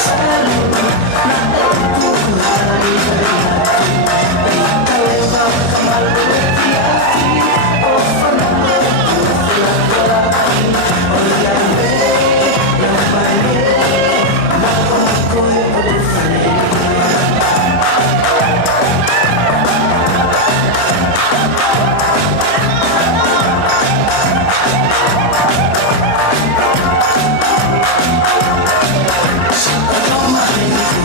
I don't mind.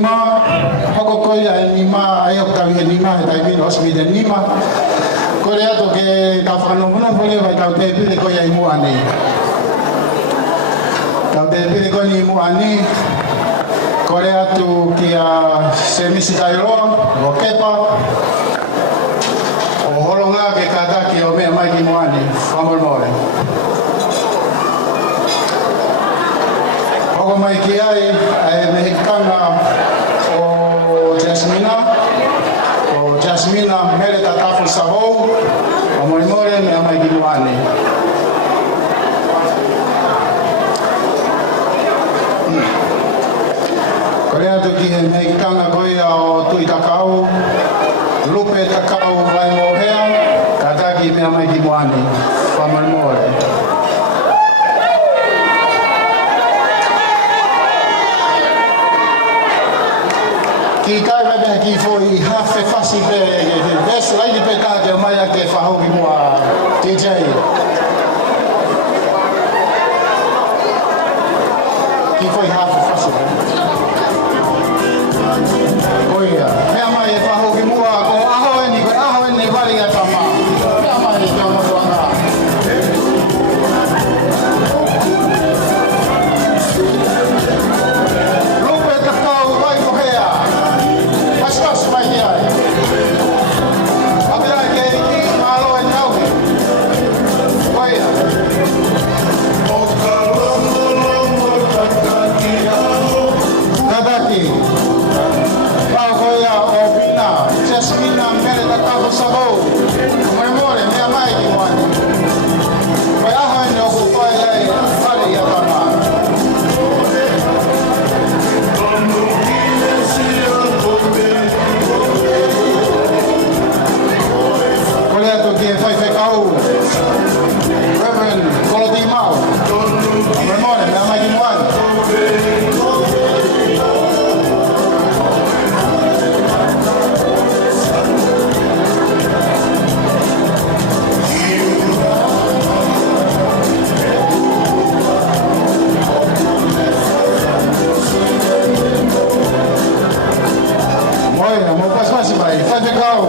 nima, hokokoi ai nima, ai okawi nima, tai vino osmi de nima. Kore ato ke ka whakanombuna pole vai tau te pire koi ai muani. Tau te pire koi ni muani, kore atu ki a se misi tai roa, o kepa, o horonga ke kataki o mea mai ki muani, whamormore. Hoko mai ki ai, ai mehikanga o Jasmina, mere ta tafu sahou, o morimore mea mai ki muani. Korea tu ki he mehikanga koia o Tui Takau, Lupe Takau vai mohea, kataki mea mai ki muani, whamormore. Ki kai bebe ki foi hafe fasi pe des lai pe ka ke mai ke fa ho ki mua DJ ki foi hafe fasi oia me mai fa ho ki mua ko aho ni vale ga tama me mai ke mo anga Lupe Takau vai correr Mas vai aí. Abra que malo é não. Vai. Kadaki. Pagoya opina. Jasmina mere da tava sabou. Memória minha mãe que manda. Vai a no vai aí. Vale a pama. Que vai ficar o Reverend Colotimau, a memória, minha mãe de Moana. Olha, meu pai vai ficar o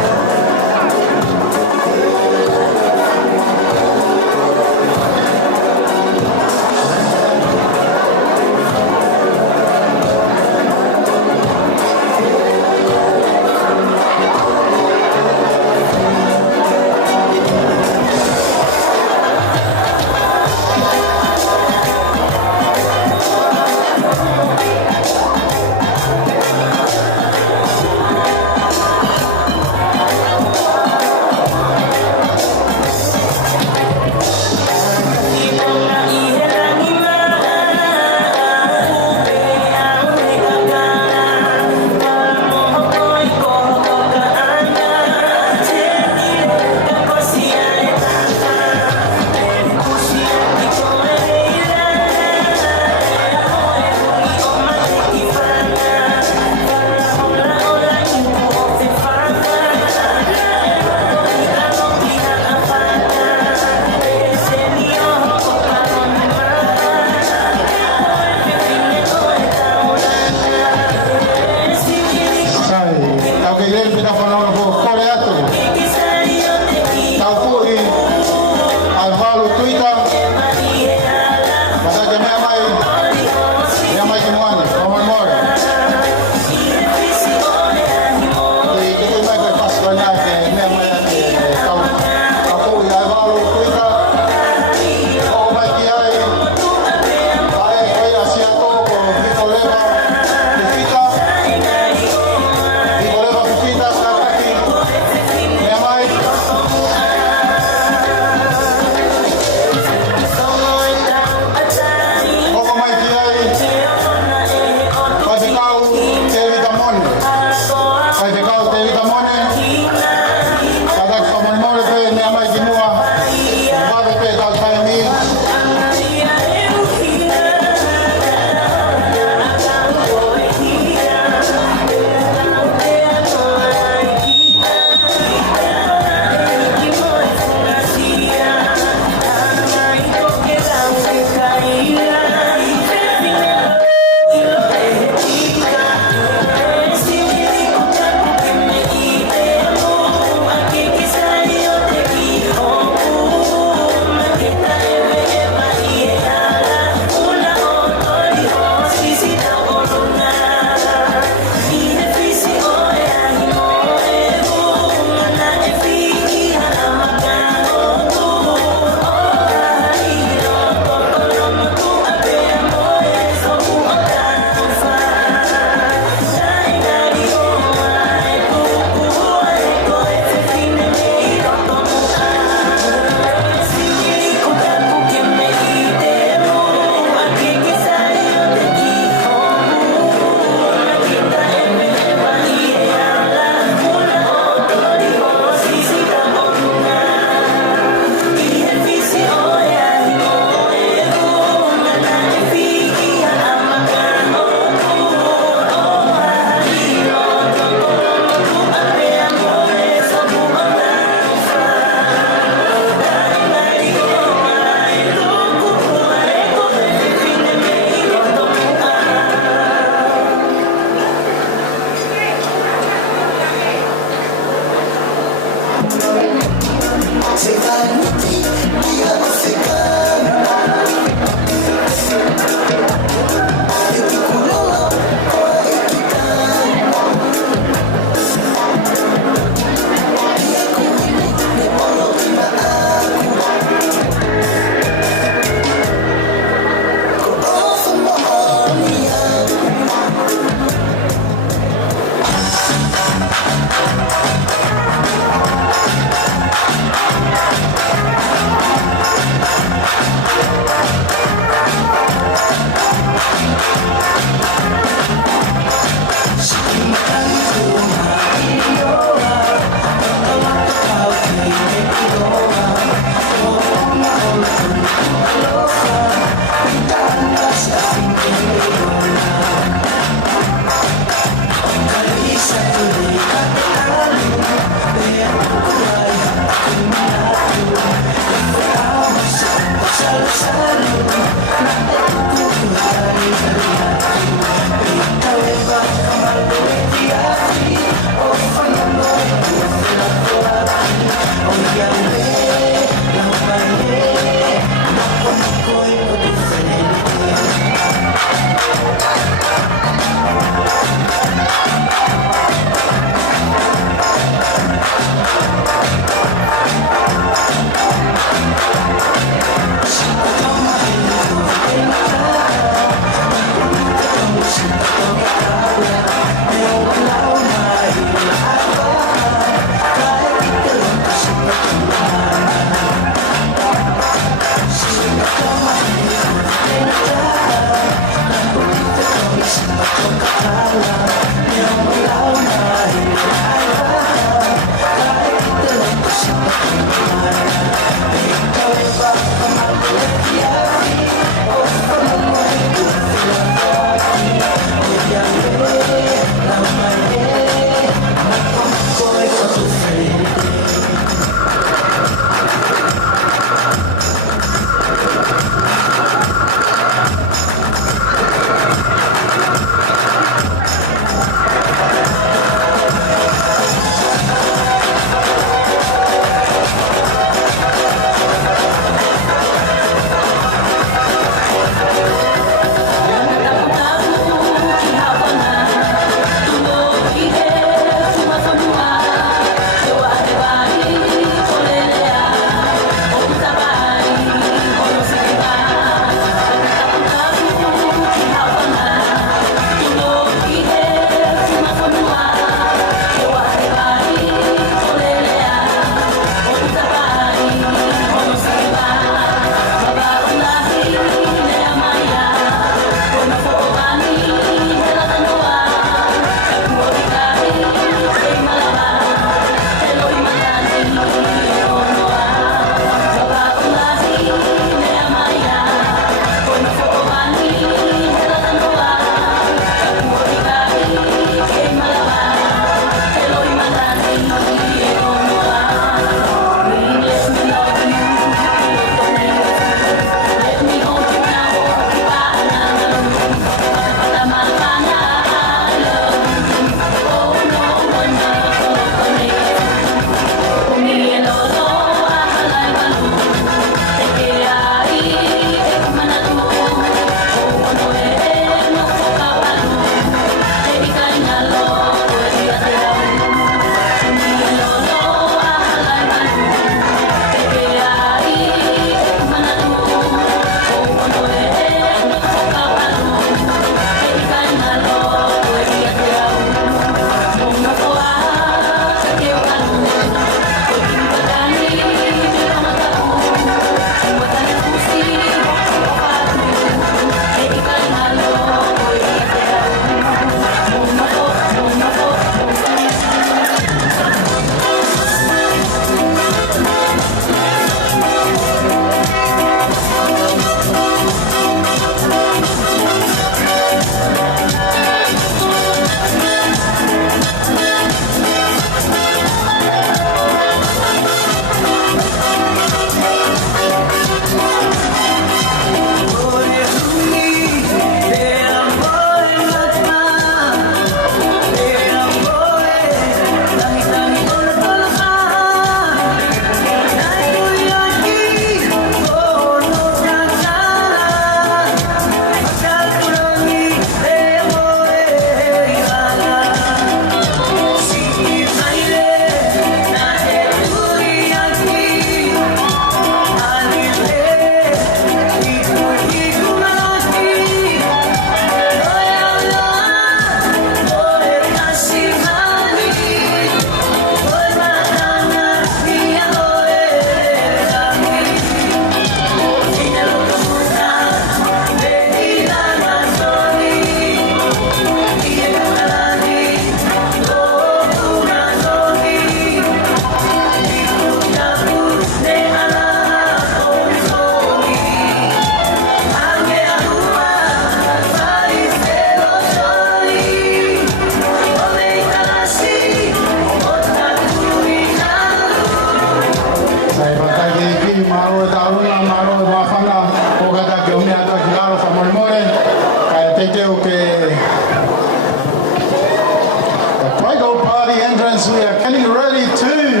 getting ready too.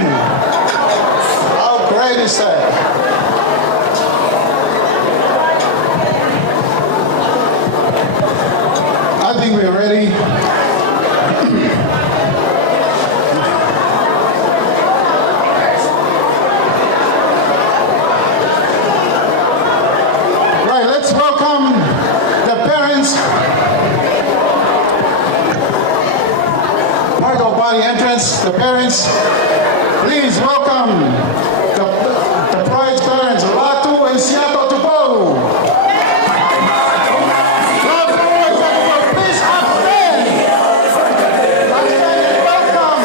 How great is that? I think we're ready. Right, let's welcome the parents. Part of body entrance, the parents. Please welcome the bride's parents, Latu and Siato Tupo. Please upstand. Upstand and welcome.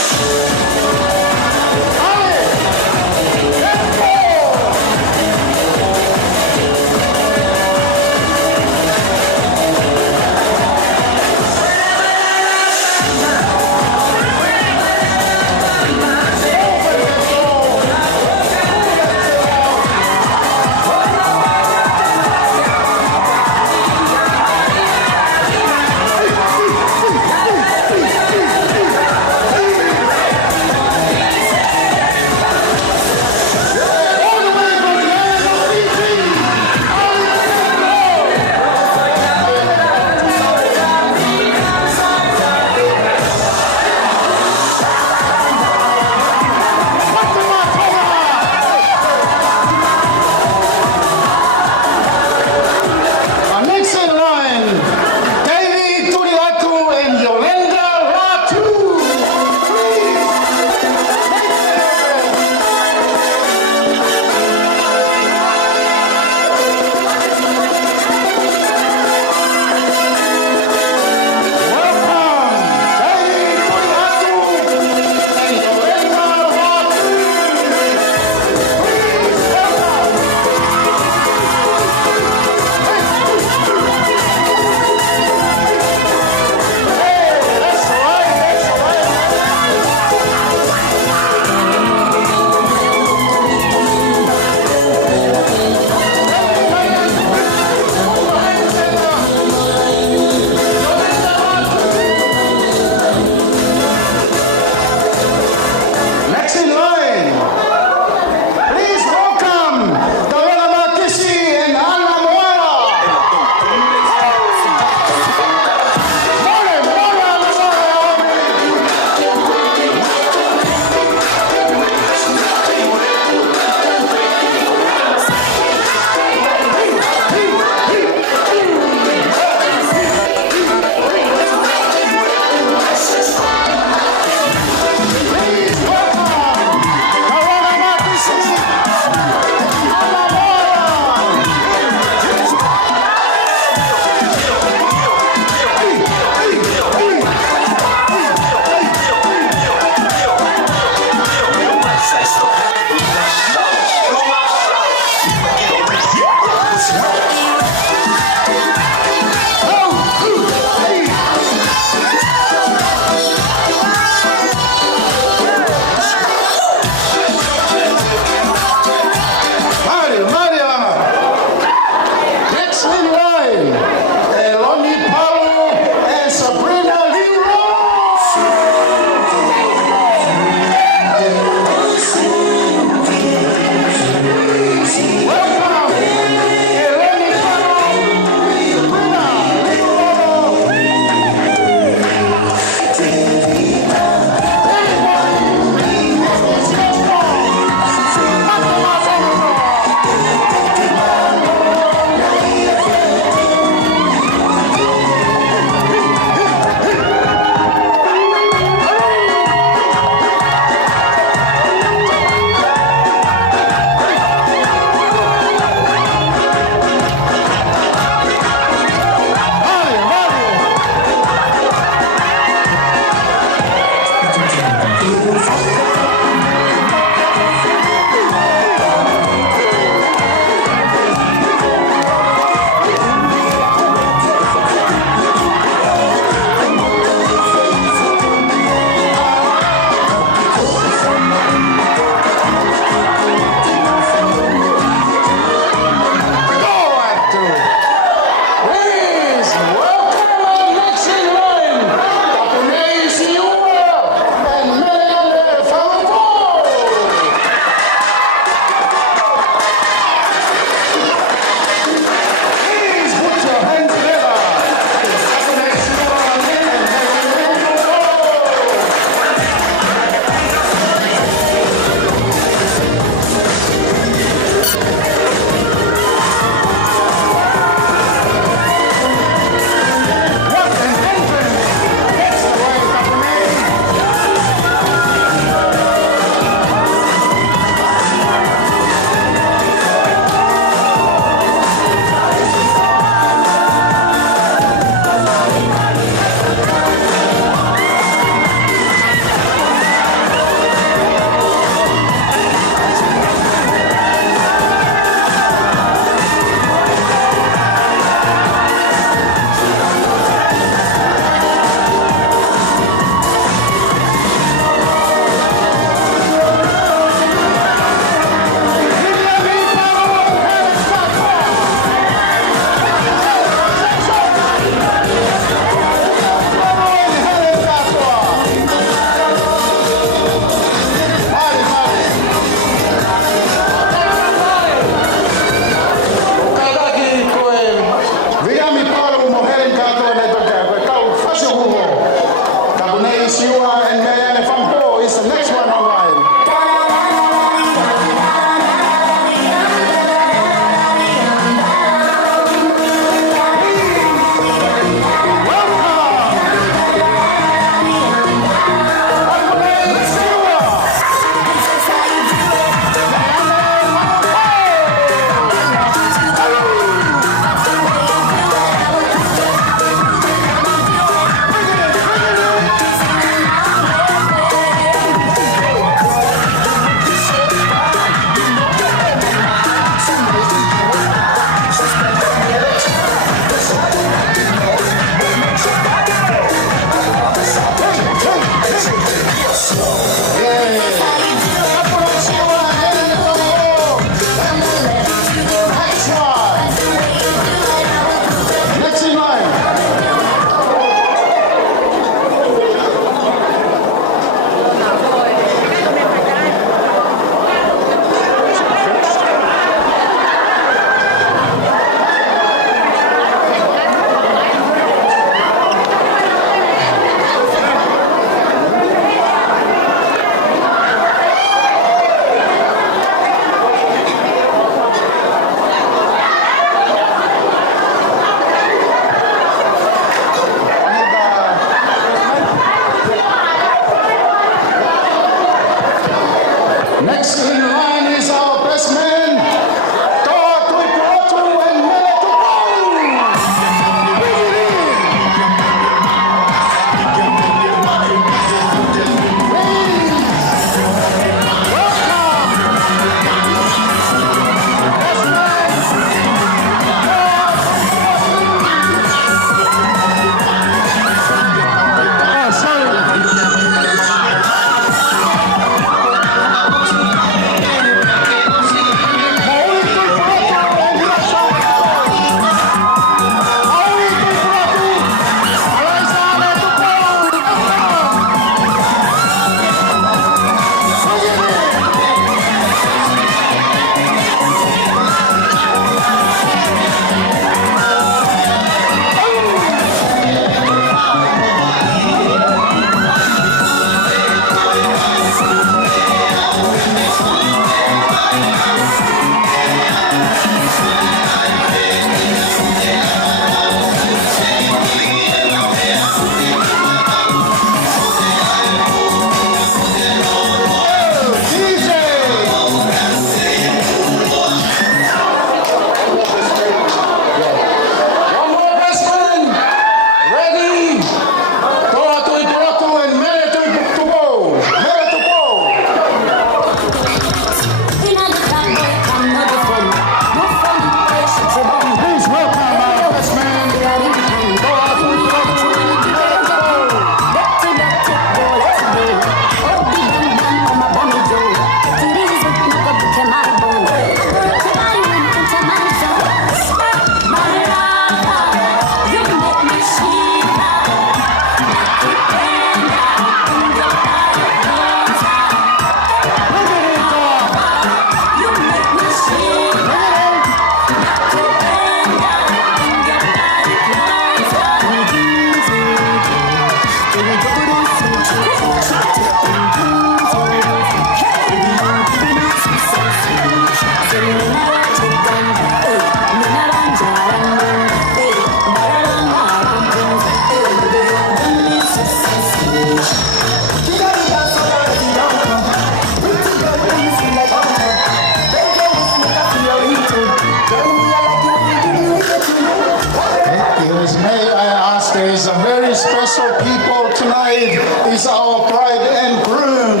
So tonight is our bride and groom.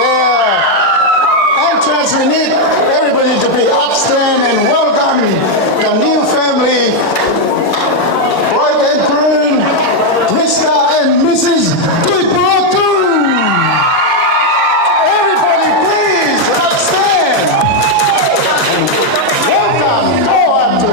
Their entrance, we need everybody to be upstand and welcome the new family, bride and groom, Mr. and Mrs. Tuipulotu. Everybody please upstand. Welcome, Toatu.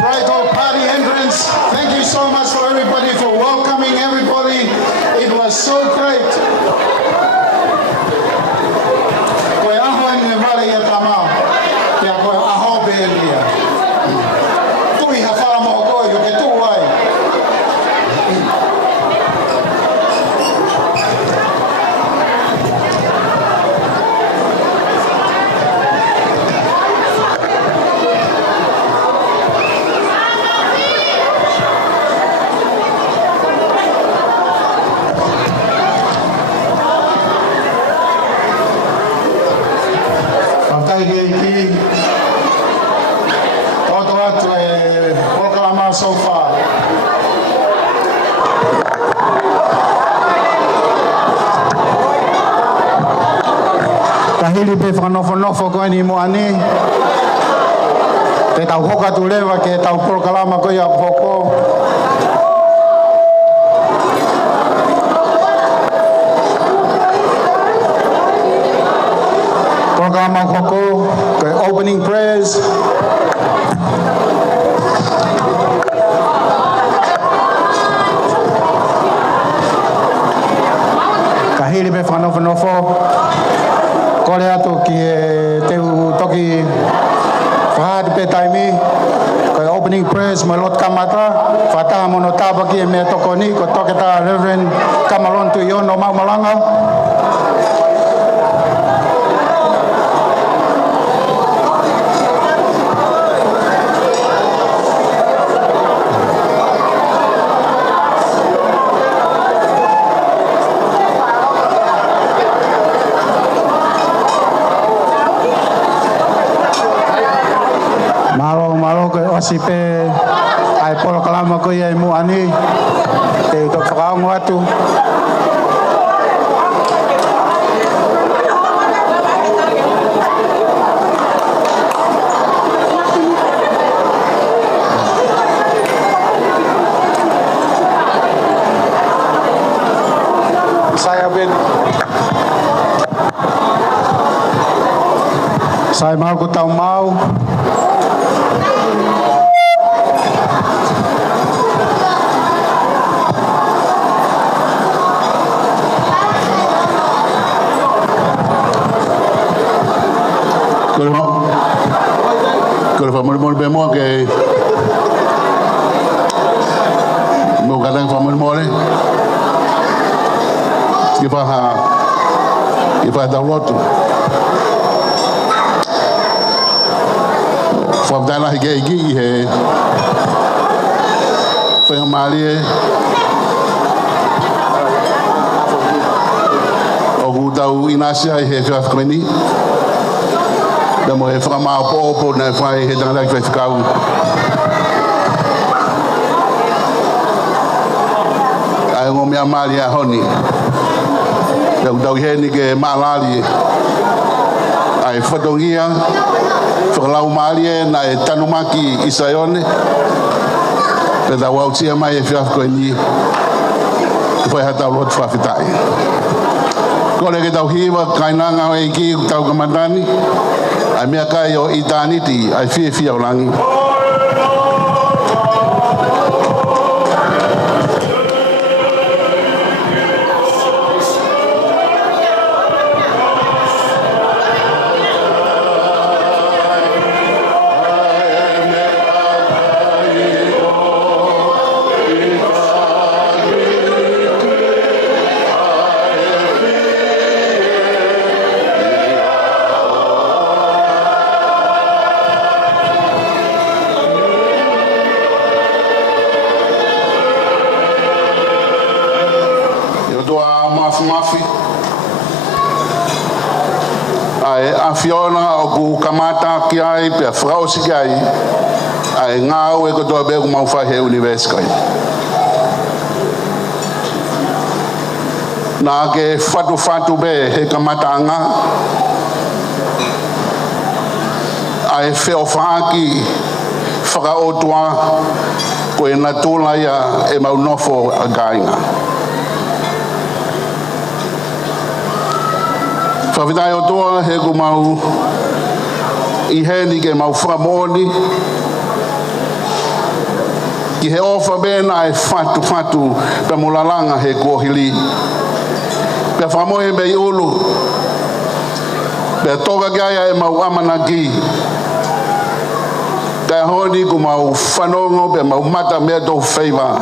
Bridal party entrance. Thank you so much for everybody for welcoming everybody. It was so great. Koe aho e me wale ia tamau. Pea koe aho be elia. Tui ha whara moho koe yo ke tū ai. So far. Tahili pe whanofo koe ni moani. Te tau hoka tu lewa ke tau prokalama koe a hoko. Prokalama hoko, koe opening prayers. Kahili pe whanofo. Kore atu ki te toki whahati pe taimi. Ko opening prayers mo lot kamata fata mo no tabaki me tokoni ko toketa Reverend Kamalon tu yo no malanga. Sipe ai polo kalama ko ia mu ani te to whakaongo atu saya mau ko tau mau Kalau famul bemo ke mau kadang famul mole ifa download fam dana higi he fa mali ogu tau inasia he fa kreni da mo e frama po na fai he dan la que ficar ai ngo mi amali a honi da he ni ke malali ai fodongia fala mali na e tanumaki isaione da wautia mai e fiaf ko ni foi hata lot fa fitai ko le ke da hiwa kainanga e ki tau kamandani a mea kai o itaniti ai fie o langi. Fiona o ku kamata ki ai pe frau si ai ai ngau e ko do be ko mau fa he university na ke fatu be he kamata nga ai fe o fa ki fra o toa ko e na tula ya e mau nofo againga Favidai o toa he ko mau i he ni ke mau framoni ki he ofa bena e fatu pe mulalanga he kohili pe famoe me ulu pe toga gaya e mau amana ki pe honi ko mau fanongo pe mau mata me do favor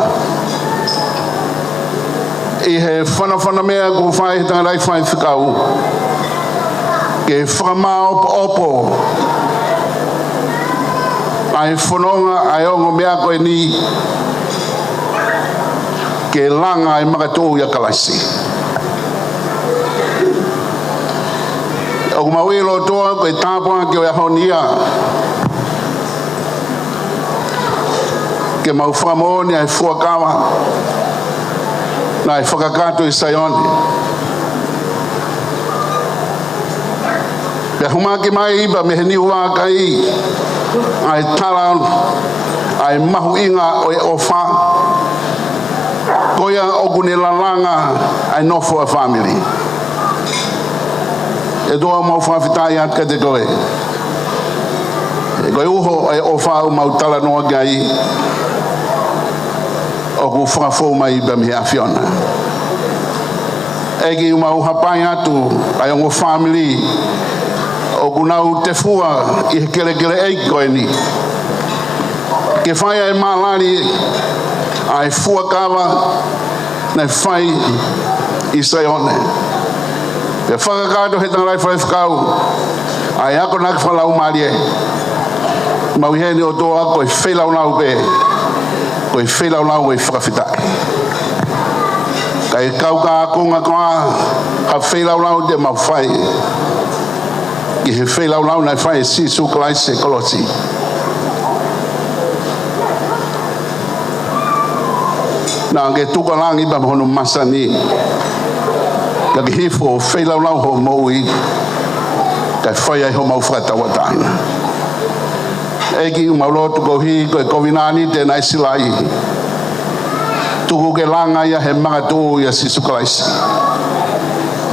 i he fana mea ko fai tangai fai fikau ke frama opo ai fononga ai ongo mea ko ni ke langa ai makatou ya kalasi o mawilo toa ko tapa ke ya honia ke mau framoni ai fuakawa na ai fakakato isaione Pe huma ki mai ba me ni wa kai ai tala ai mahu inga o e ofa koia ogune lalanga ai no for a family e do mau fa fitai at kategori e go uho ai ofa o mau tala no gai o ku fa fo mai ba me afiona e gi mau hapai atu ai o family o kunau te fua i kele ei koe ni ke whai ai mālari ai fuakawa nei whai i Saione. Pe whakakato he tangarai whai whakau ai ako naki whalau maari e. Mauheni o toa koe whelau nau pe. Koe whelau nau e whakawhitai. Kai kau ka akonga koa ka whelau nau te mau whai. Ki he whelau nau nei whai sisu kalaise kolosi. Nā ke tuka langi pa hono masani. Ka ki hifo o whelau nau ho moui. Kai whai ai ho mau whakatawatanga. Eki umaulotu ko hi ko kovinani te nai silai tuku ke langa ia he manga tu ia sisu kalaisi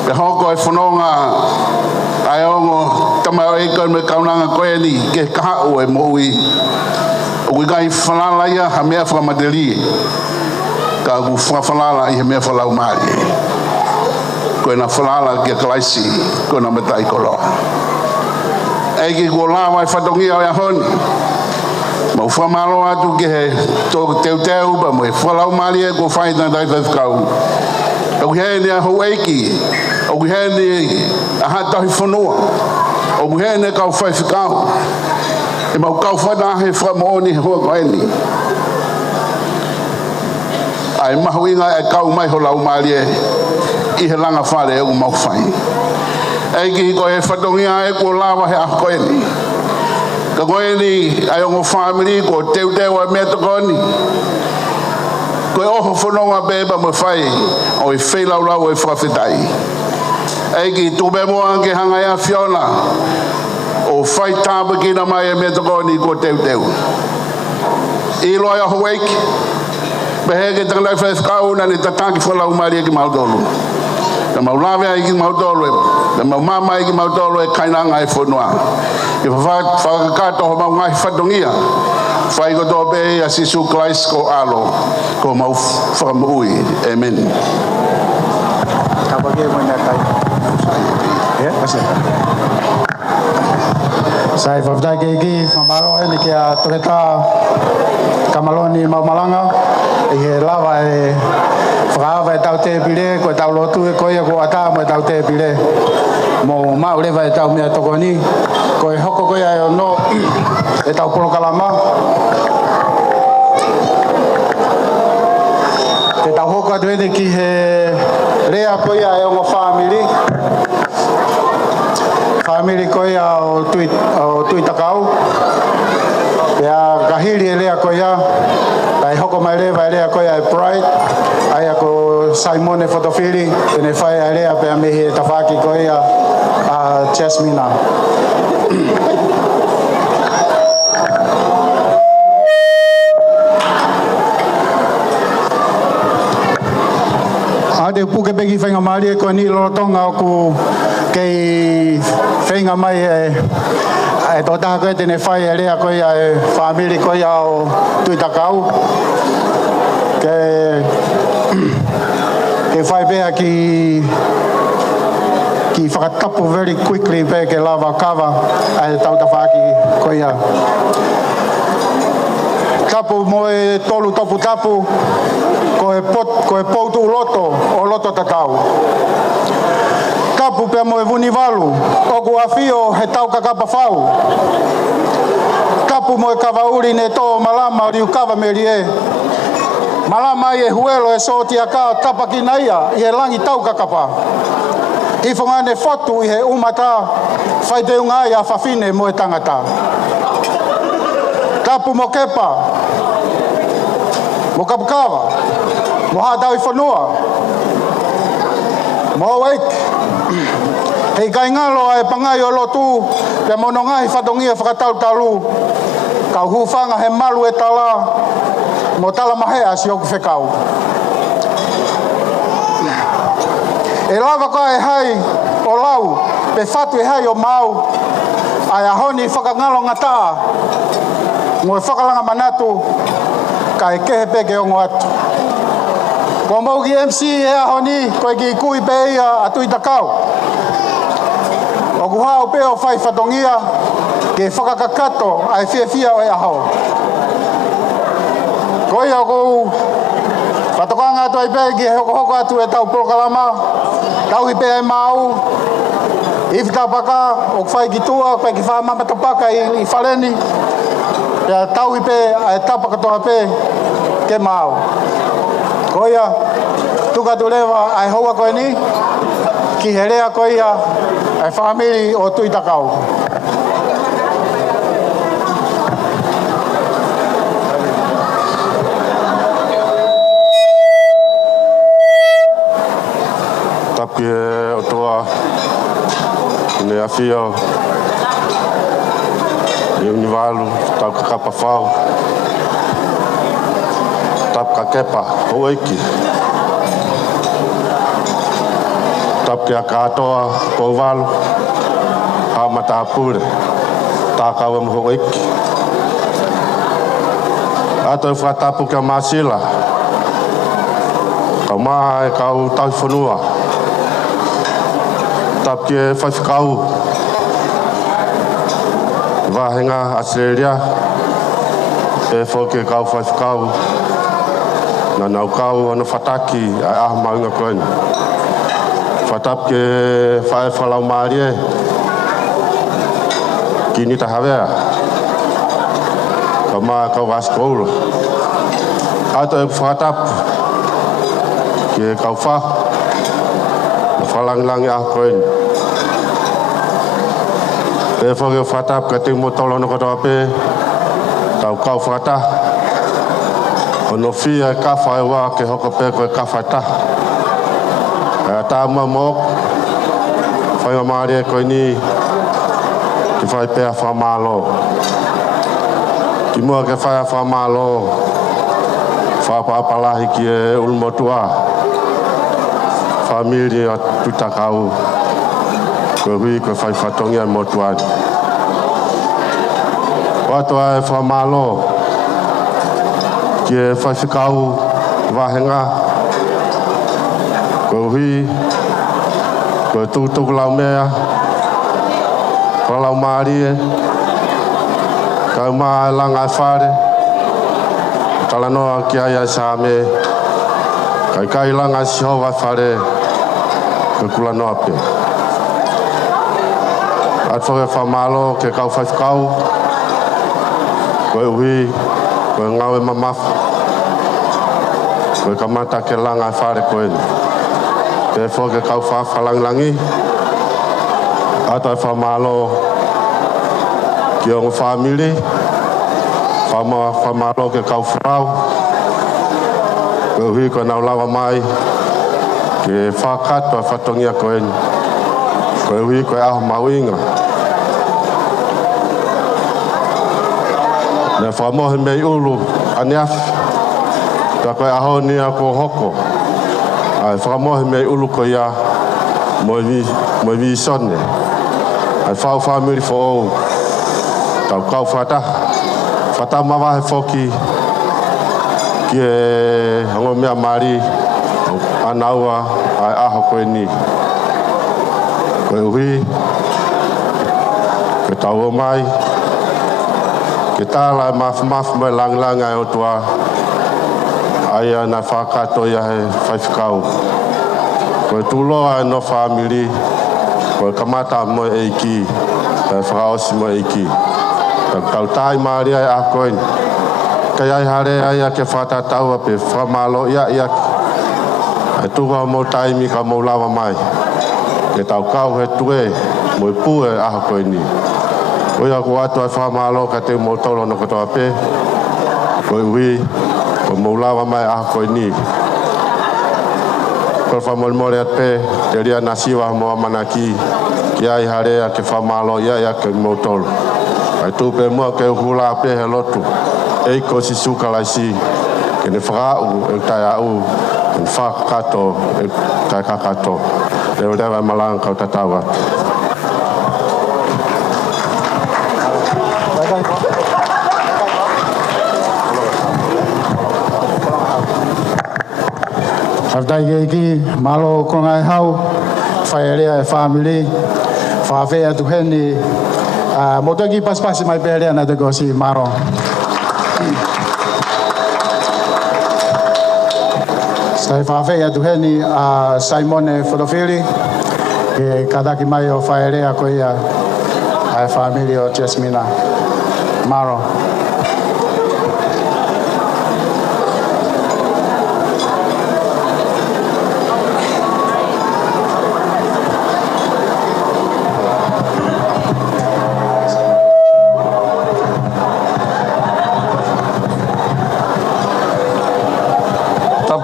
pe hoko e whanonga ai ongo tamau e koe me kaunanga koe ni ke kahau e moui o kui kai whanala ia ha mea whakamadeli ka ku whanala i he mea whalau maari koe na whanala ke kalaisi koe na metai koloa Eki ko lawa e whatongia o ia honi. Mau whamalo atu ke he tōku teu pa mo e whalau mali e ko whaita dai whakau. O ki hei ni a hou eiki. O ki hei ni a hatahi whanua. O ki hei ni kau whai whikau. E mau kau whana he whamooni he hoa koe ni. Ai mahu inga e kau mai ho lau mali e i he langa whare e u mau whai. Eki ko e whatongia e ko lawa he ako koe ni. Ka koe ni ai ongo family ko teu a mea tokoni. Ko e oho whanonga beba mo whai o i whailau lau e whawhitai. Eki tupe moa ke hanga ia Fiona o whai tāpa kina mai e mea tokoni ko teu. I loa ia ho eiki. Pehe ke tangai whaiwhakau na ni tataki whalau mari e ki mautolu. Na maulawe ai ki mautolu e. Na mama i ki mautolo e kainanga e whanua. I whakakato ho mau ngai whatongia. Whai ko tō pe a sisu Christ ko alo. Ko mau whakamui. Amen. Kapage mo na tayo. Basta. Sai whafdai ke iki, mabaro e ni ki a toreta kamaloni maumalanga. I he lawa e whakaawa e tau te pire, ko e tau lotu e koia ko ata mo e tau te pire. Mo maurewa e tau mea tokoni, ko e hoko koia e ono e tau polokalama. Te tau hoko atu ene ki he rea koia e ongo family. Family koia o tui takau. Pea kahiri e rea koia, tai hoko mai rewa e rea koia e Pride. Ai ako Simone Fotofili, tene whai a rea pea mehi e tawhaki koia a Jasmina. Ade puke peki whainga maari e koe ni lorotonga oku kei whainga mai e tō taha koe tene whai e rea koe e whamiri koe o Tuitakau. Ke whai pēha ki whakatapu very quickly pē ke lava kawa e tautawhaki koe ia. Tapu mo e tolu topu tapu ko e poutu loto o loto tatau. Tapu pēa mo e vuni walu oku awhio he tau kakapa whau. Tapu mo e kawa uri ne tō malama riu kawa meri e. Malama i e huelo e soti a ka tapaki na ia i he langi tau kakapa. I whangane fotu i he umata whai te unga i a whawhine mo e tangata. Tapu mo kepa, mo kapukawa, mo hātau i whanua, mo weik. Hei kai ngalo e pangai o lotu, pe mono ngahi whatongia whakatau talu, kau hufanga he malu e tala, mo tala mahea si oku whekau. E lava koa e hai o lau, pe whatu e hai o mau, ai ahoni whakangalo ngata, mo e whakalanga manatu, ka e kehe peke ongo atu. Ko mauki MC e ahoni, ko e ki kui pe ia atu i takau. O kuhao pe o whai whatongia, ke whakakakato ai whiawhia o e aho. Koi ako patokanga atu ai pegi hoko atu e tau prokalama tau i pe ai mau if tapaka o fai kitua pa ki fa mama tapaka i faleni ya tau i pe ai tapaka to pe ke mau koia tuka tuleva ai hoa ko ni ki helea koia ai family o tuitakau. Tapi o toa ne afio e univalu tau kakapa whau tap ka kepa o eiki tap ke a katoa o valu ha mata apure ta kawa mo o eiki ato e whatapu ke masila ka maa e kau tau whanua tap ke whaiwhikau wahenga Australia e whoke kau whaiwhikau na nau kau ana whataki ai aha maunga koeni whatap ke whae whalau maarie ki ni ta hawea ka maa kau waskoula ato e whatap ke kau wha whalang-langi aha koeni e whake whatap ka te motolo no katoa pe tau kau whata ono fia e kawha e wā ke hoko pe koe kawha ta e tā mua mok whainga maari e koe ni ki whai pēa whamalo ki mua ke whai whamalo whapapalahi ki e ulmotua famili a tutakau koe hui koe whai whatongi ai motuani watoa e whamalo ki e whai whikau wahenga koe hui koe tūtuku lau mea whalau maari e kau maa e langa e whare talanoa ki ai ai sāme kai kai langa si hoa whare koe kula noa pe at whake whamalo ke kau whaifkau koe uhi koe ngau e mamafu koe kamata ke langa e whare koe ni ke whake kau whalang-langi ato e whamalo ki ongo family whamalo ke kau whrau koe uhi koe nau lawa mai ke whakato e whatongia koe ni koe uhi koe aho mauinga ne whamohe mei ulu ane afi ta koe aho ni a ko hoko ai whamohe mei ulu koe ia moi vi sonne ai whau whamiri fo ou tau kau whata mawahe whoki ki e hongo mea mari anaua ai aho koe ni koe uhi ke tau o mai ke tāla e mafu mai lang ai o tua ai ana whakato ia he whaiwhikau koe tūloa e no whamiri koe kamata mo e iki e whakaosi mo e iki tau tai maari ai a koeni kai ai hare ai a ke whatatau a pe whamalo ia e tuha mo taimi ka mo lawa mai ke tau kau he tue mo i pue aha koe ni koe a ko atu ai whamalo ka te mo tolo no katoa pe koe ui ko mo lawa mai aha koe ni koe whamolmore at pe te ria nasiwa mo amanaki ki ai hare a ke whamalo ia ke mo tolo ai tupe mua ke hula pe he lotu e ko si suka lai si ke ne whakau e tai au e whakato e kai kakato rewa malang kau tatawa Haftai ki malo ko ngai hau whaerea e family whawhea tu heni motoki pas mai perea na te gosi maro Stai whawhei atu heni a Simone Fodofili, ke kadaki mai o whaerea ko ia ai whamiri o Jasmina Maro.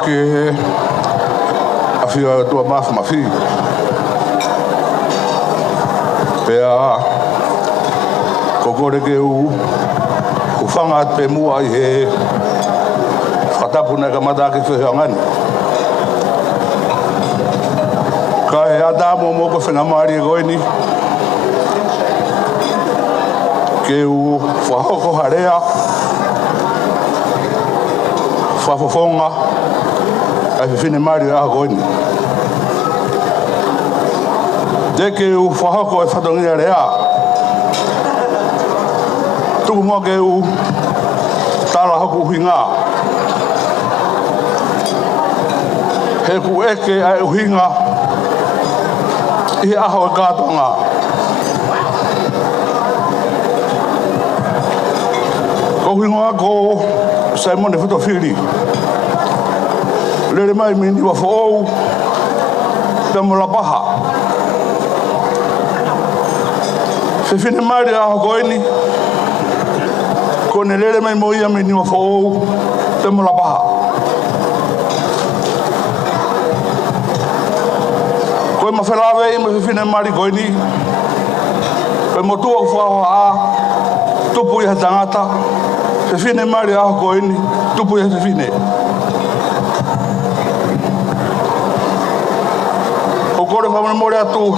Ke afia tua mafi pea kokore ke u fanga pe mua i he whatapuna ka mata ke whiangani ka e adamo mo ko whenga maari e goini ke u whahoko harea whafofonga ai fine mari a goini deke u whahoko e whatongia rea tuku mua ke u tala hoku uhinga he ku eke ai uhinga i aho e kātonga ko uhinga ko Simone Fodofili lere mai mini wa fo pe mo la baha se fine mari a goini con lere mai mo ia mini wa fo pe mo la baha ko ma felave mo fine mari goini pe mo tu fo a tupu ia tangata se fine mari a goini tupu ia se fine kore whamana more atu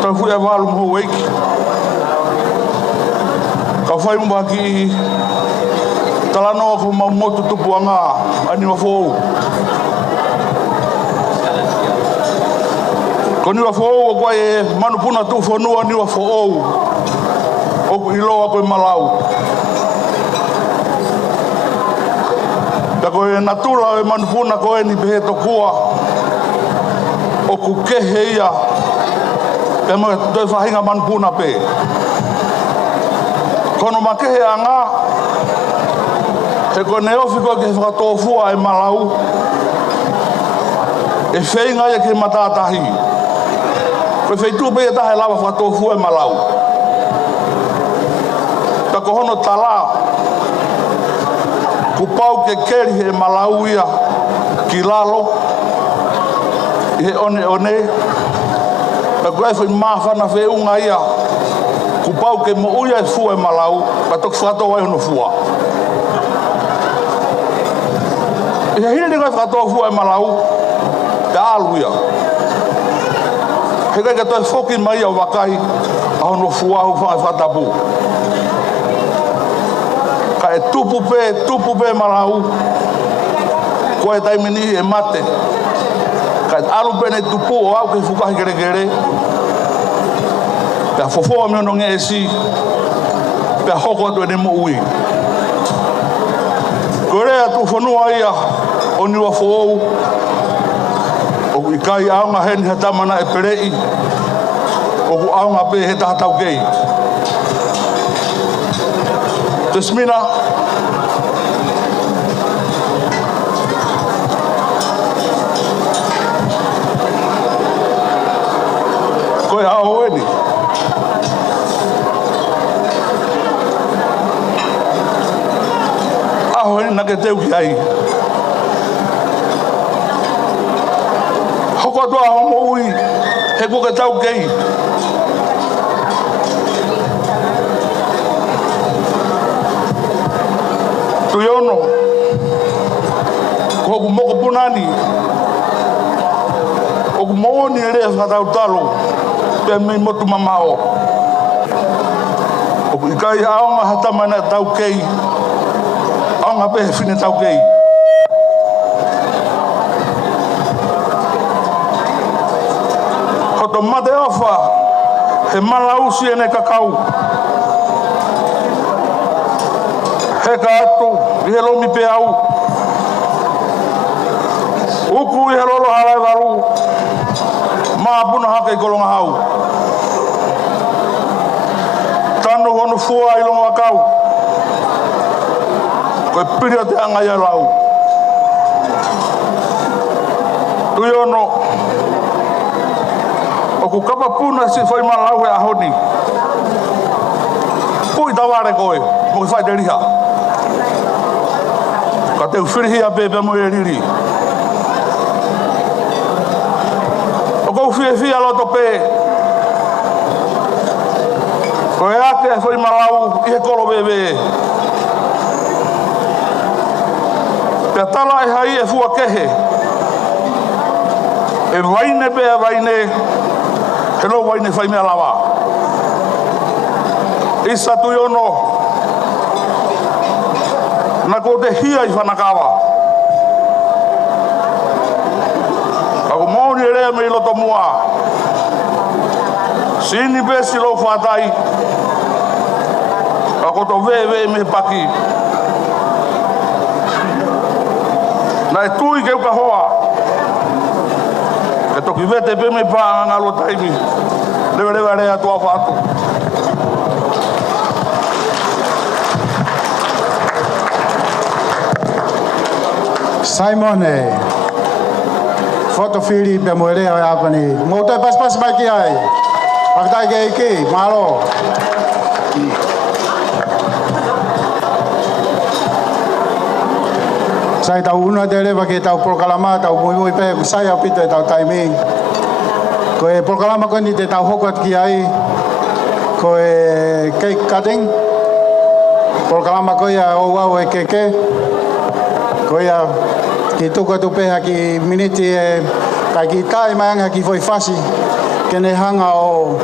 tau hui a walu mo weiki ka whai mwa ki talanoa ko mau motu tupu anga ani wa fōu ko ni wa fōu o kwa e manupuna tu whanua ni wa fōu o ku iloa koe malau ta koe natula e manupuna koe ni pehe tokua o ku kehe ia pe mo toi whahinga manpuna pe kono ma kehe anga he ko ne ofi ko ke whakatofua e malau e whainga ia ke matatahi ko whaitu pe e tahe lawa whakatofua e malau ta ko hono tala ku pau ke keri he malau ia ki lalo he one pa koe whai mawhana whe unga ia ku pau ke mo uia e fua e malau pa tok whato wai hono fua e hine ni koe whato fua e malau te alu ia he kai ka toi whoki mai au wakai a hono fua hu whai whatapu ka e tupu pe malau koe taimini e mate kai alu bene tupu o au ke fukahi gere pe fofo me no ngesi pe hoko to ne mo ui korea tu fonua ia oni wa fo o ikai au nga hen hata mana e perei o au nga pe heta tau gei Jasmina koe hao eni aho eni nake teu ki ai hoko toa homo ui he kuke tau kei tuyono ko moko punani o moni re fa talo pe me motu mamao o kai aonga hata mana tau kei aonga pe fine tau kei hoto mate ofa he malausi ene kakau he ka atu he lomi pe au Uku I halolo halai waru. Maapuna hake I kolonga hau. Tanu honu fua I longa kau. Koe piri o te anga ia lau. Tui ono. O ku kapa puna si whai malau e ahoni. Pui taware koe. Mo ki whai te riha. Ka te uwhirihi a pepe mo e riri. O kou whia loto pē. Ko e ake e whai malau I he kolo bebe. Pea tala e hai e fua kehe. E waine pea waine. He lo waine whai mea lawa. Isa tui ono. Na ko te hia I whanakawa. Ako mauni e rea me I loto mua. Sini besi lo whatai. Ako to ve me paki. Na e tui ke uka hoa. Ke toki vete pe me pā ngalo taimi. Lewe rea tua whātu. Simon foto fili pe mo rea o apani. Mo te pas mai ki ai. Aktai ke iki, malo. Sai tau una te lewa ke tau prokalama, tau mui pe, sai au pito e tau taiming. Ko e prokalama ko ni te tau hokot ki ai, ko e cake cutting. Prokalama ko ia o wau e keke. Ko ia ki tuko tu peha ki miniti e kai ki tai maanga ki foi fasi. Kene hanga o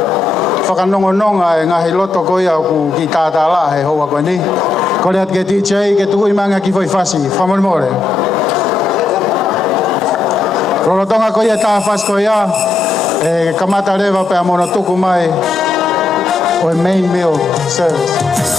whakanongononga e ngahi loto ko ia ku ki tātā la he hoa ko ni. Ko leat ke DJ ke tuku I manga ki foi fasi. Whamore more. Rorotonga ko ia tā fas ko ia. E kamata rewa pe amono tuku mai. O e main meal service.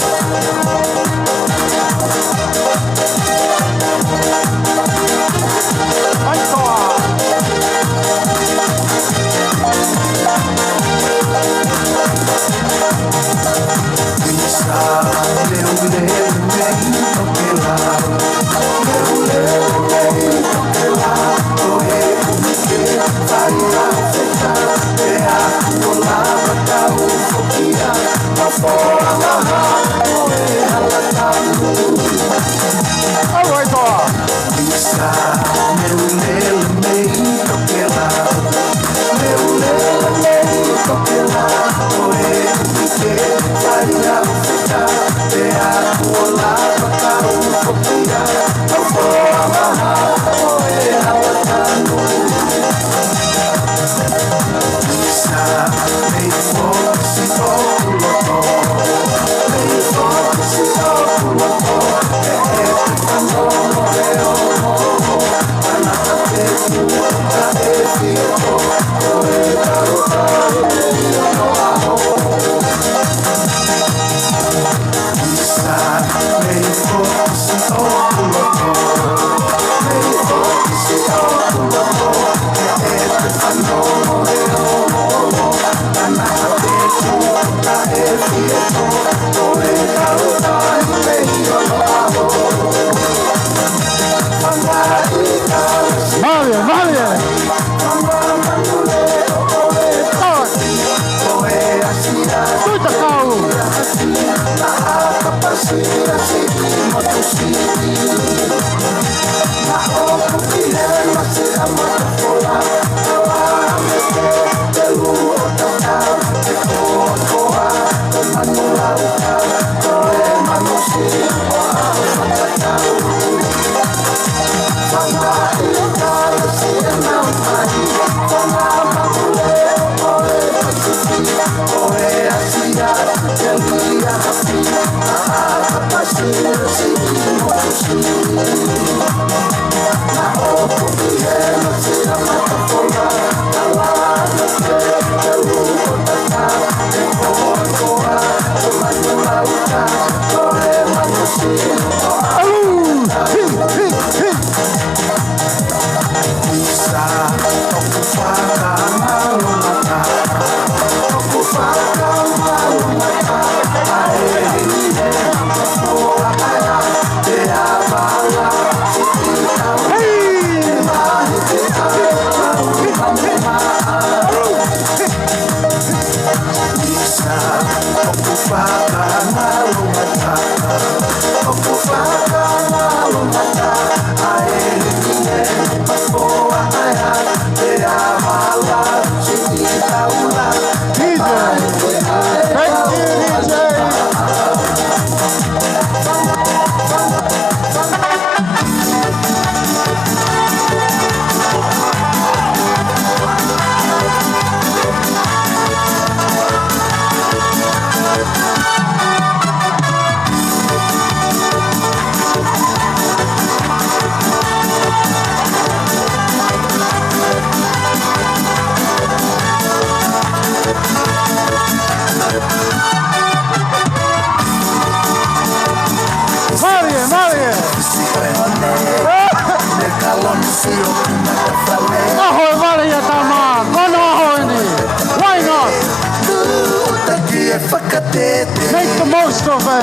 fe.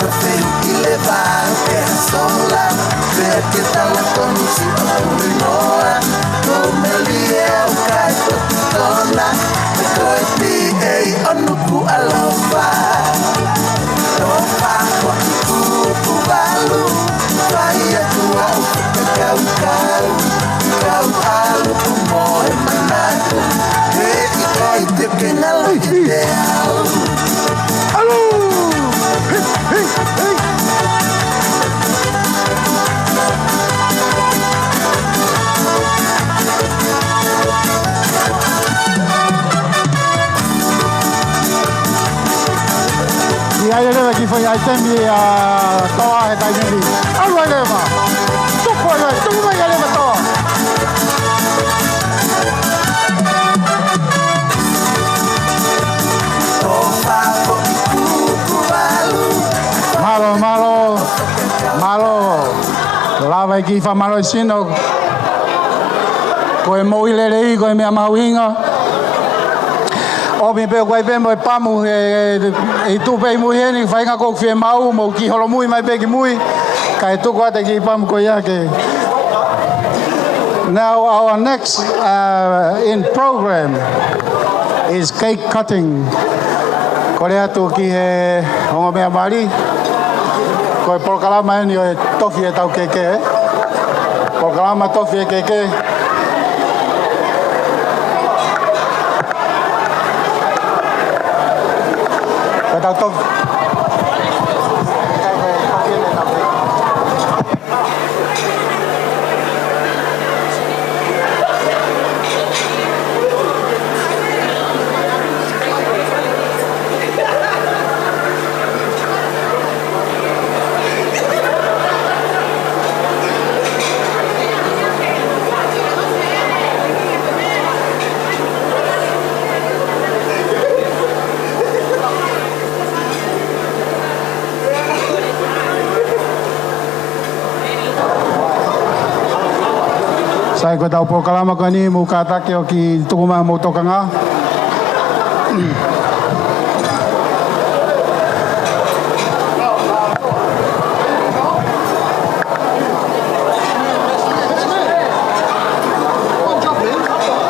Café y levar que sola, ver que tal la conocida Noa, come liel kai tona, ko ti ei onuku alova. Ropa ku balu, vai tua kau kau alu moe manatu, kai te kenal ideal. Y ahí le aquí fue ahí también a toda esta gente. Algo le va. Tú puedes, tú me ya le va todo. Malo. Lava aquí fa malo sino. Ko mo ile le ko me amawinga. Obi pe ko pe mo pamu e tu pe mu heni fa nga ko fe mau mo ki holo mui mai pe ki mui. Kai tu ko te ki pam ko ya ke. Now our next in program is cake cutting. Korea tu ki he hongo me amari. Ko programa ni tofi e tau keke. Programa tofi e keke. Ko tau tofi. Sai ko tau pokalama ko ni mu katake o ki tukuma mo tokanga.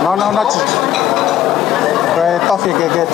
No, not. Toffee get.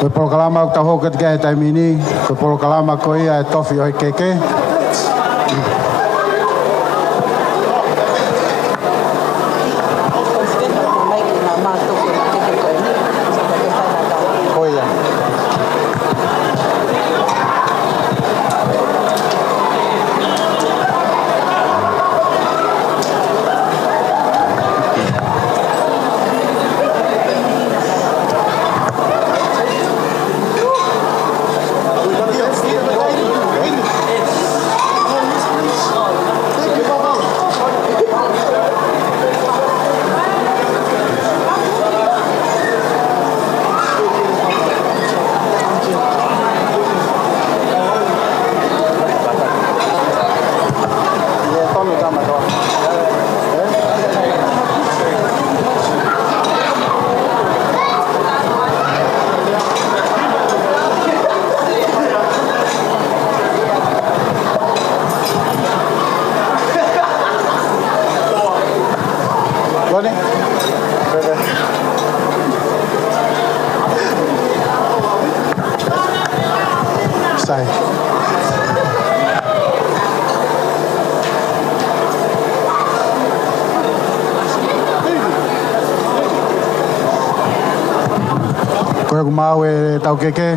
Ko programa ta ho ket ga ta mini ko programa ko ia tofi o keke. Sai. Koe ku mau e tau keke.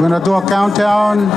We're gonna do a countdown.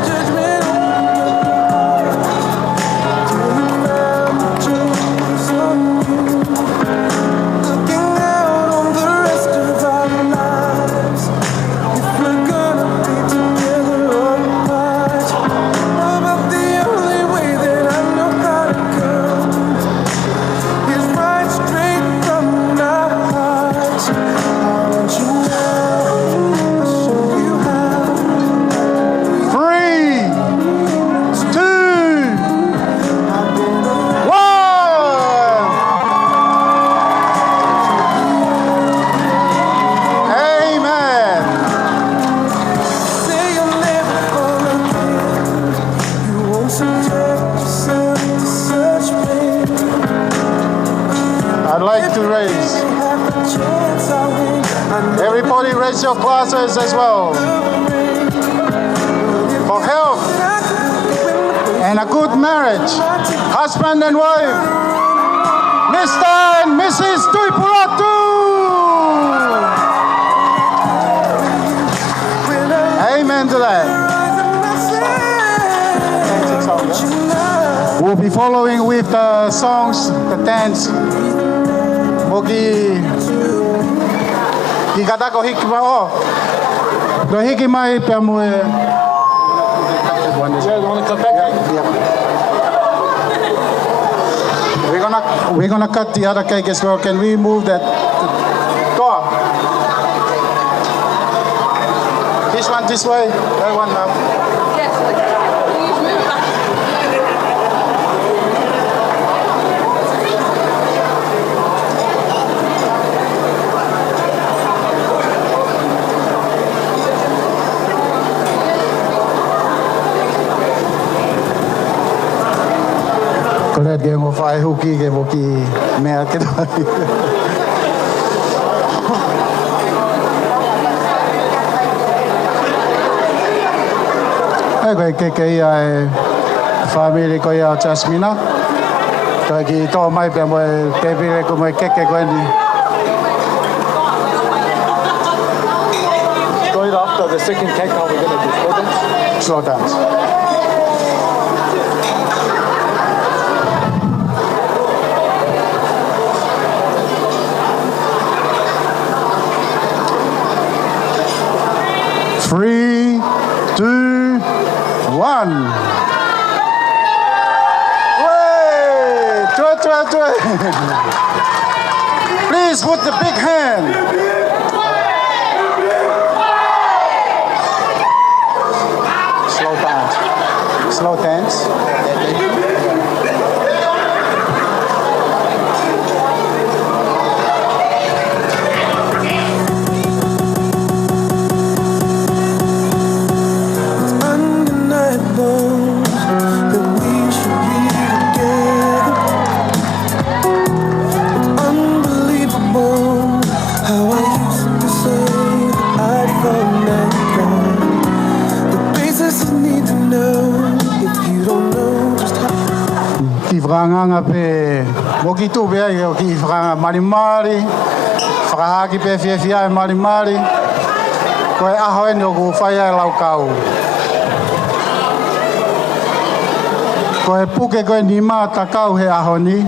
Everybody raise your glasses as well. For health and a good marriage, husband and wife, Mr. and Mrs. Tuipuratu. Amen to that. We'll be following with the songs, the dance. Mogi Ikatako hiki ma o. Do hiki mai pe mo. We're gonna cut the other cake as well. Can we move that? Go on. This one this way. That one now. Kolet ge mo fai huki ge mo ki mea ke doi. Ai ke ai family ko ya Jasmina. Ta ki to mai pe mo pe ko mo ke ko ni. Right after the second cake, now we're going to do slow dance. Slow dance. Three, two, one. Way! Please put the big hand. Slow dance. Slow dance. Franganga pe moki tu be ai ki franga marimari fraha ki pe fia marimari ko a hoe no ku fai ai lau kau ko e puke ko ni ma ta kau he ahoni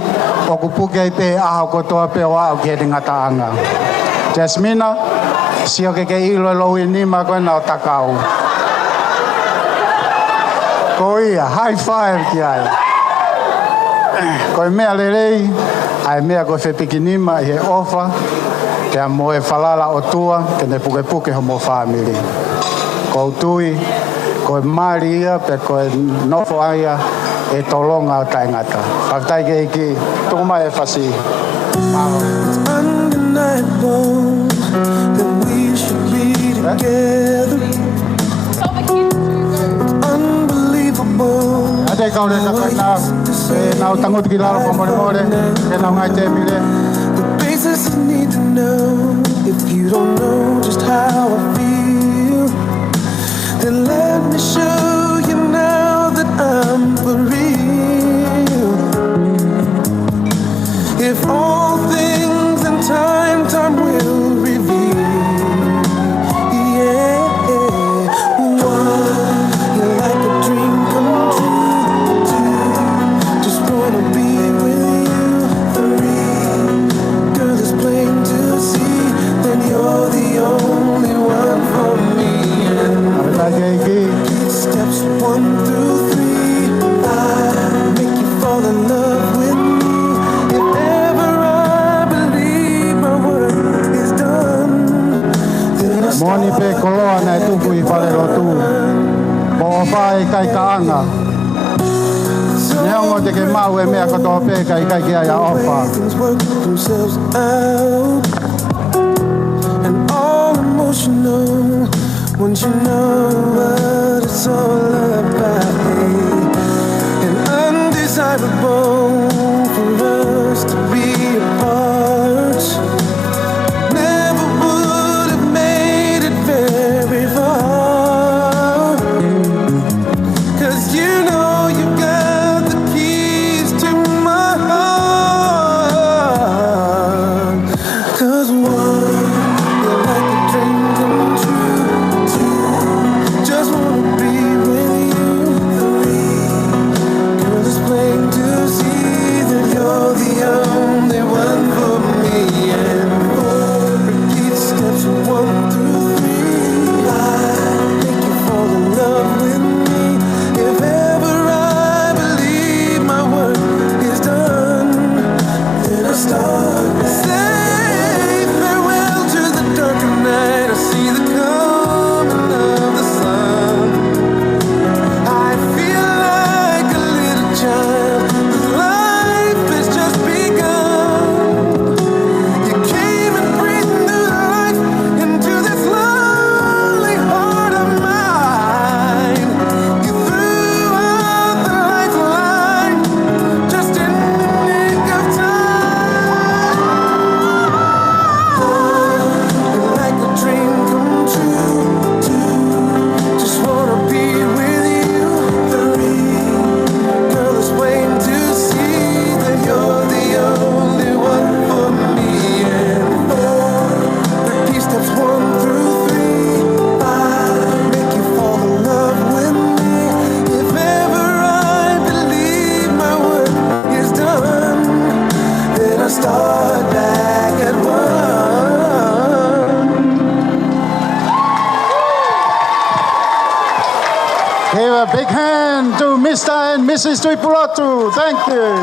o ku puke pe a ko to pe wa ke dinga taanga Jasmina sio ke ilo lo ni ma ko na ta kau ko ia high five ki ai ko mea lerei ai mea ko fe pikinima he ofa te mo e falala o tua ke ne puke ho mo family ko tui ko maria pe ko no fo aya e tolonga o taingata faktai ke ki tuma e fasi undeniable that we should be together. Unbelievable. Ate kau le sakana na utangot kilaro pamore ke na ngai te mire. The basis I need to know. If you don't know just how I feel, then let me show you now that I'm for real. If all things in time will reveal. Yeah, why? i whare rotu. Po o whae kai kaanga. Neongo te ke mau e mea katoa pē kai kai ke ai a ofa. Things work themselves out, and all emotional once you know what it's all about. And undesirable for us to be apart. Never would have made it very far. 'Cause you know you got the keys to my heart. 'Cause one, you're like a dream come true. Two, just wanna be with you. Three, girl, it's plain to see that you're the only one for me. And four, repeat steps 1 through 3. Five, make you fall in love with me. If ever I believe my work is done, then I start to say farewell to the darker night. I see the coming of the sun. I feel like a little child whose life has just begun. You came and breathed new life into this lonely heart of mine. You threw out the lifeline just in the nick of time. You're like a dream come true. Two, just wanna be with you. Three, girl, it's plain to see that you're the only one for me. And four, repeat steps 1 through 3. Five, make you fall in love with me. If ever I believe my work is done, then I start back at 1. Give a big hand to Mr. and Mrs. Tuipulatu. Thank you.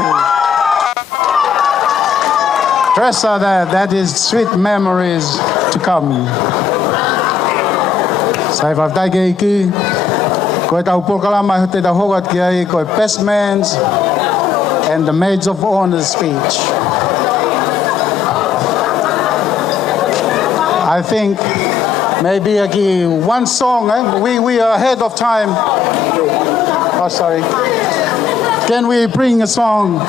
Tressa, that is sweet memories to come. Sai whaftai ke iki, koe tau pokalama te tau hogat ki ai, koe best man's and the maids of honor speech. I think maybe aki one song, we are ahead of time. Oh, sorry. Can we bring a song?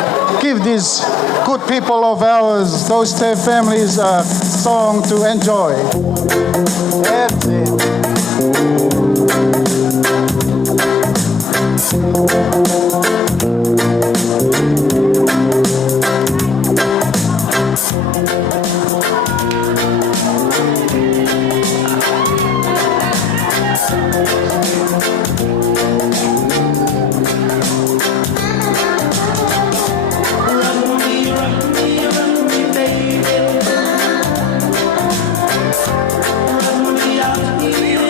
Give these good people of ours, those 10 families, a song to enjoy. That's it. Run me out to the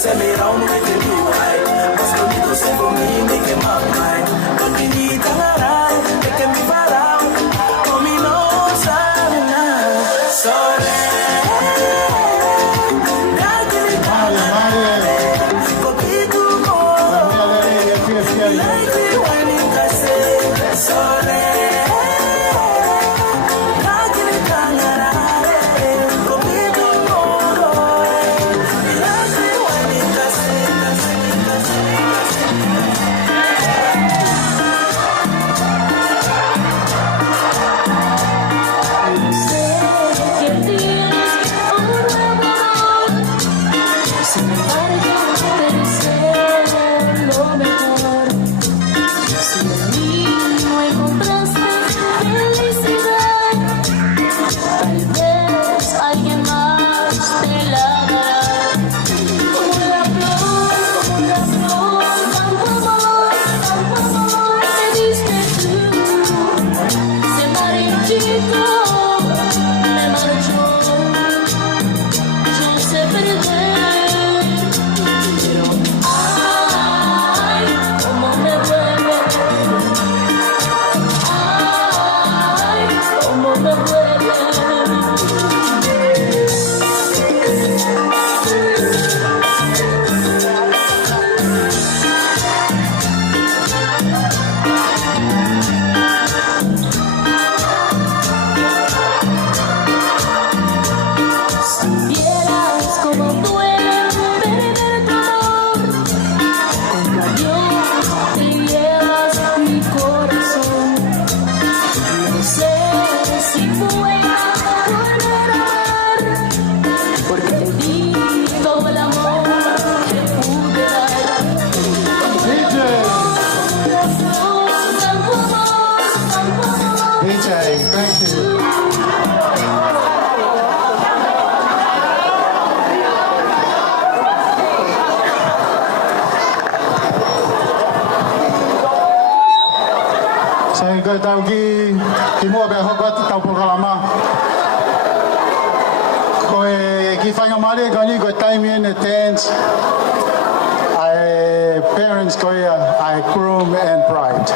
Send me round with the new height. Mas conmigo se for me, make him up mine. But we need a ride, they can be far out. For me, no sana. Sorry. Saya tahu ki mo be ho got tau programa. Ko ki fanga mare ko ni ko time in attends. I parents ko ya I groom and pride.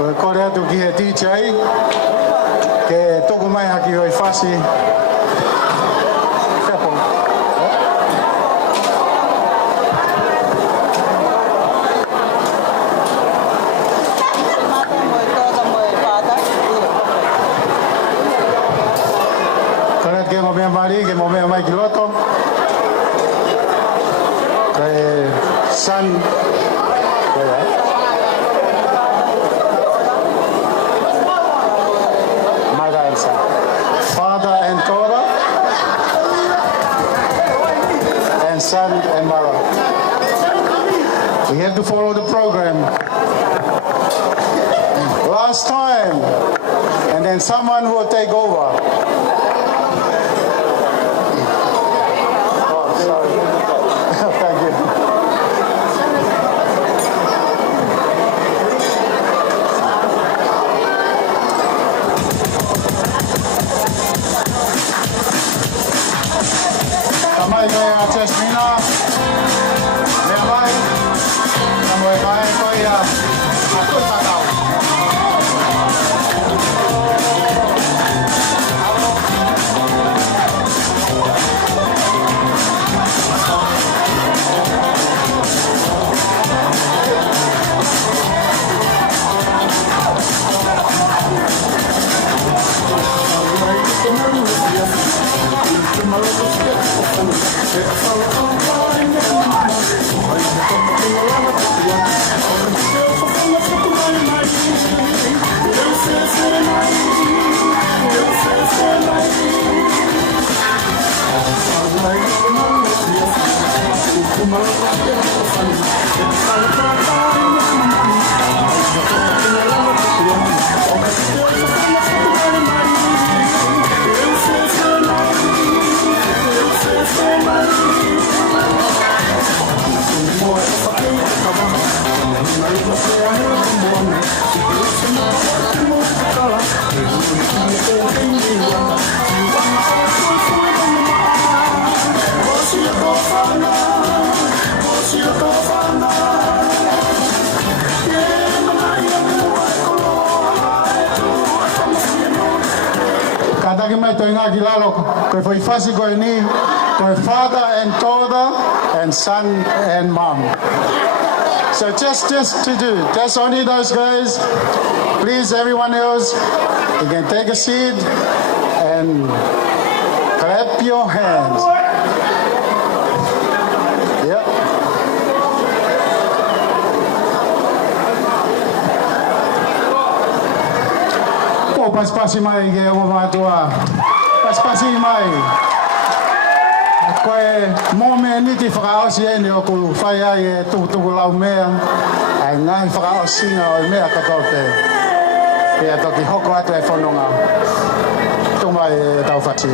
Ko re tu ki DJ ke toko mai haki hoi fasi. Mari que momento mai kiloto que san mother and son, father and daughter, and son and mother. We have to follow the program. Last time, and then someone will take over. mai kaya Jasmina. Mea mai. Kamu kai kaya aku tak tahu. Kata ki mai toi ngā ki lalo, koe whai whasi koe ni, koe father and daughter and son and mom. So just to do, just only those guys. Please, everyone else, you can take a seat and clap your hands. Yep. Oh, paspasi mai ke o matua. Paspasi mai. Koe mō mea niti whakaosi ene o ku whai ai e tukutuku lau mea. Ai ngai whakaosinga o mea katote. Pea toki hoko atu e whanonga. Tumai e tau whati.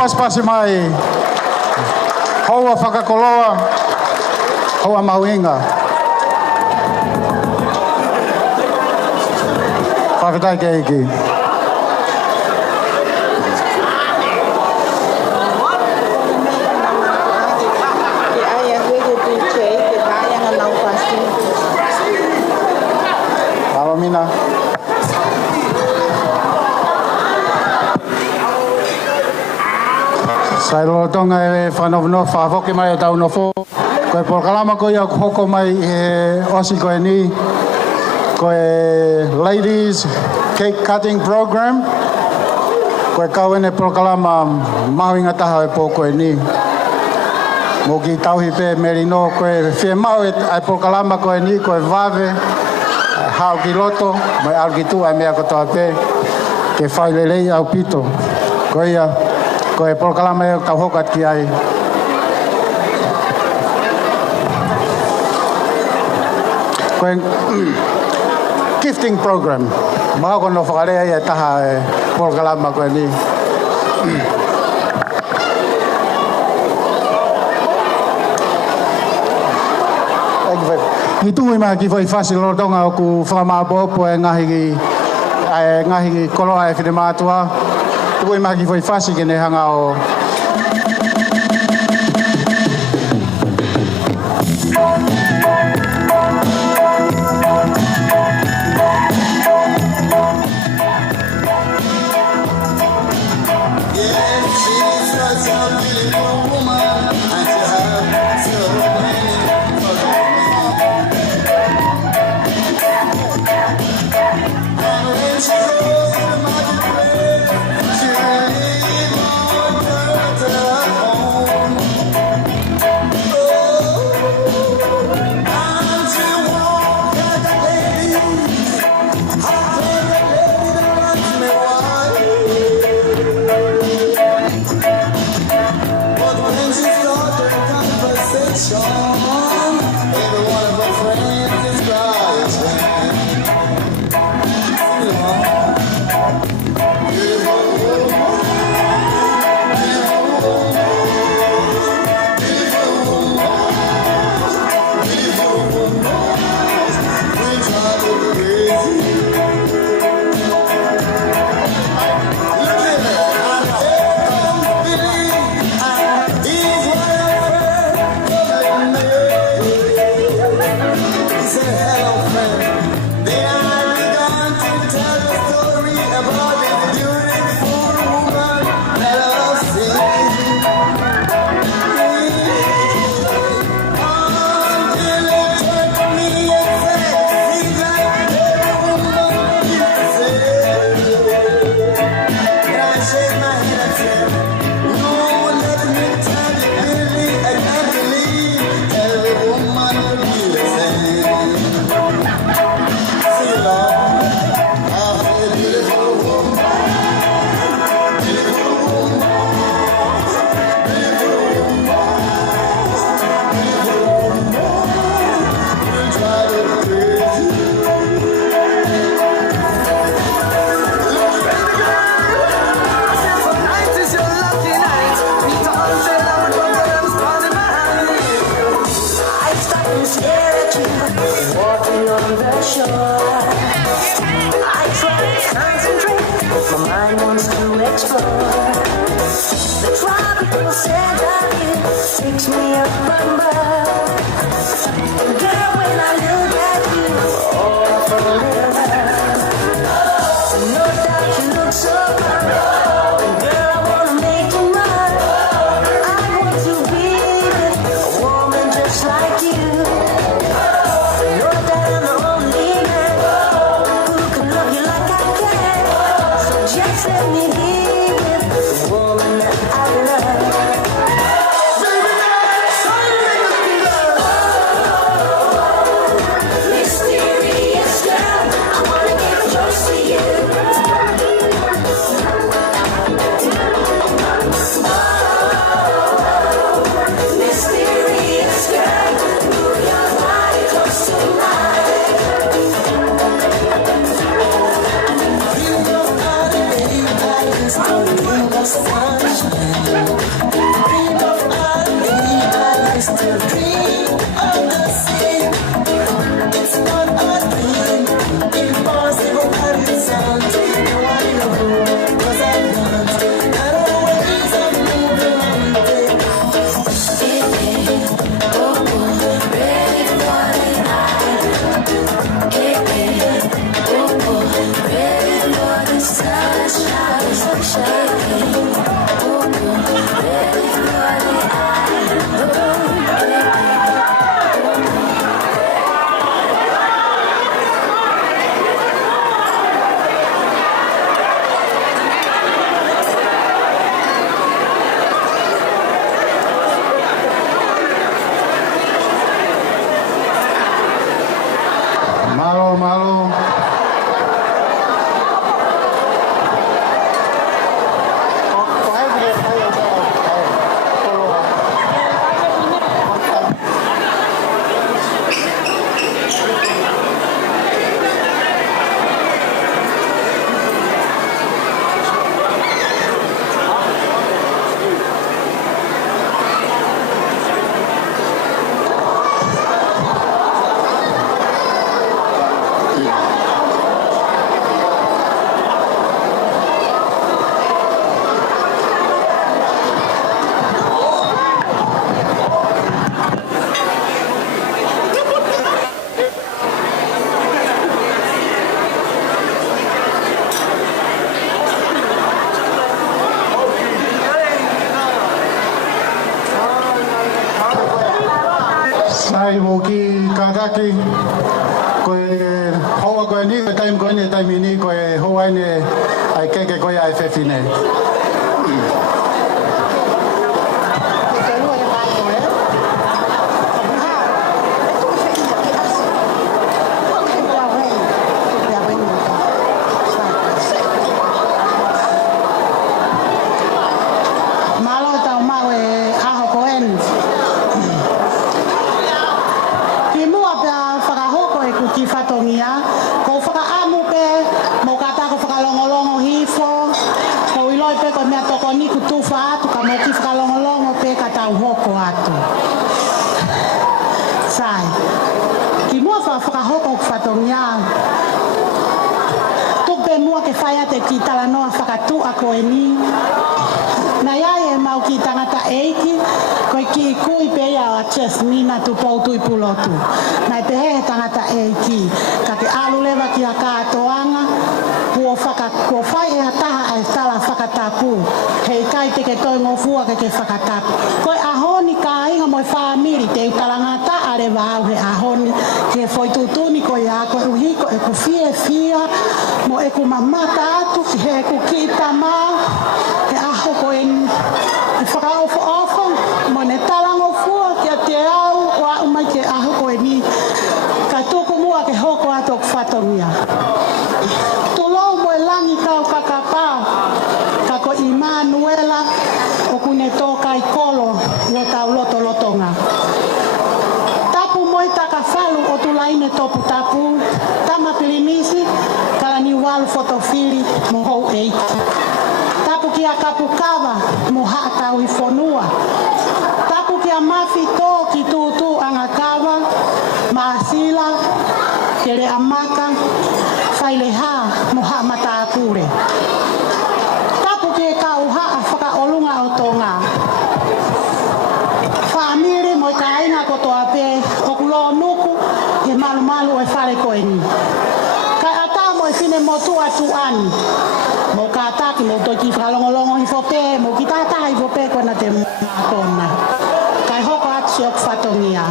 Paspasi mai. Hoa whakakoloa. Hoa mauinga. Whawhetai ke iki. Mina. Sai lo tonga e whanau whahoki mai e tau no fo. Koe polkalama ko ia hoko mai e osi koe ni. Koe ladies cake cutting program. Koe kauene polkalama mahuinga taha e po koe ni. Mo ki tauhi pe merino koe whie mau e polkalama koe ni koe vave. Hau ki loto, mai au ki tu ai mea kotoa pe, ke whai lelei au pito. Ko ia, ko e polkalama e kau hokat ki ai. Ko e gifting program. Maha kono whakarea ia taha e polkalama ko e ni. Ni tui mai ki foi fasi lo tonga o ku whamapopo e ngahi ki koloa e whine mātua. Tui mai ki foi fasi ki ne hanga o Mysterious girl. kai mo ki kakaki ko hoa ko ni time ko ni time ni ko hoa ni ai keke ko ai fefine Mina tu pau tu ipulotu. Nai te he tangata e ki. Ka te alu lewa ki a kātoanga. Kua whai e hataha ai tala whakatapu. Hei kai te ke toi ngofua ke whakatapu. Koe ahoni ka inga moi whaamiri. Te utalangata are wau he ahoni. Ke foi tutuni koe a koe uhiko e ku fia. Mo e ku mamata atu. He ku kita mau. He aho koe ni. E whakaofo. Mo ne talangofua. Te au wa umai ke aho koe ni ka tuku mua ke hoko ato whatongia tulou mo langi kau kakapa ka ko Immanuela o kune toka i kolo no tau lotonga tapu moi taka falu o tulaine topu tapu tama pilimisi kala ni walu fotofili mo hou eiki tapu ki a kapukawa mo haa i fonua tapu ki a mafito ki tutu angakawa maasila kere amaka faileha moha mata apure tapu ki kauha afaka olunga otonga family mo kainga ko to ape okulo nuku ke malu e fare koeni ka ata mo fine motu atuani mo kata ki mo to ki falongolongo hifope mo kitata hifope ko na te matona kai hoko atsok fatongia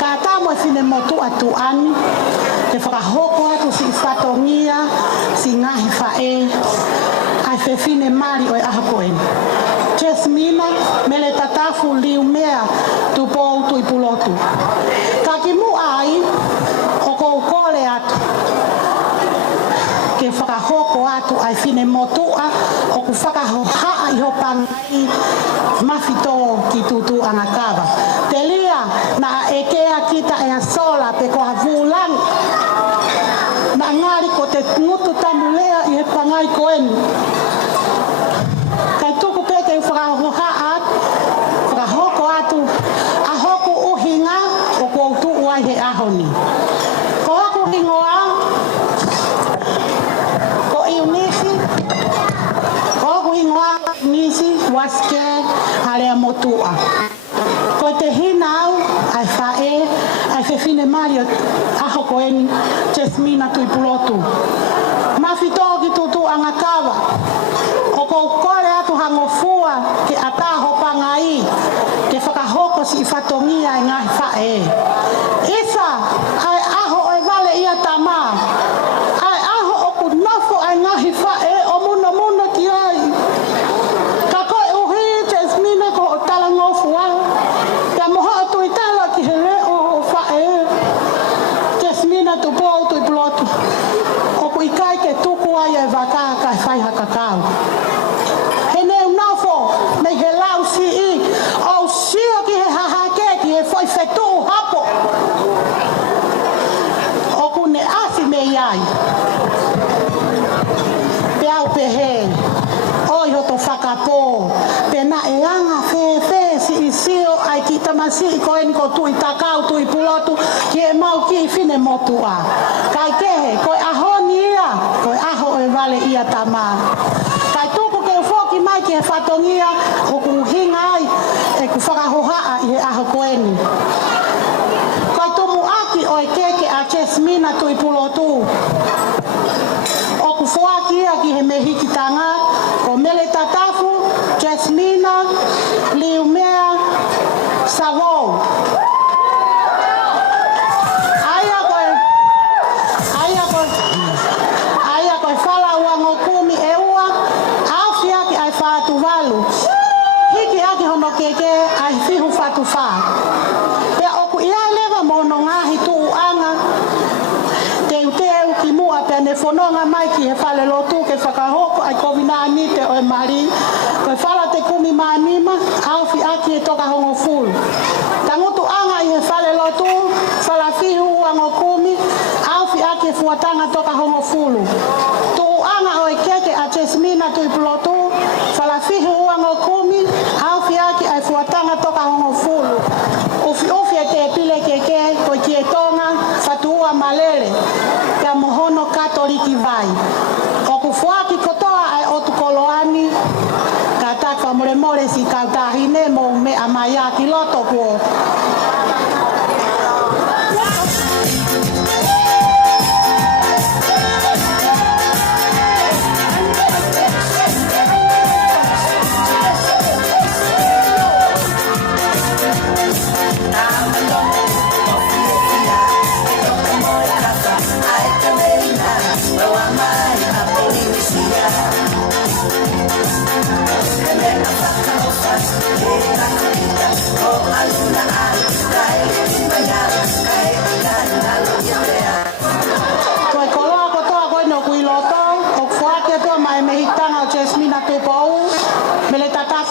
kata mo fine motu atuani te whakahoko atu si fatongia si ngahi fae ai fe fine mari o ahakoeni Jesmina mele tatafu liumea tupo tu ipulotu kakimu ai oko ukole atu ke whakahoko atu ai fine motua o ku whakahoha i hopangai mafito ki tutu angakawa. Te lia na ekea kita ea sola pe ko havulang na ngari ko te ngutu tamulea i he pangai koeni. Kai tuku peke i whakahoha atu, whakahoko atu, ahoku uhinga o ko utu uai he ahoni. Ko aku hingoa nisi waske harea motua ko te hinau ai fae ai fe fine mario aho koeni Jesmina tu ipulotu mafito ki tutu angakawa o ko kore atu hangofua ke ataho pangai ke whakahoko si fatongia e ngai fae isa ai aho e vale ia tama ai aho o ku nofo ai ngai fae o muna ki ai tu po tu plotu o ku ikai ke tuku ai e vaka ka fai hakakau hene unafo me he lau si i au sio ki he hahake ki he foi fetu hapo o ku ne asi me iai pe au pe he oi ho to whakapo pe na e anga fe si isio ai ki tamasi i koen ko tu i takau tu i pulotu ki e mau ki i fine motua kai kehe koe ahoni ia koe aho e vale ia tama kai tuku ke ufoki mai ki e whatongia o ku hinga ai e ku whakahohaa i he aho koeni kai tumu aki o e keke a Jesmina tu i pulotu o ku fuaki ia ki he mehiki tanga o mele tatafu Jesmina liumea Savo wha. Pea oku ia lewa mono ngahi tu anga. Teu ki mua pea ne whanonga mai ki he whale lotu ke whakahoko ai kovina ni te oe mari. Koe whala te kumi manima, awhi aki e toka hongo fulu. Tangutu anga i he whale lotu, whala fihu ango kumi, awhi aki e fuatanga toka hongo fulu. Tu anga oe keke a Jesmina tui pulotu, whala fihu ango kumi, awhi aki e fuatanga toka hongo fulu. Ufi e te pile keke, koe ki e tonga, fatua malele, te mohono katoliki vai. Oku fuaki kotoa ai otu koloani, ka takwa more si kautahine mo me amaya ki loto kuo.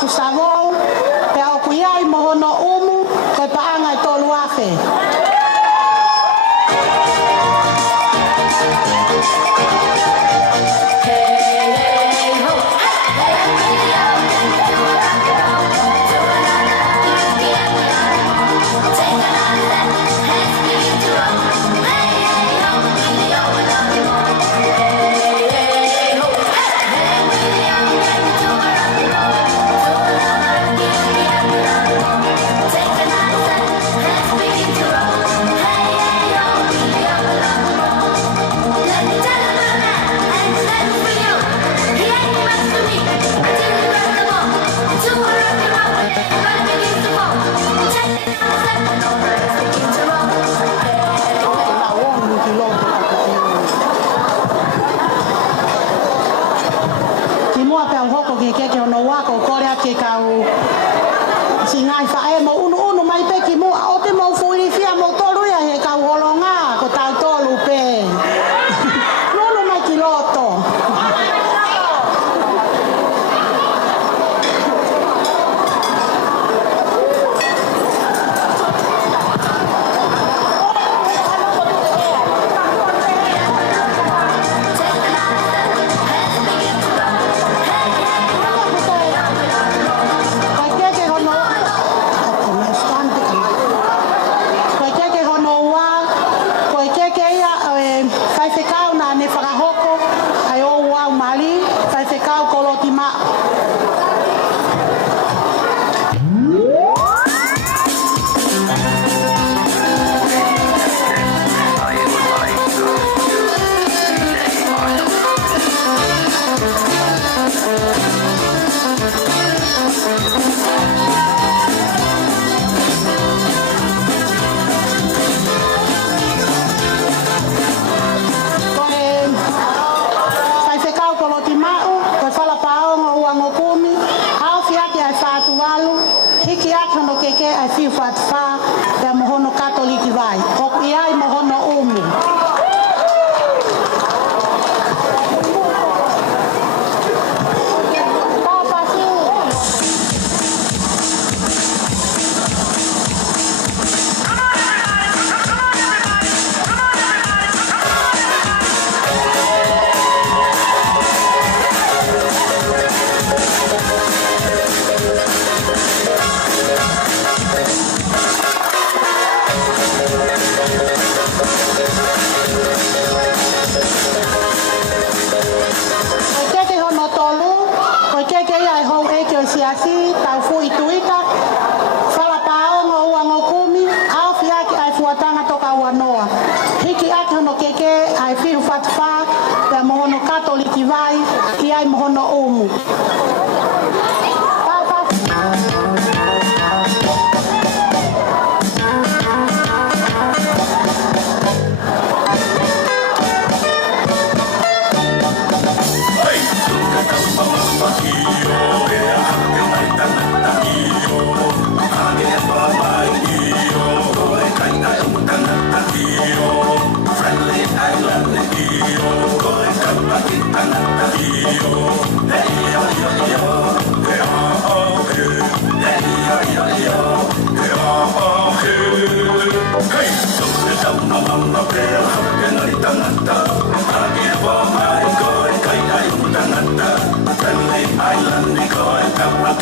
Savou, pe au kuiai mohono umu, koe paanga i tolu afe. Bye. Foi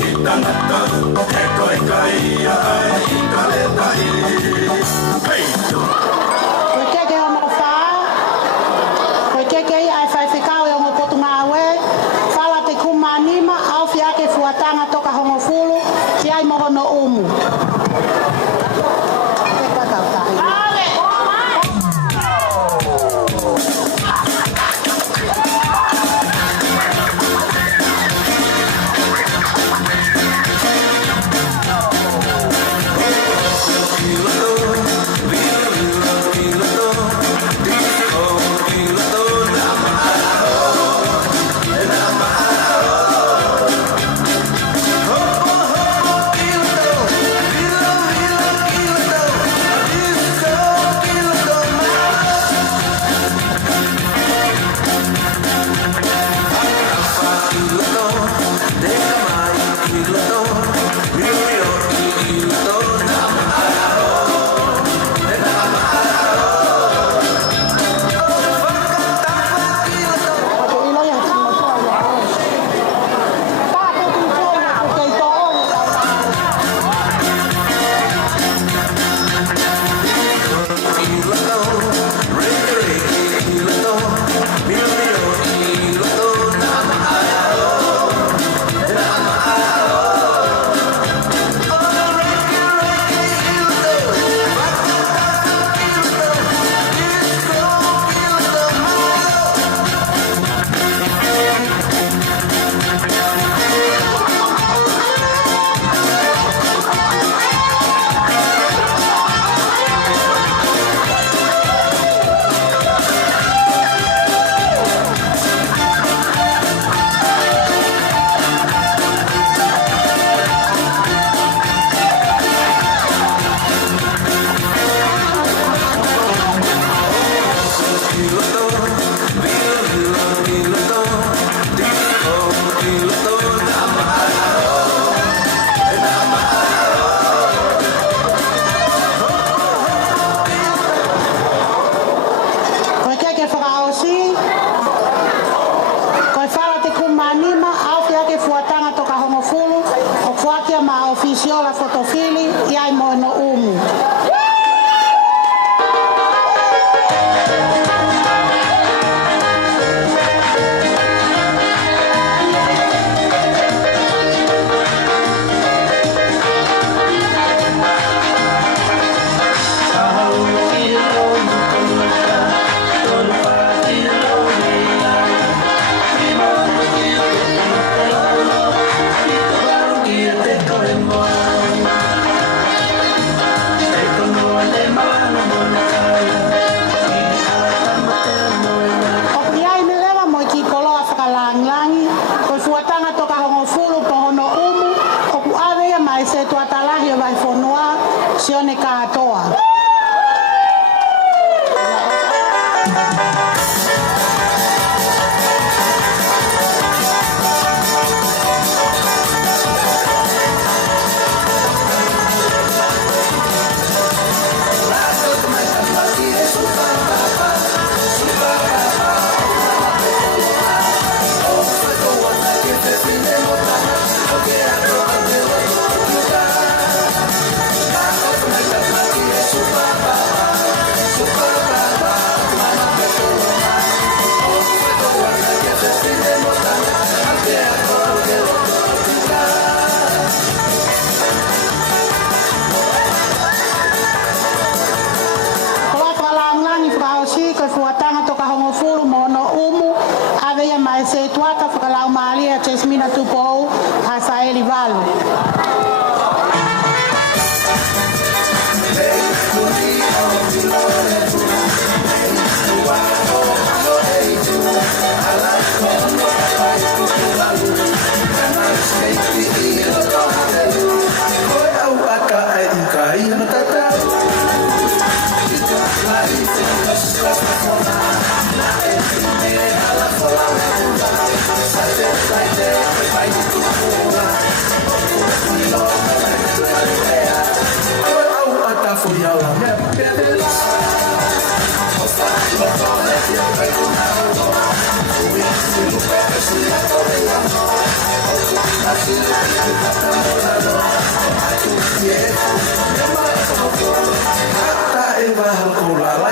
Hãy subscribe cho kênh Ghiền Mì Gõ để không bỏ lỡ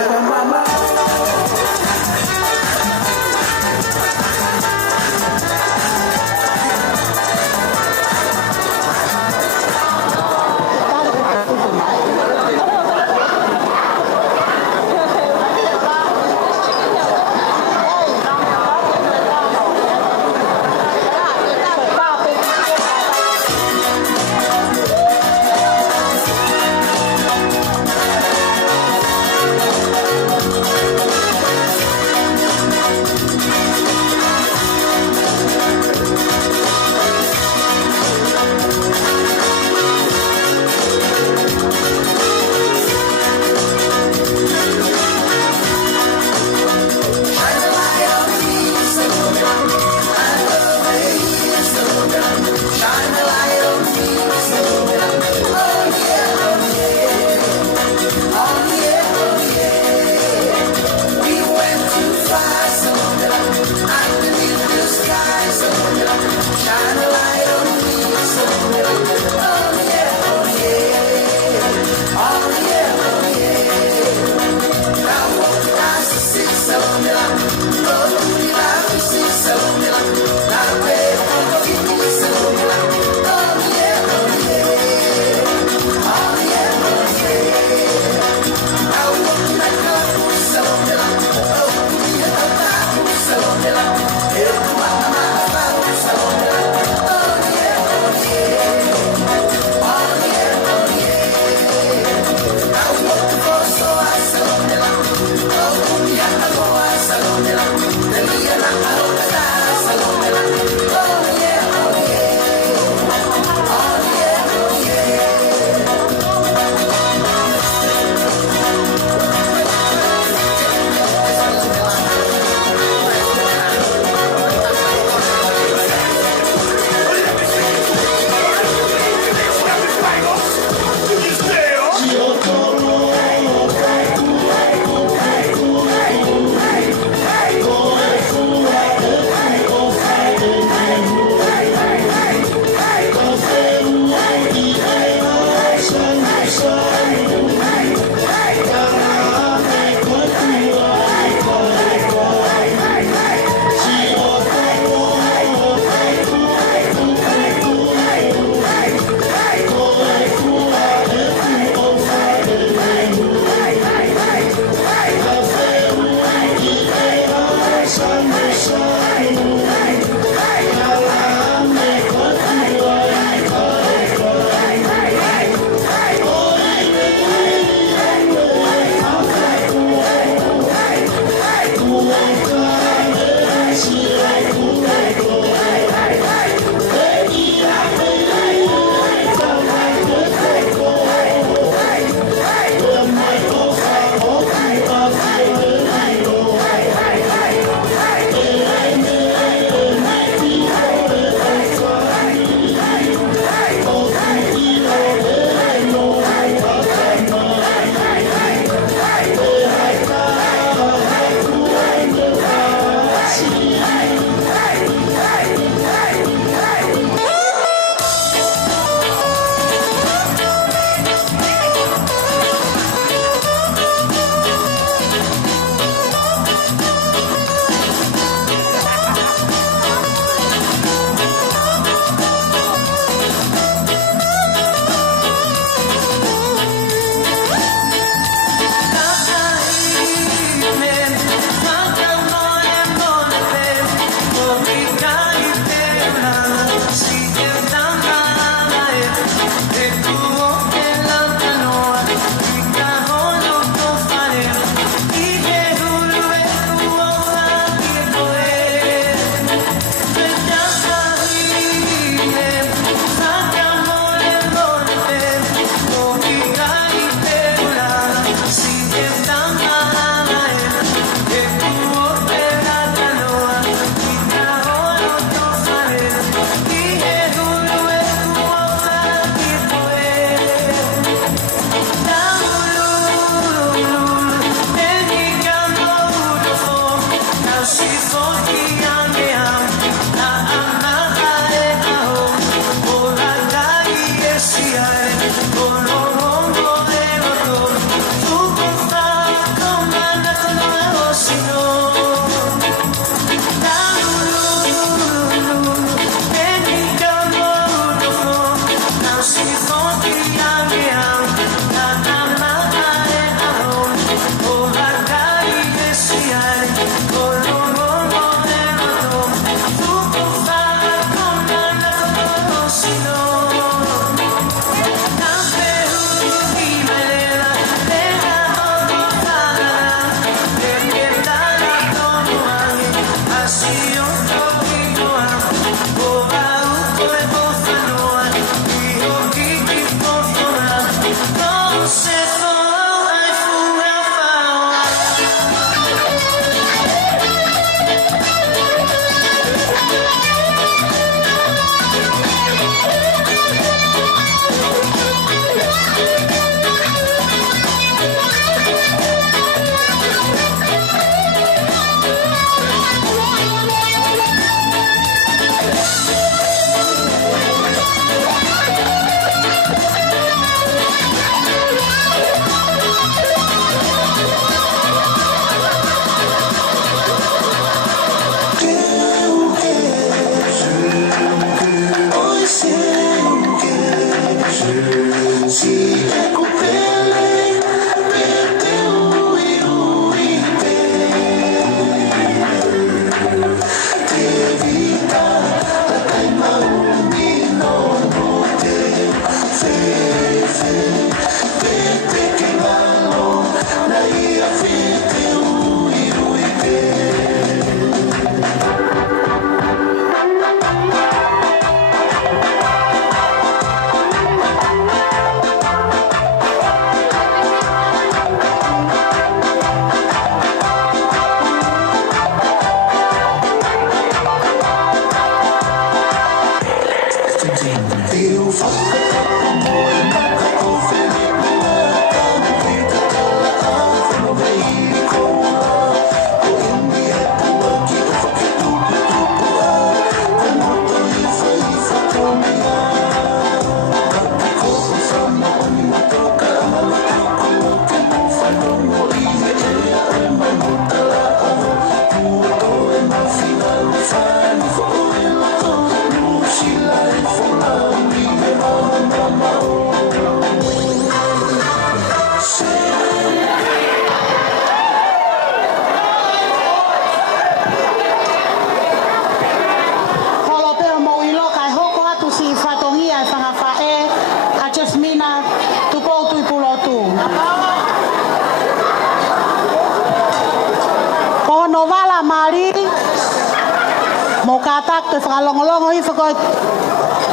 Mo ka tak te whakalongolongo i whakoi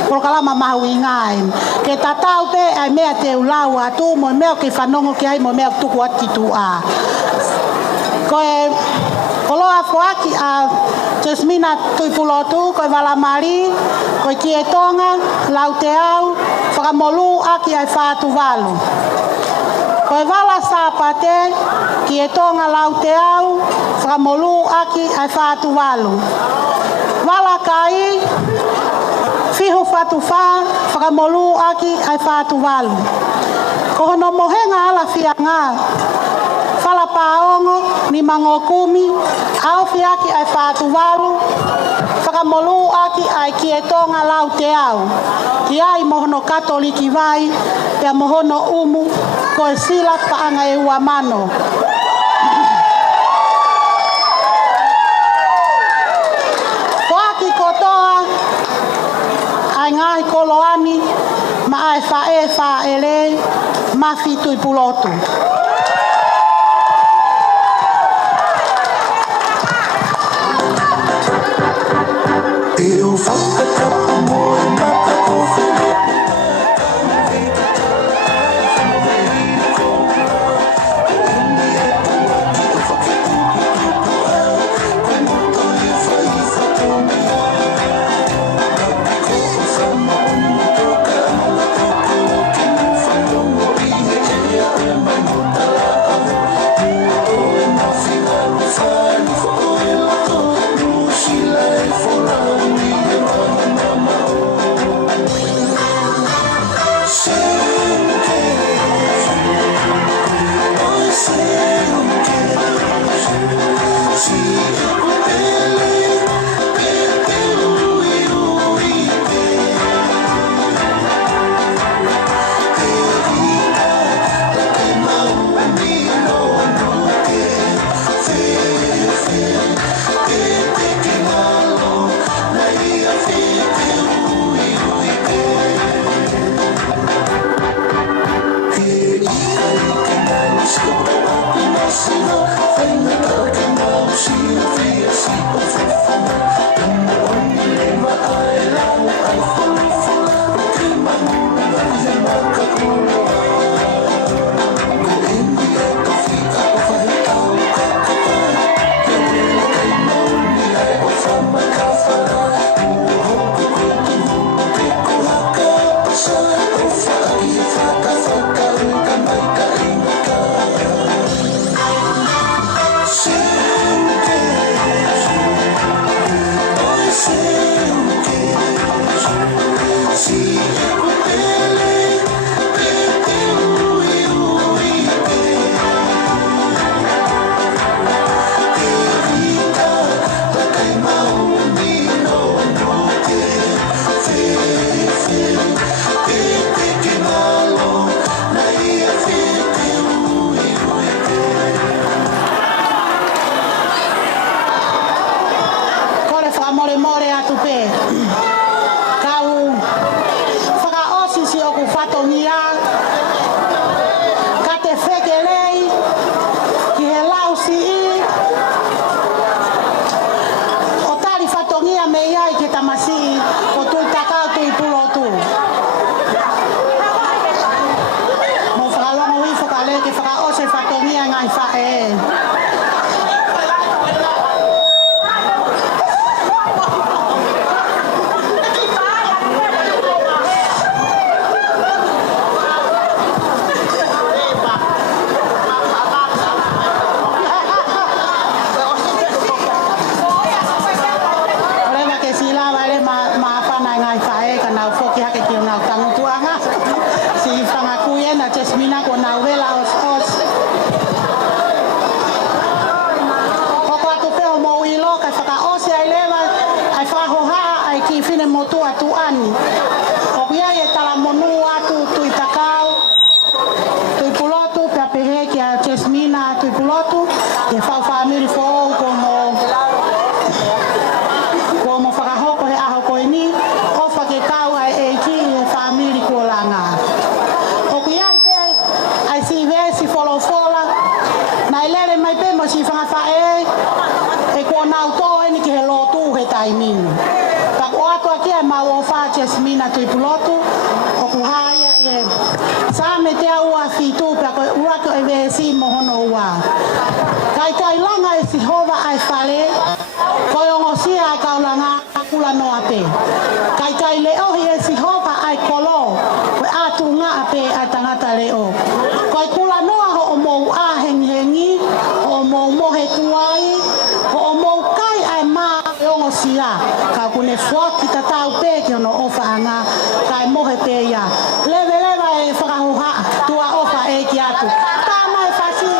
prokalama mahu i ngai. Ke tatau te ai mea te ulau atu mo mea ke whanongo ki ai mo mea tuku ati tu a. Koe koloa fuaki a Jasmina Tuipulotu, koe Walamari, koe Kietonga, Lau Te Au, whakamolu aki ai whātu walu. Koe Wala Sāpate, Kietonga, Lau Te Au, whakamolu aki ai whātu walu. Wala Kai, Fihu Whatuwha, whakamolu aki ai whātu walu. Kohono mohenga ala whianga, Whala Paongo, ni Mangokumi, au fiaki ai whātu walu, whakamolu aki ai Kietonga Lau Te Au. Ki ai mohono katoliki vai, pia mohono umu, koe sila paanga e uamano. Whaki kotoa, ai ngai koloani, ma ai whaele, mafi Tuipulotu. Eu whakatapa mo e mata kōwhiri Jesmina. Pak o ato aki e mau o wha Jesmina tui pulotu, o ku haia e sa me te au a fitu pe koe urako e vesi mohono ua. Kai tai langa e sihova ai whale, koe ongo sia ai kaulanga kula no ape. Kai tai leo hi e sihova ai kolo, koe atu nga ape ai tangata leo. Koe kula noa ho o mou a hengi, ho o mou mohe tuai, ho o mou kai ai maa e ongo sia. Ka kune fuaki tatau pe ki ono ofa anga, kai mohe pe ia. Leve e whakahuha tua ofa e ki atu. Tā mai whasi.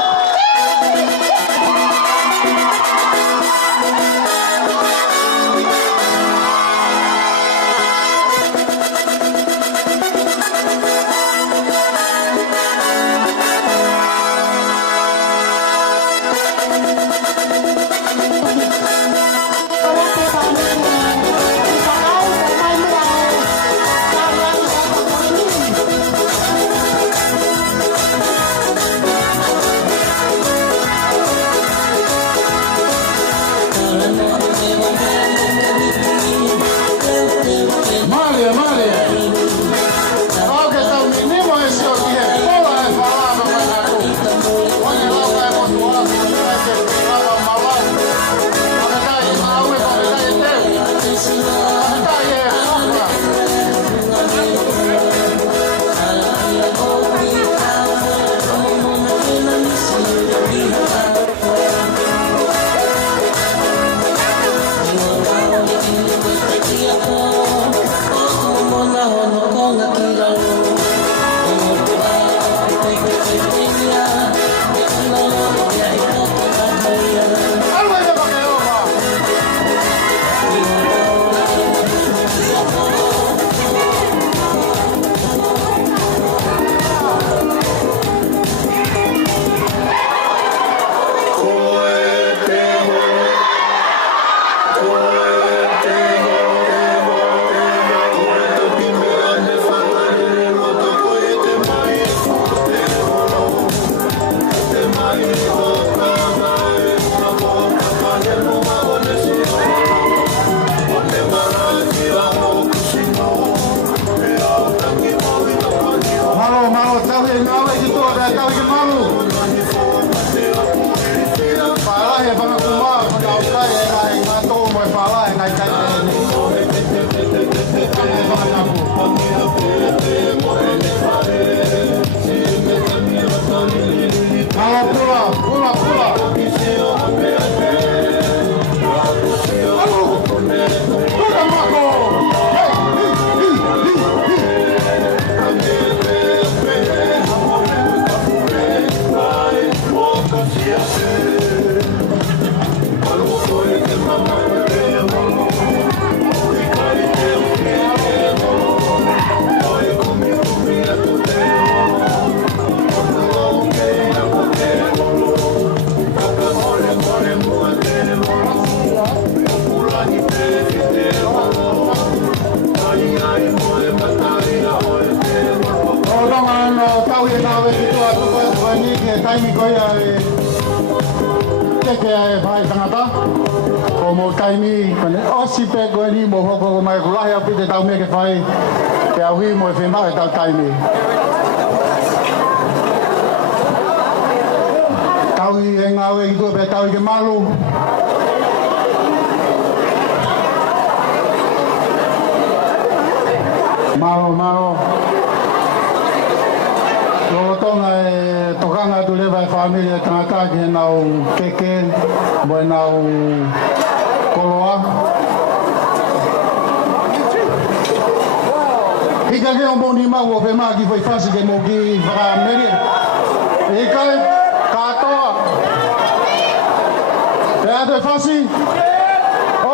Malo. Lotonga e tokanga tu leva familia tangata ki nau keke, mo nau koloa. Ika ke o ni mau o pe ma ki foi fasi ke mo ki vara meri. Ika katoa. Pe ate fasi.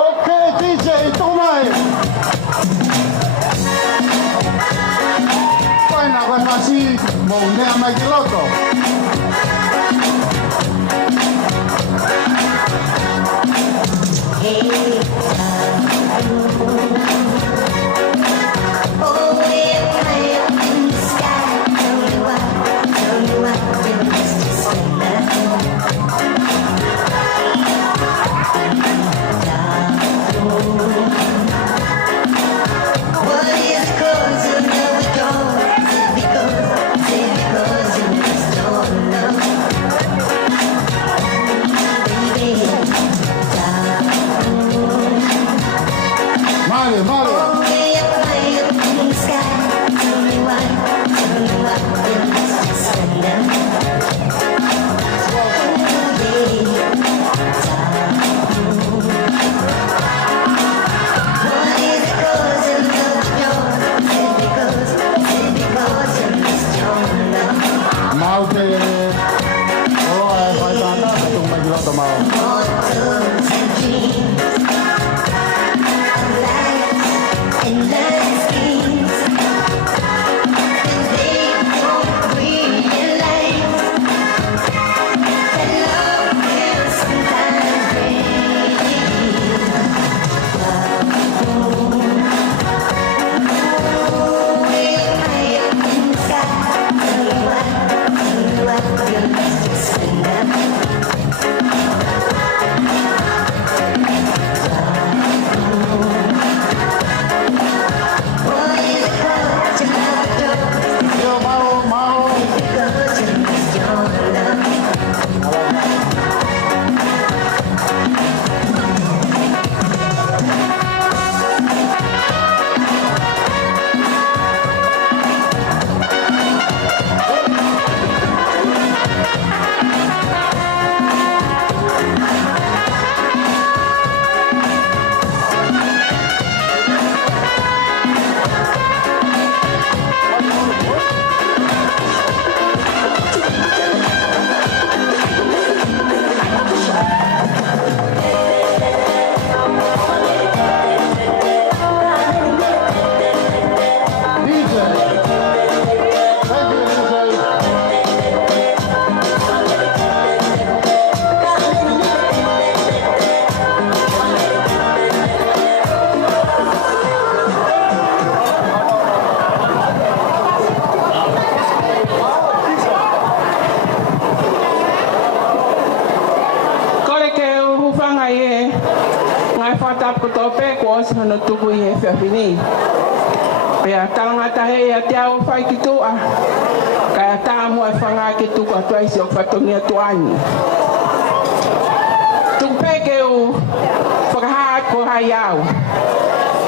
Okay, DJ, tomai. Koe fasi mo nea mai ki loto. Oh, Male, male. Mau te oh ai vai tanda tung mai lo mau no tuku I he whiawhini. Pea tangata he a te au whai ki tua. Kaya tā mua whanga ke tuku atua isi o whatongia tuani. Tuku peke u whakahaa ko hai au.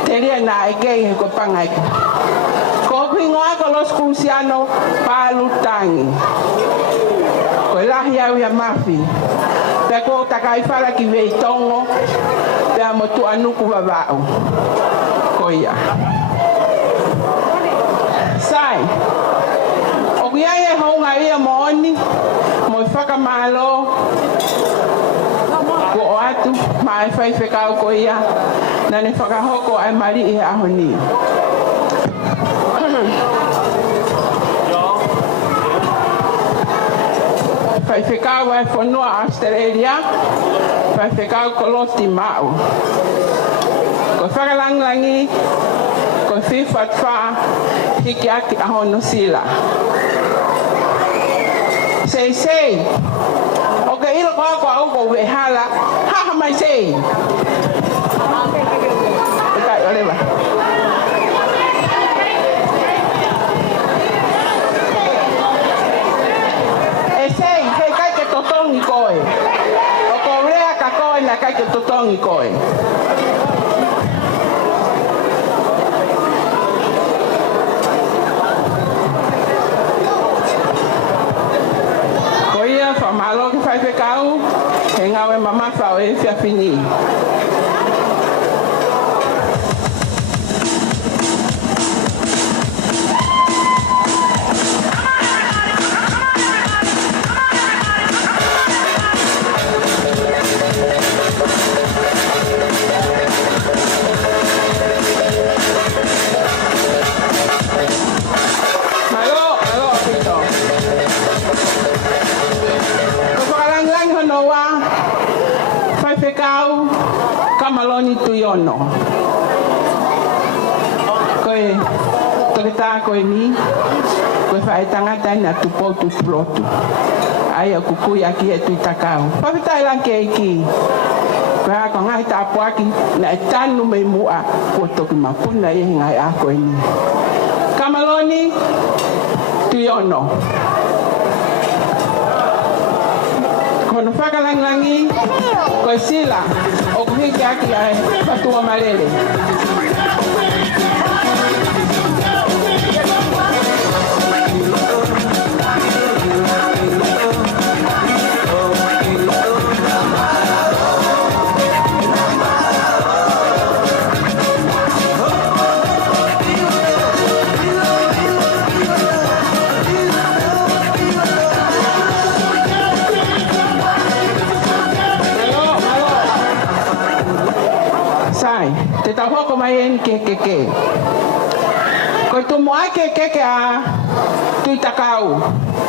Te ria nā e kei he ko pangai. Ko kui ngoa ko los kusiano pālutangi. Ko lahi au ia mafi. Pea ko takai whala ki vei tongo. Pea mo tu anuku wawau. Ko ia. Sai. O kia e honga ia mooni. Mo whakamalo. Ko o atu. Mai whai whekau ko ia. Nane whakahoko ai mari I ahoni. Whai whekau ai whanua Australia. Whai whekau ko losti mau. Ko whakalanglangi. Ko whiwhatwha. Hiki aki ahono sila. Sei. O ke ilo koa koa au ko wehala. Haha mai sei. Kai olewa. Sei, hei kai ke totongi koe. O ko rea ka koe na kai ke totongi koe. Ko ia whamalo ki whai whekau, he ngau e mama whao e whiawhini. Whekau kamaloni tuiono. Koe toke tā koe ni, koe whae tangata na tupou tupulotu. Ai a kukui aki e tui takau. Whawhitai lanke e ki. Koe hako ngai tāpu aki na e tanu mei mua kua toki mapuna e ngai a koe ni. Kamaloni tuiono. Kono whakalanglangi, koe sila, o kuhiki aki ai patua marele. Te tau hoko mai e ni ke. Koe tu moa ke a tui takau,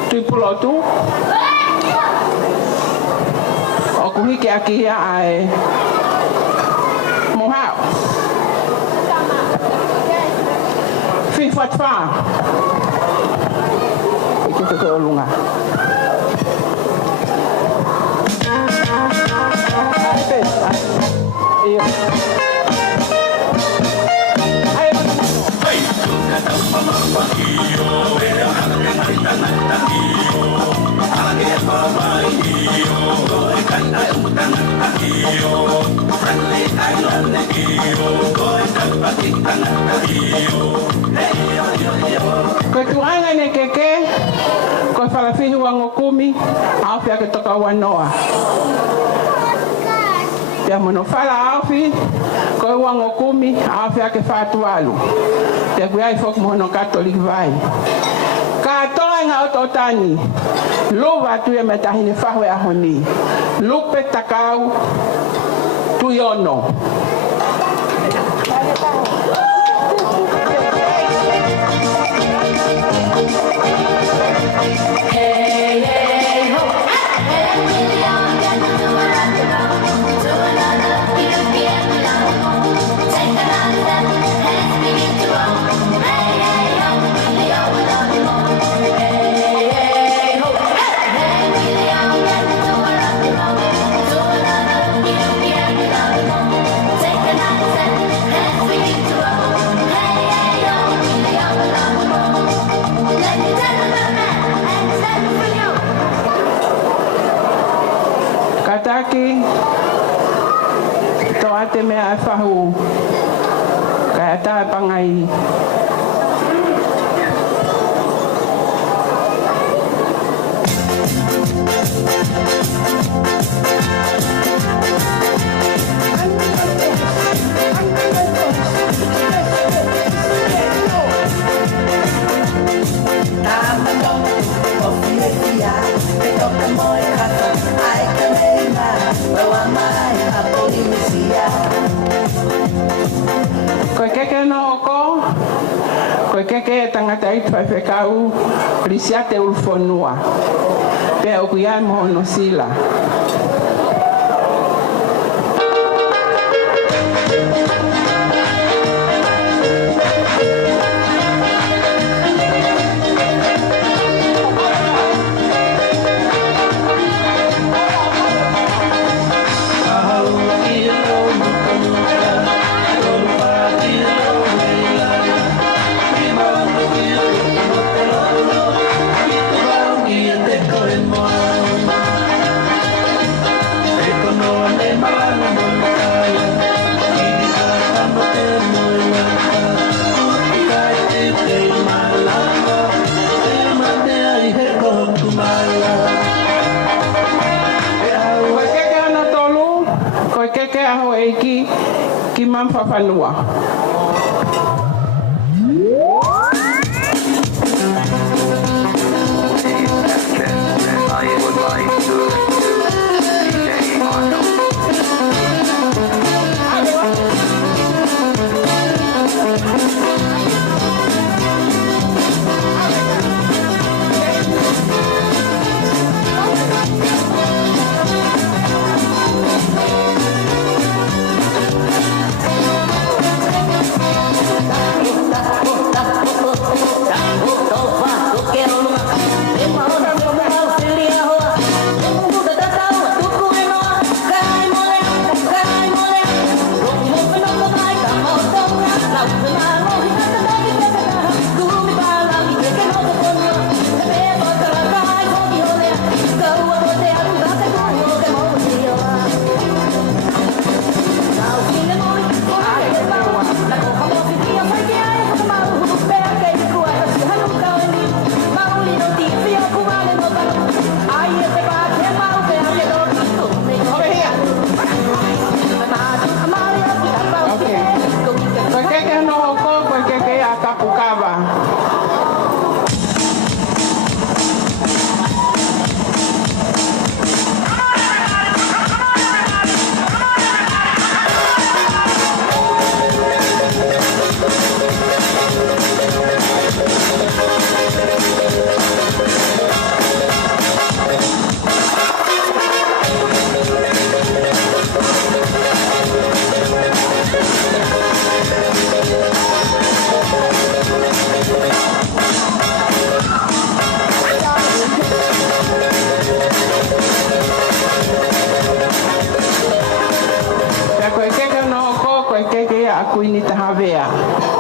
tui pulotu. O kuhi ke aki ia ai mohau. Fifatfa. Ike te koe o lunga. Koe tuanga ne keke, koe whalafihi wangokumi, awhi ake toka wanoa. Pea mono whala awhi, koe wangokumi, awhi ake whātualu. Pea kui ai whoku mono katolik vai. Katoa ngā ototani, luwa tuia me tahine whahwe ahoni. Lupe takau, tui ono. Kataki, to ate mea e whahu, kai ata e pangai. Koe keke no oko, koe keke e tangata i tuai whekau, risiate ulfonua. Pea uku iai moho no sila. Ki mamwhawhanua. Havea.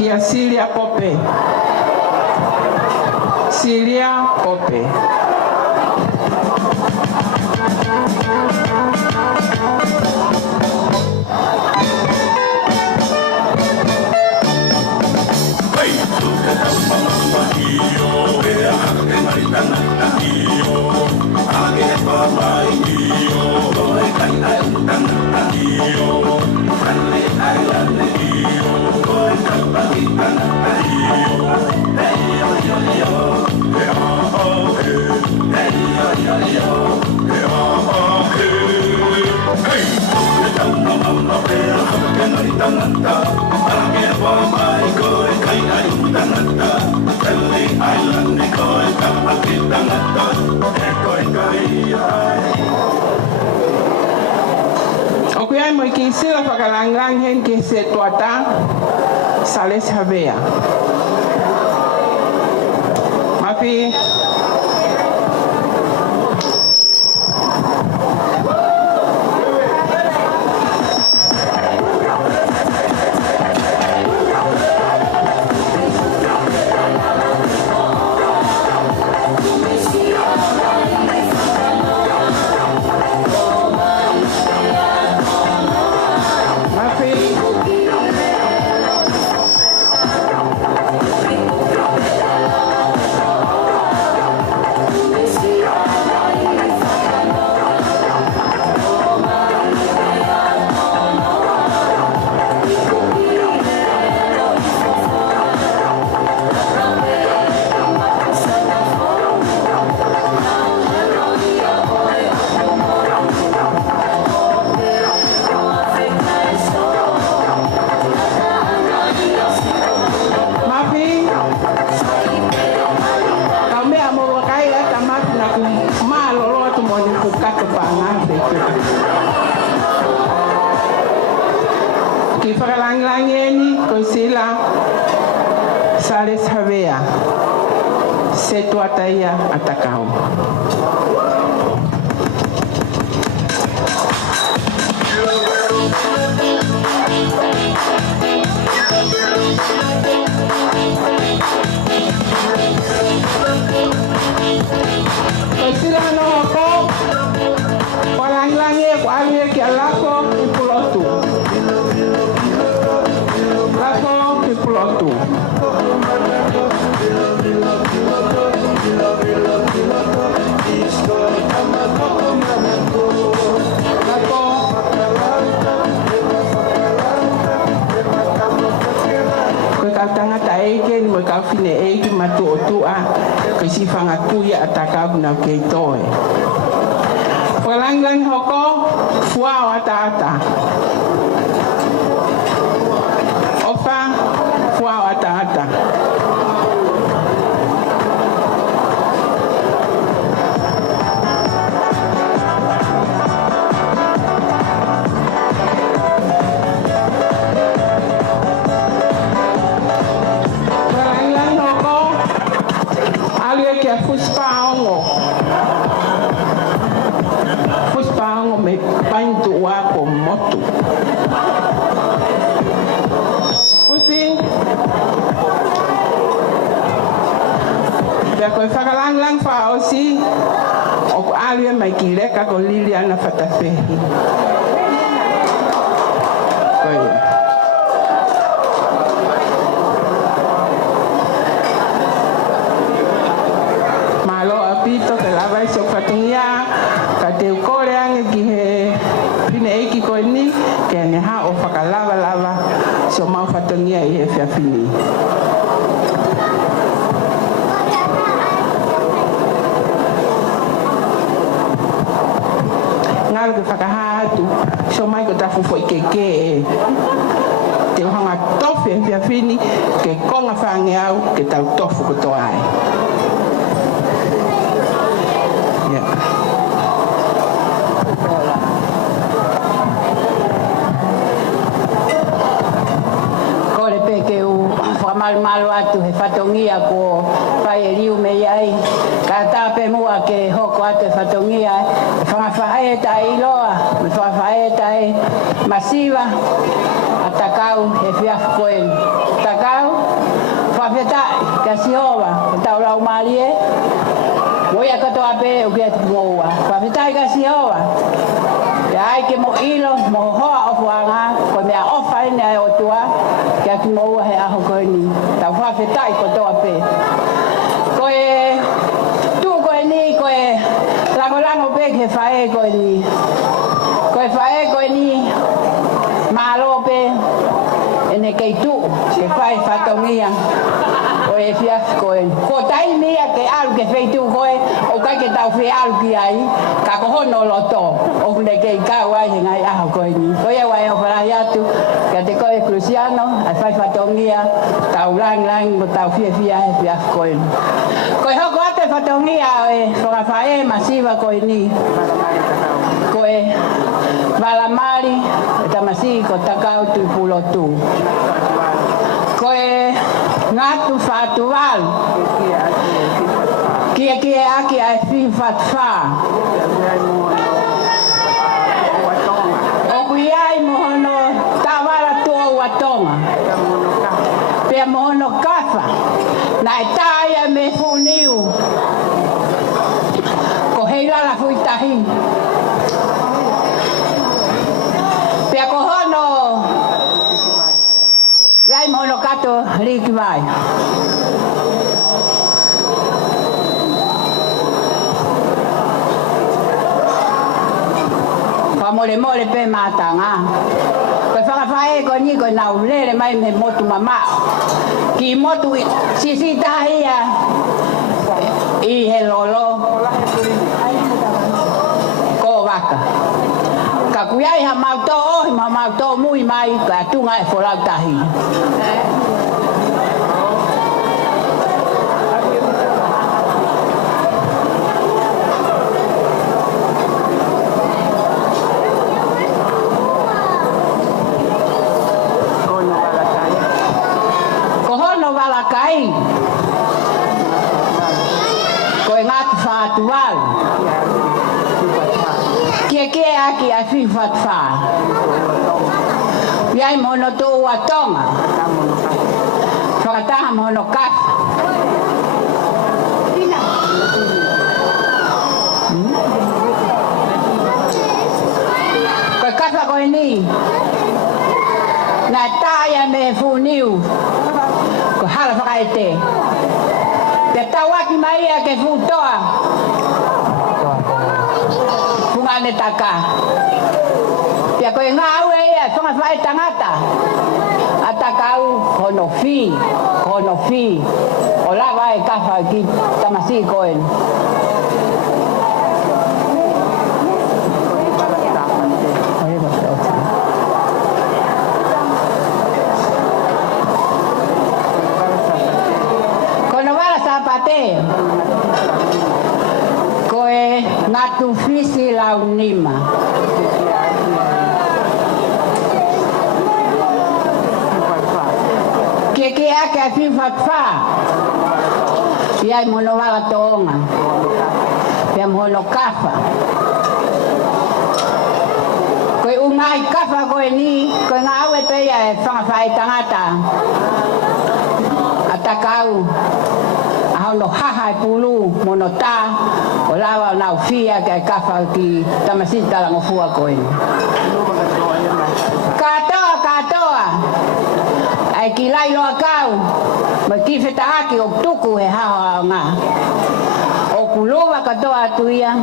Kia Silia Pope. Silia Pope. Okuya mo kisila pakalangang hen kise tuata Sales Havea. Mafi Sales Havea, Setu Ataya Atakau. Sila no ako, walang langit, walang kialako, ipulotu. Lako, ipulotu. Tanga taeke ni ka fine e ki matu otua ke si fanga kuya ataka na ke toe walang hoko fua ata ofa fua ata Fuspaongo me pantu wako moto. Pusi. Beko fakalang fa osi. Oku alia mai kileka ko Liliana fatafehi. Malo apito que la vai so fatungia te ukore ange ki he pine eiki koe ni, ke ane ha o whakalava lava, so mau whatongia i he whiawhini. Ngāru ke whakahātu, so mai ko tafu fo i ke te uhanga tofu e whiawhini, ke konga whange au, ke tau tofu ko toa ai. Malu atu he whatongia ko pai e riu me iai. Ka tāpe mua ke hoko atu he whatongia. Whangawhae tai iloa, me whangawhae tai masiva. A takau he whiafu koen. Takau, whawhetai, ka sihowa, tau lau marie. Moia katoa pe o kia tumoua. Whawhetai ka sihowa. Ai ke mo ilo, mo hoa o fuanga, ko mea ofa ine ai o tua, kia ki mo ua he aho koe ni. Tau whawhetai ko toa pe. Koe, tu koe ni, koe, lango pe ke whae koe ni. Koe whae koe ni, malo pe, ene kei tu, ke whae whatongia. Koe fiaf koe. Ko tai mea ke alu ke wheitu koe, o kai ke tau whi alu ki ai, ka kohono loto, o kune kei kau ai he ngai aho koe ni. Koe wai o wharahi atu, ka te koe Cruciano, ai whai whatongia, tau lang, mo tau fia he fiaf koe. Koe hoko ate whatongia e whakawhae masiva koe ni. Koe Valamari, e tamasi ko takau tu pulo tu. Koe ngatu whatual. Kia aki ai whiwhat wha. O kui ai mohono tawara tua watonga. Pea mohono kafa. Nai taia me funiu. Ko heilala fuitahi. Pea kohono Vai mono kato riki vai. Pa mole pe matanga. Koe whakawhae ko ni koe nau lere mai me motu mama. Ki motu sisi tahia i he lolo. Ko waka. Ka kuiai ha mauto ohi ma mauto mui mai ka tunga e wholau tahi. Kohono walakai. Koe ngatu whatual. Kia aki a whiwhat wha. Iai mono tō watonga. Whakataha mono kafa. Koe kafa koe ni. Nā tāia me funiu. Ko hala whakaete. Te tawaki mai a ke futoa. Pungane taka. Pia koe ngā au e ia, whanga whae tangata. A takau hono fi. O lawa e kafa ki tamasi koen. Kono wala sapate. Koe ngatu fisi lau nima. Ke ake a whiwhat wha. Iai mono wala toonga. Pia mono kafa. Koe ungai kafa koe ni, koe ngā aue peia e whangawhae tangata. A takau. Ahono haha e pulu, mono tā. O lawa nau fia ke kafa ki tamasita lango fua koe. Katoa. Ai ki lai loa kau, ma ki whetahaki o tuku he haha o ngā. O kulova katoa atuia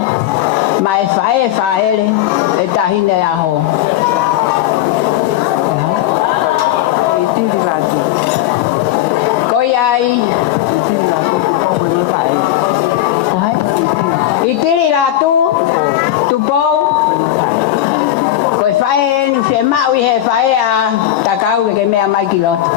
ma e faele e tahine aho. Koiai itiri ratu tupou koi fae ni se mau I he fae a takau ke mea mai kiloto.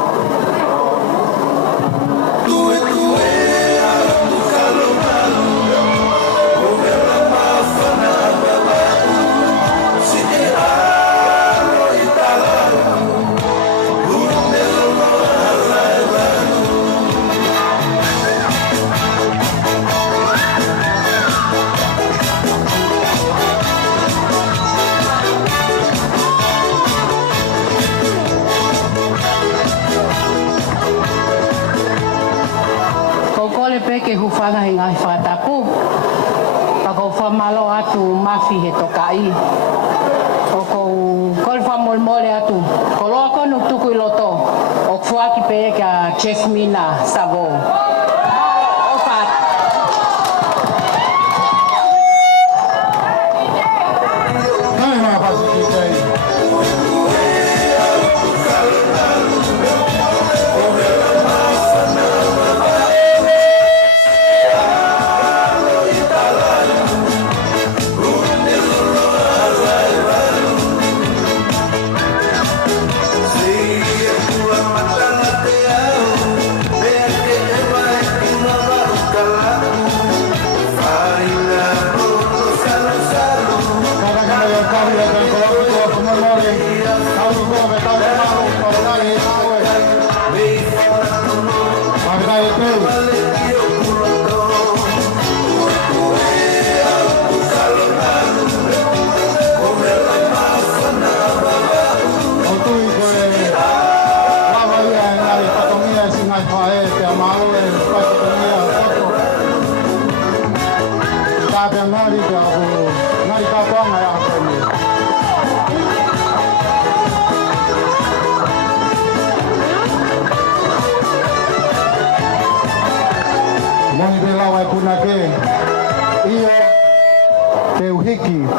Ke hufanga he ngai whatapu. Pako whamalo atu mafi he tokai. O kou kol whamolmole atu. Ko loa konu tuku I loto. O fuaki pe ka Jasmina Savo. O pat. Nai mga pasikitay.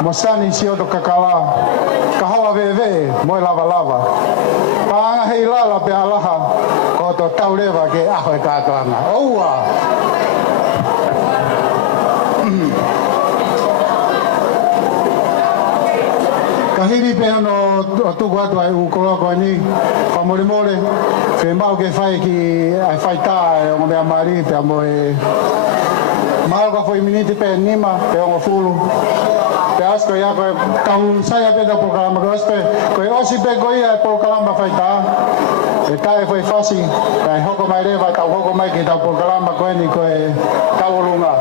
Mosani si oto kakala, kahawa veve, moi lava lava. Paanga hei lala pe alaha, ko to taulewa ke aho e kātoanga. Oua! Kahiri pe ano tuku atu ai ukoloa koe ni, whamore more, whe mau ke whai ki ai whai tā e ongo mea mari pe amo e Malga foi miniti pe nima, pe ongo fulu. Pe asko ia koe kaun saya pe da programa ko asko koe osi pe ko ia programa fai ta. E kai foi fasi, kai hoko mai reva tau hoko mai ki tau programa koe ni koe taulunga.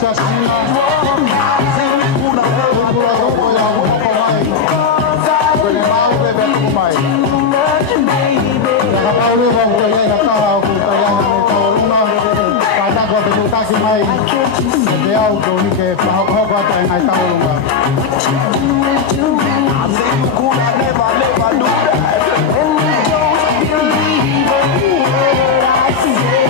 Chasina, Pula Doko ya Woko Mai, Kwenye Mau Bebe Kumai. Ya Kapau Lewa Kutaya ya Kaha Kutaya ya Kaoluna, Pada Kwa Benutaki Mai, Ede Au Donike, Pahoko Ata Ngai Kaolunga. I say you could never do that. And you don't believe a word I say.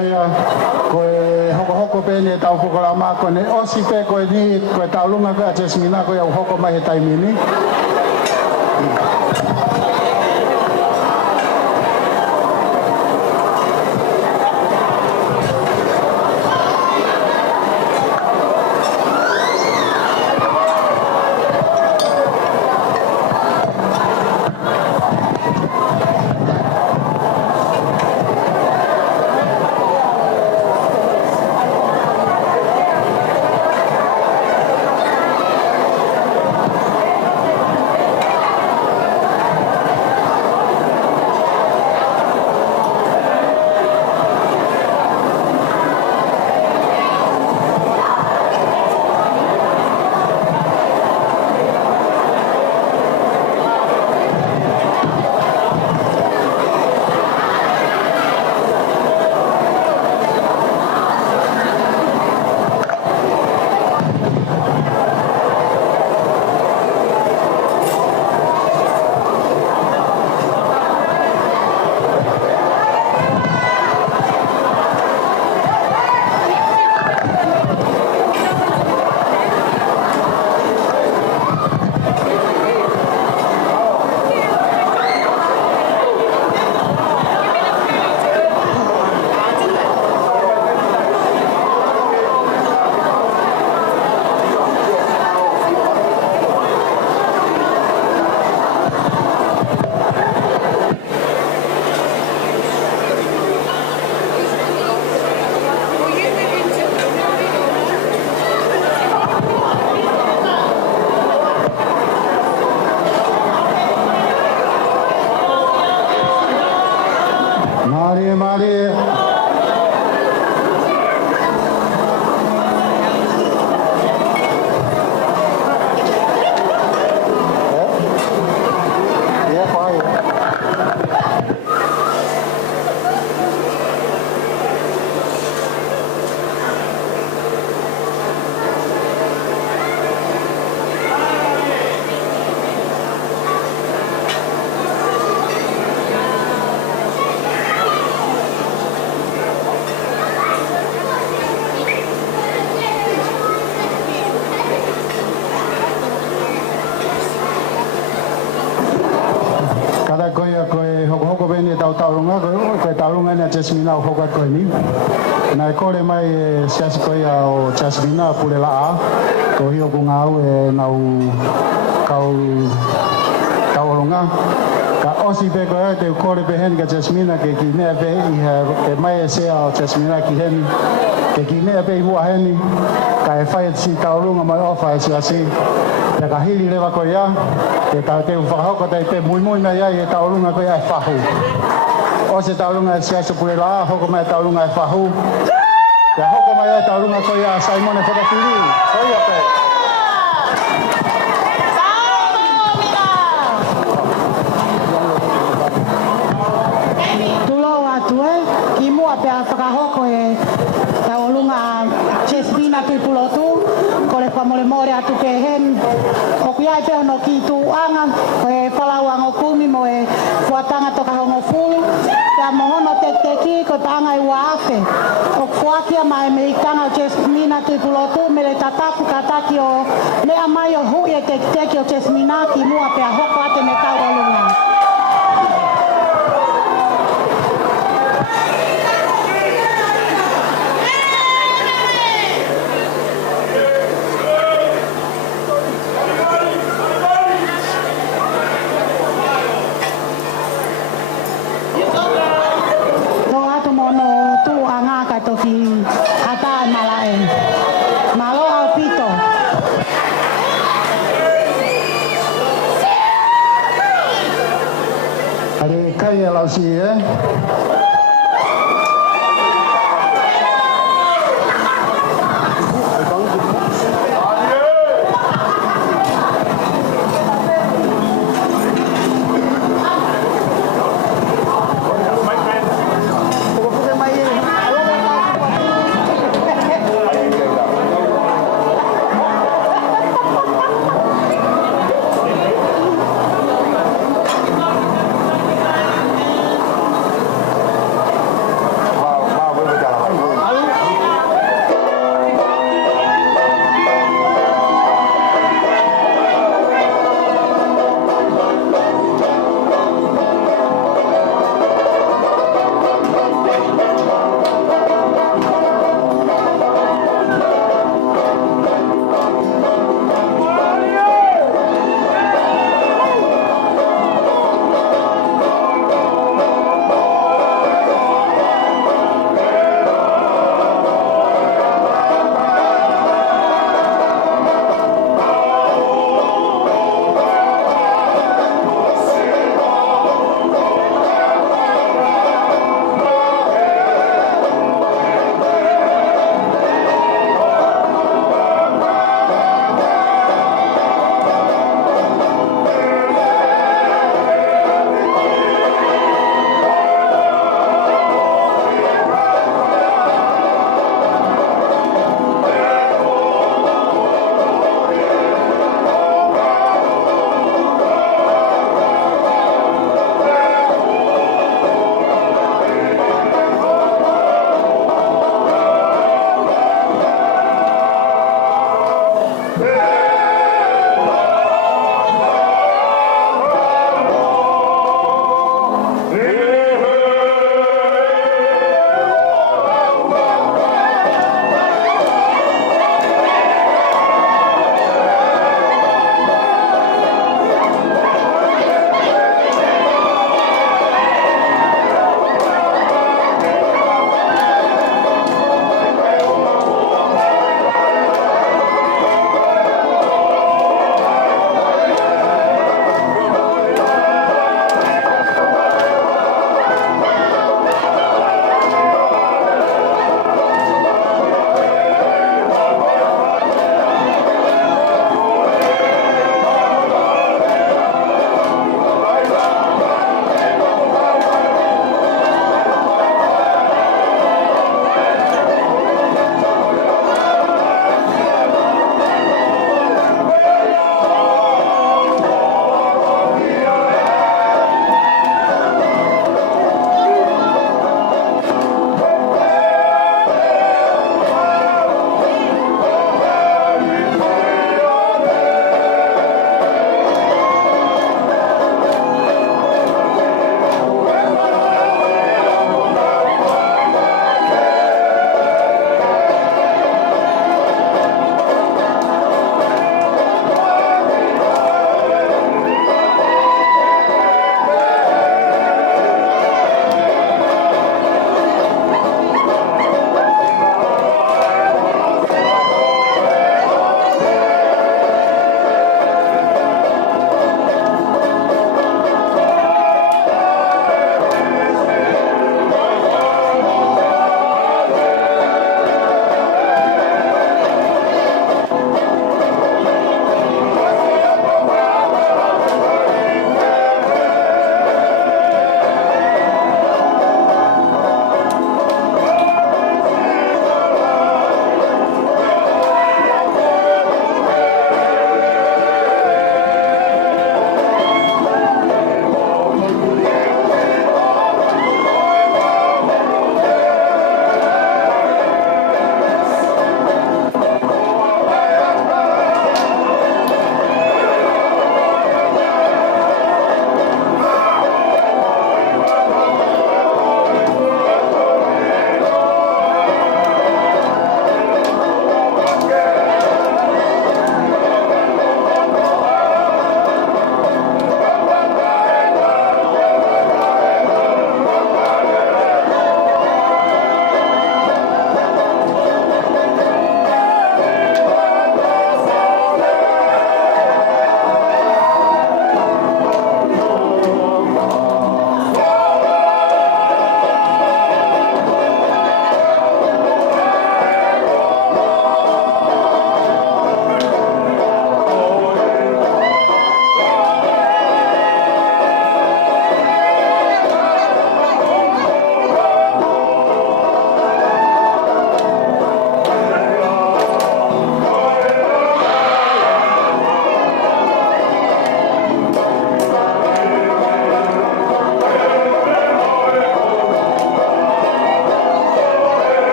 koia koe hoko pene tau pukola mako ne osi pe koe ni koe taulunga koe Jasmina koe au hoko mai he taimini. Jasmina o hoka koe ni. Nai kore mai siasi koe o Jasmina pule laa. Ko hio ku ngau e nau kau tauronga. Ka osi pe koe te kore pe hen ka Jasmina ke ki nea pe i mai e sea o Jasmina ki hen. Ke ki nea pe i hua heni. Ka e whai si tauronga mai ofa e siasi. Te ka hili lewa koe ia. Te ka te whakahoko te pe mui mei ai e tauronga koe ai whahu. O se taulunga e siasa pule la, hoko mai taulunga e whahu. Te hoko mai e taulunga koe a Saimone Whakatiri. Koe a pe. Tulo atu ki mua pe a whakahoko e taulunga Jasmina Tuipulotu. Kore whamore more atu pe hen. O kuiai pe ono ki tu anga, e whalau ango kumi mo e fuatanga toka hongo fulu. Ka mohono te ki ko tanga i waafe. O kuakia mai me ikanga o Jasmina Tuipulotu me le tataku kataki o lea mai o hui e te o Jasmina ki mua pe a hoko ate me tau olunga. Toki hata malae malo alpito Ari kaya lausi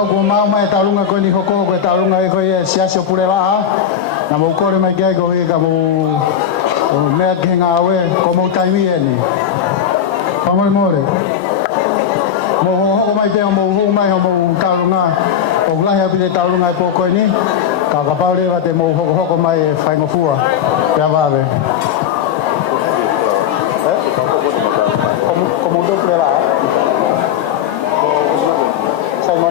pau ko mau mai talunga ko ni hoko ko talunga ko ye siasio pulela na mo ko mai ge go ga mo me genga we ko mo taimi ni pamoi more mo hoko mai te mo hu mai mo talunga o la ha bi talunga po ko ni ka ka pau le va te mo hoko mai fai ngo fua ya va ve como do pulela sai mo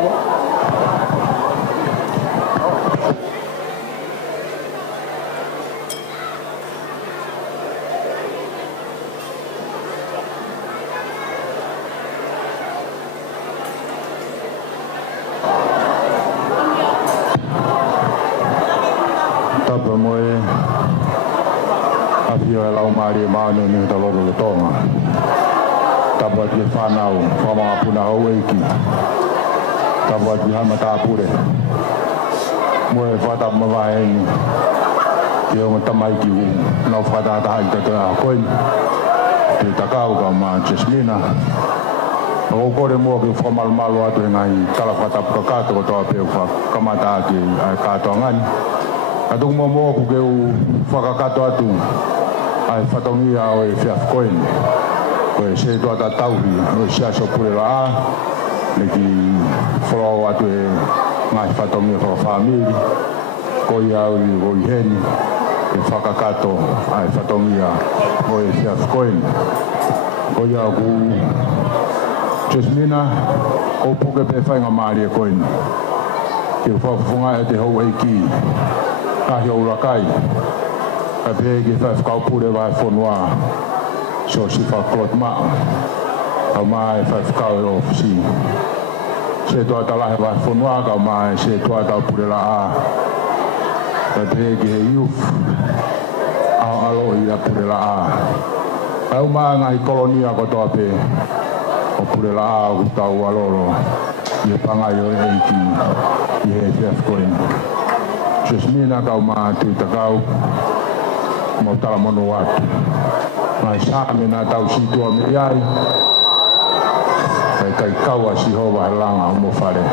tapa moe afio e lau maari e maano ni ta loro le tonga tapa ki whanau whamanga puna hau eiki tapa ki hama tāpure moe whata mawahengi ki o tamai ki u nau whata taha i te a koin te takau ka ma Jasmina o kore mo ki whamal malu atu e ngai tala whata puka kato ko toa peo kamata ki ai kato ngani Atung mo ku ke u whakakato atu ai whatongia o e whiafkoini ko e se toa tauhi o e siaso pure la a le ki whorao atu e ngai whatongia whakawhamiri ko i au i o i heni e whakakato ai whatongia o e whiafkoini ko i au ku Jasmina o puke pe whainga maari e koini ki whawhunga e te hou eiki Ahi o urakai, ka pēki whai pure vai whonua, so si whaklot maa, ka mai whai whakau e ofisi. Se toa talahe vai whonua, ka mai se toa tau pure la a, ka pēki he youth, ao alo i a pure la a. Au maa ngahi kolonia ko toa pē, o pure la a ku tau alolo, i e pangai o eiki, i he whiafkoini. Jasmina kau mati takau mau tala mono watu mai sami na tau situa mi ai kai kau asi hova langa mo fare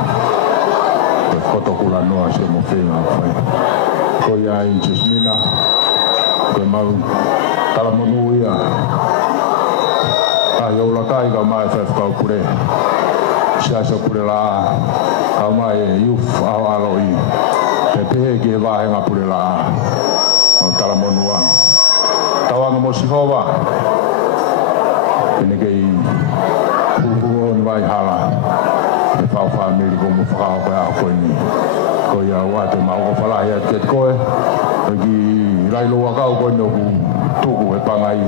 ke foto kula noa se mo fenga fai ko ai Jasmina ko mau tala mono ia ai ola kai ka mai fa kau pure sia so pure la ka mai youth ao aloi Te pehe ki he wāhenga pure la o tala monua. Tawanga mo si hoa. Kene kei huhu on vai hala. E whao whamiri ko mo whakao koe a koe ni. Ko ia wate ma o whalahi at ket koe. Ko ki railo wakao koe no ku tuku he pangai.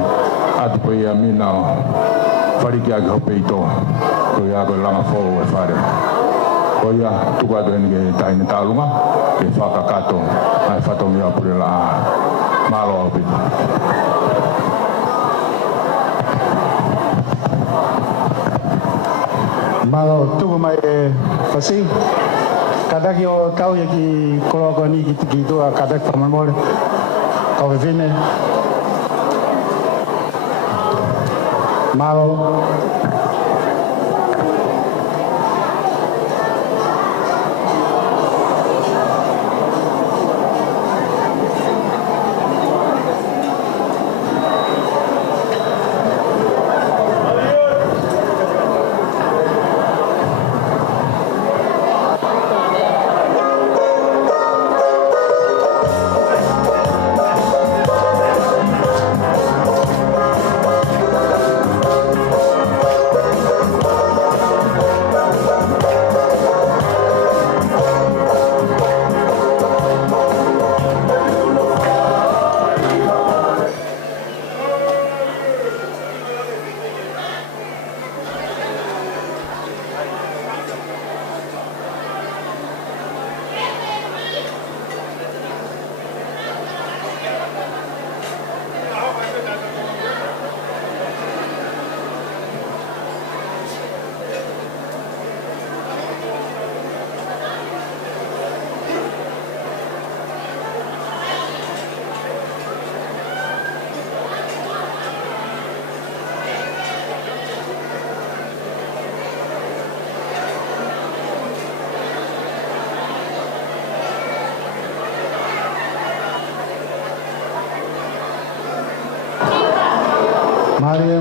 Atu koe ia mina o whariki ake hope ito. Ko ia koe langa whoo e whare. Ko ia tuku atu hene ke tahine tālunga. Ke whakakato ai whatongia pure la malo au pito. Malo tuku mai e whasi. Kadaki o tau ia ki koloko ni ki tua kadaki whamamore. Kau vivine. Malo.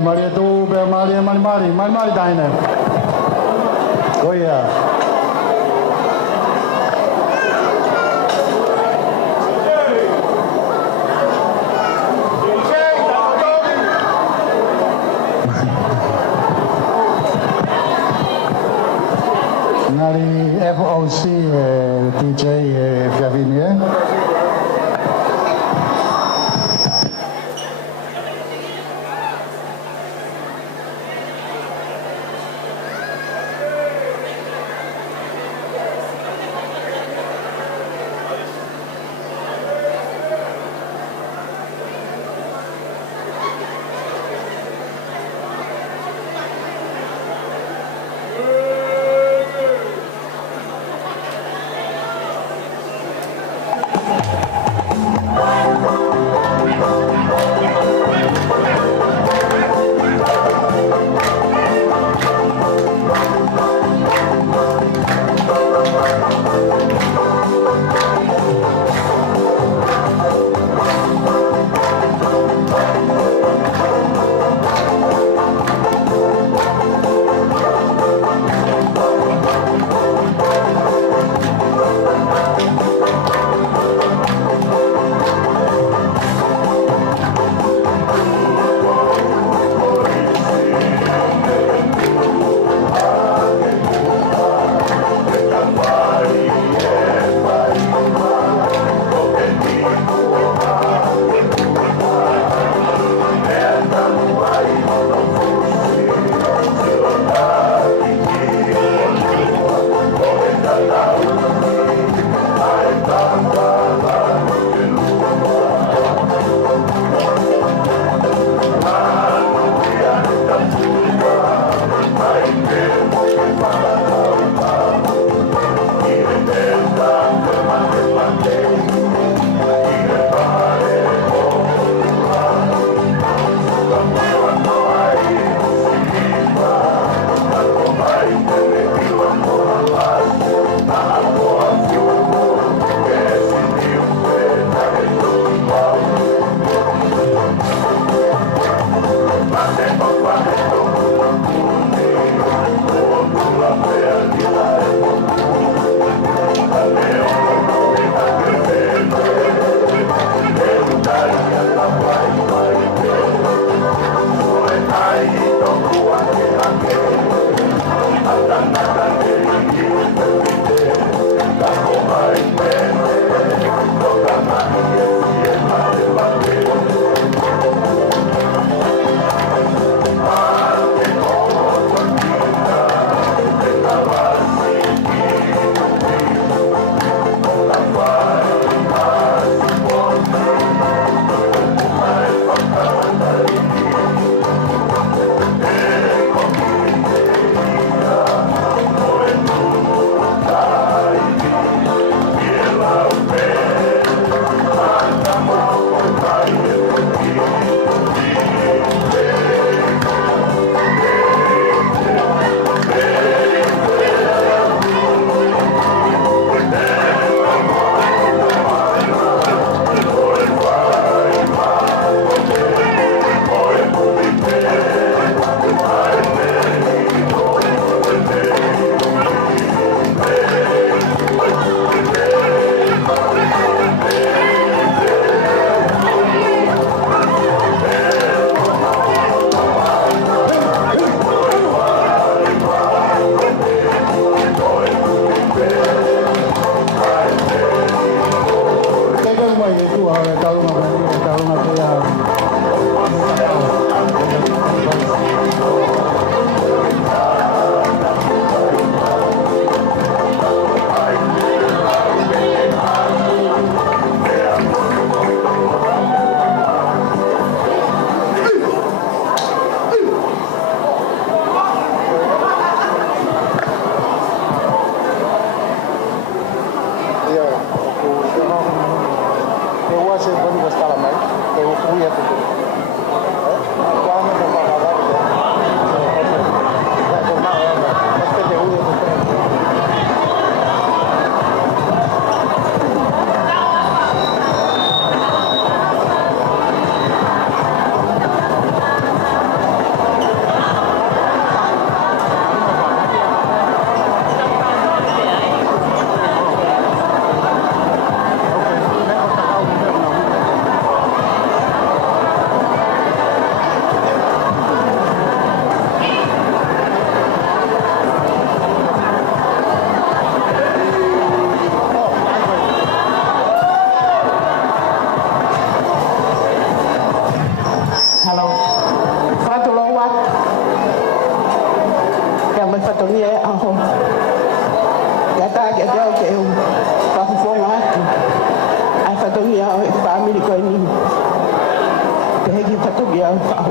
Maria tu be Maria mari daine. Oh yeah. Ngari FOC DJ Fiavinie. tulo wat. Yang berfatongia aho. Kata kita ke pakufonga atu. Ai fatongia family ko ni. Tehegi fatongia au.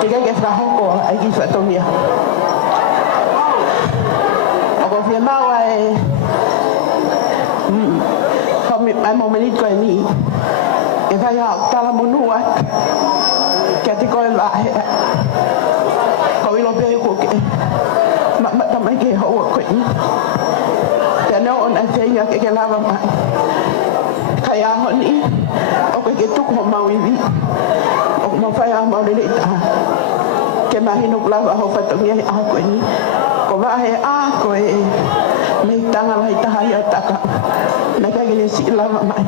Tiga ke frahoko ai ki fatongia. Ako fia mawa kami mau menit ko ni. E vai a tala monua. Ke ti ko la. Ko ilo be ko ke. Ma tamai ke ho ko ni. Te no on ate ya ke lava ma. Kaya honi. O ke tu ko mau iwi. O mo fai a mau le ta. Ke mahino lava ho fatongia a ko ni. Ko va he a ko e me tanga lai ta ya taka. Na ka ke si lava mai.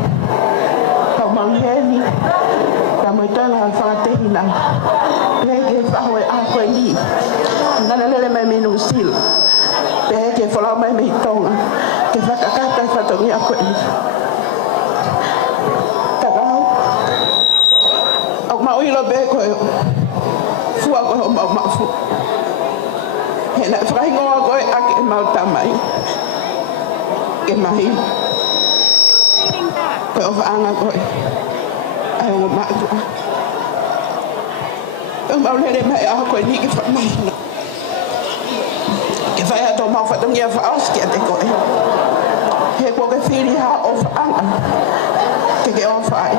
Ko mangheni. Ka mo tala fa te hina. Le ke fa ho a ko ni. Ngana lele mai menu sil. Pe ke fola mai me tonga. Ke fa ka ka fa to ni a ko ni. Ta ba. O ma ui lo be ko. Fu a ko ma fu. Hena fra ngoa ko a ke ma tamai. Ke mai. Ko fa anga ko. Ai o ma tu. O ma le mai a ko ni ke fa mai. Ke fa ya to ma fa tong ya fa os ke te ko. He ko ke fili ha of anga. Ke o fa.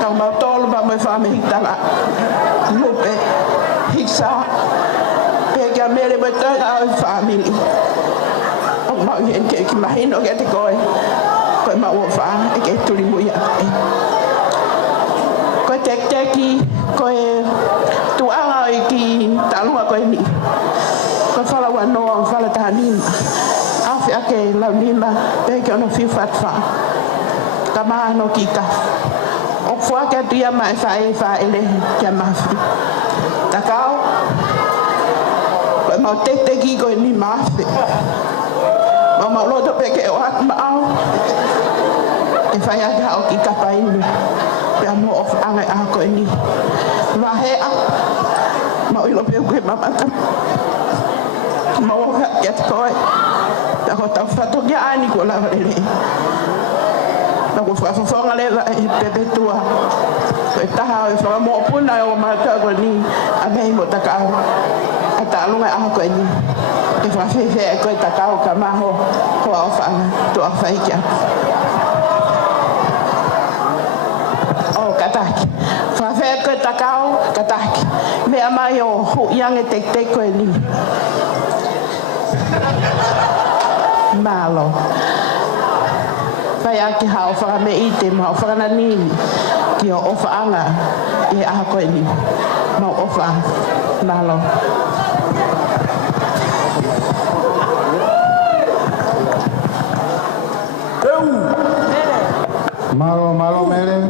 Ka ma tol ba me fa me tala. Lupe. Hisa. Pe ke me le beta a family. O ma yen ke mai no ke te ko. Ko ma o fa ke tuli mo ya. Ko tek-teki ko tuanga ki talunga ko ni. Ko fala wa no fala tanin. Afi ake la mima pe ke no fi fatfa. Kama no kita. O fwa ke dia mai fa ele ke mafi. Takao. Ko ma tek-teki ko ni mafi. Mama lo to pe ke o hat ma au. E fa ya ka o ki ka ini. Pe mo of anga a ko ni. Va he a. Ma ilo pe ko mama ta. Mau kat koi, tak kau tahu satu dia ani kau lah ini. Tak kau faham faham leva bebe tua. Kau tahu faham mau pun nak orang makan kau ni, amai mau tak kau, tak lu ngai aku ini. Kau faham kau tak tahu kamaho, kau faham tu apa ikan. Oh kata, faham kau tak kau kata, me amai yo yang tek kau ini. Malo. Pai aki hao whaka me ite, ma whaka na nini, ki o ofa anga, e aha koe ni, ma ofa, malo. Malo mere.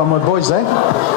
about my boys, eh?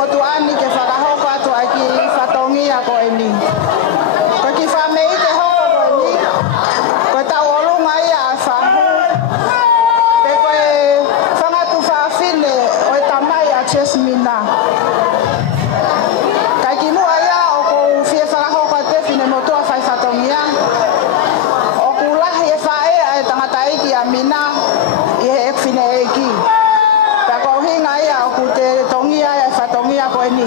motuani ke whakahoko atu ai ki whatongia koe ni. Ko ki whamei te hoko koe ni, koe tau olunga ia a whahu. Pe koe whangatu whaafine o e tamai a Chesmina. Kai ki mua ia o ko fie whakahoko a te whine motua whai whatongia. O ku lahi e whae a e tangata eiki a Mina i he e whine eiki. Ta ko hinga ia o ku te tongia e whatongia koe ni.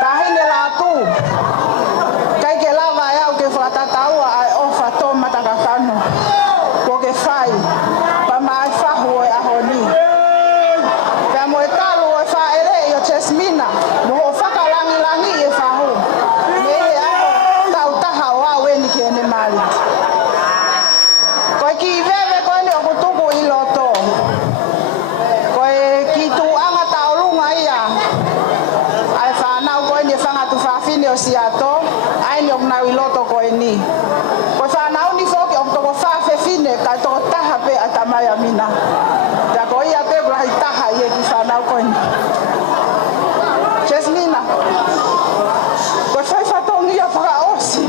Ta hine la tu. Kai ke lava ia o ke whakatataua ai o whato mataka whanu. Ko ke whai. Pa mai whahu e aho ni. Pea mo e talu o e whaere i o Chesmina. Mo ho whakalangi e whahu. Me he aho tau taha o au e ni ke ene mari. Koe ki vewe koe ni o kutuku i loto. Koe ki tu anga taulunga ia. Ai whanau koe ni whangatu whawhine o siato. Ai ni o kunau i loto koe ni. Koe whanau ni whoki o kutoko whawhewhine kai toko taha pe a tamai a Mina. Tea koe ia te brahi taha i e ki whanau koe ni. Chesmina. Koe whai whatongi a whakaosi.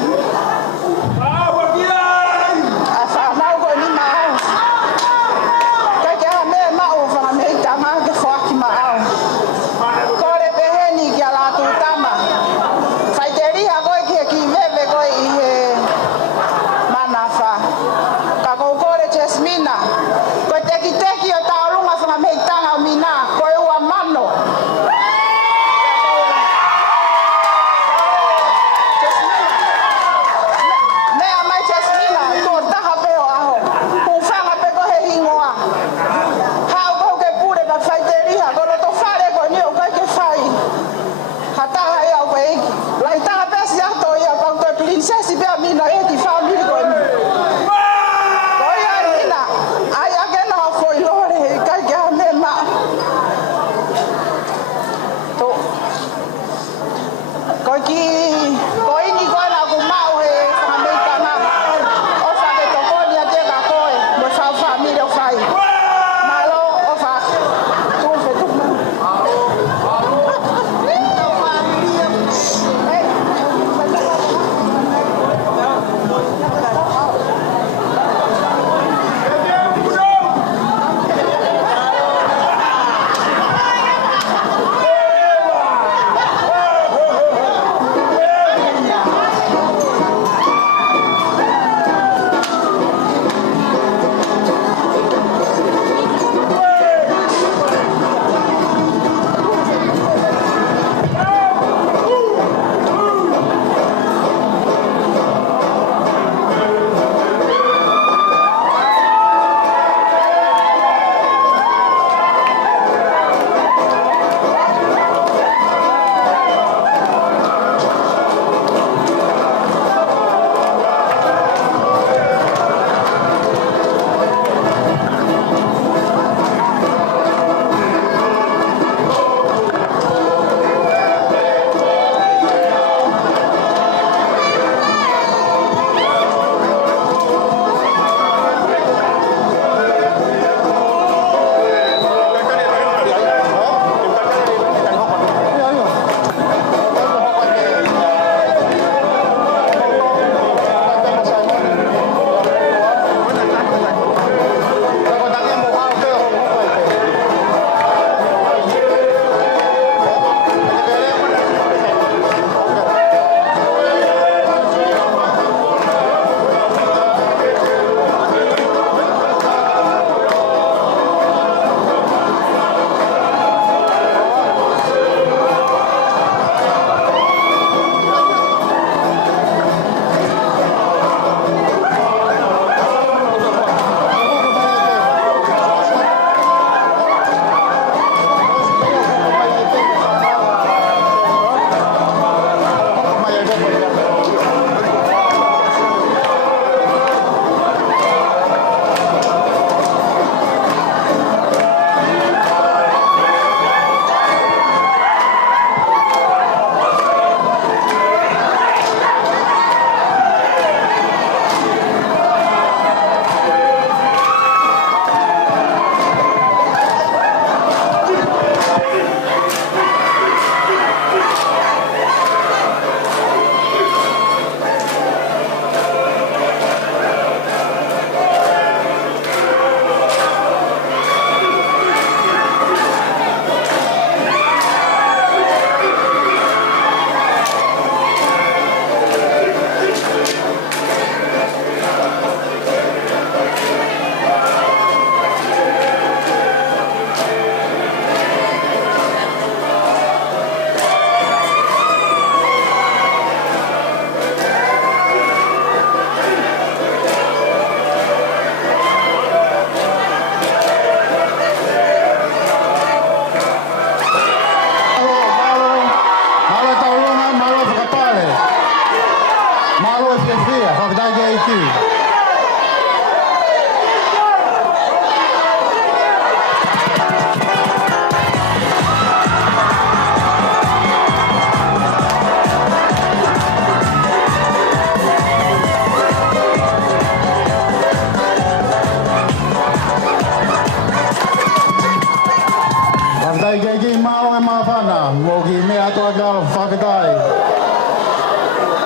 whakagalo whakatai.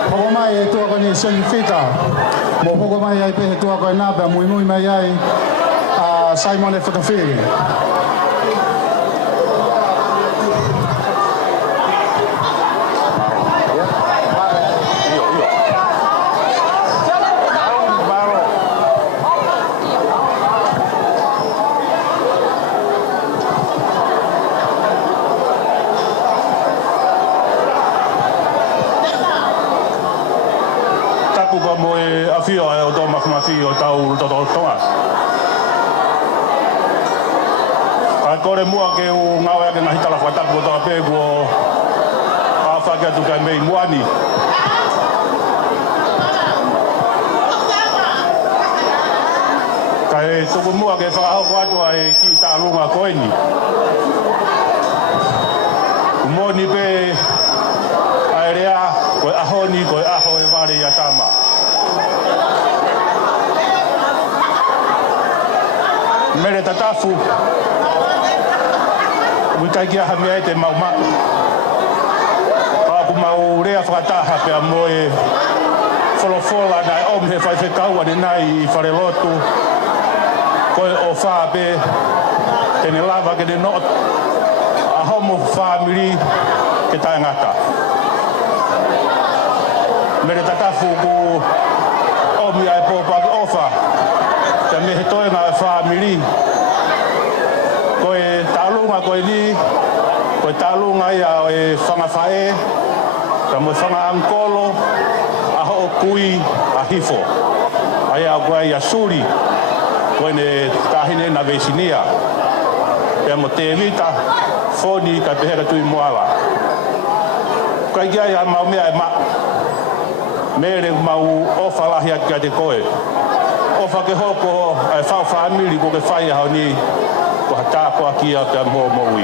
Hoko mai e tua koe ni Senfika. Mo hoko mai ai pehe tua koe nāpea mui mai ai a Simon e Whakawhiri. Afio e o tō makumawhi o tau rototonga. Ka kore mua ke u ngāwe ake ngahi tala whataku o toa pēku o awhake atu kai mei muani. Ka e tuku mua ke whakahoko atua e ki tā lunga koeni. Umoni pe aerea koe ahoni koe aho e ware i atama. Mere tatafu wikai kia hamia e te mauma paku mau rea whakataha pia moe wholofola nai om he whai whekaua ni nai i wharelotu koe o whaape tene lava ke ne not a homo whaamiri ke tae ngata mere tatafu ku omi ai pōpaki ofa te mehe toe ngā whaamiri. Koe tālunga koe ni, koe tālunga ia o e whangawhae, ka moe whanga ankolo, aho o kui, a hifo. Ai a koe ia suri, koe ne tāhine na veisinia. Pea mo te evita, whoni ka pehera tui moala. Koe kia ia mau mea e ma, mere mau ofalahi aki a te koe. Ofa ke hoko ai whao whaamiri ko ke whai hao ni ko hatapo aki a te mō moui.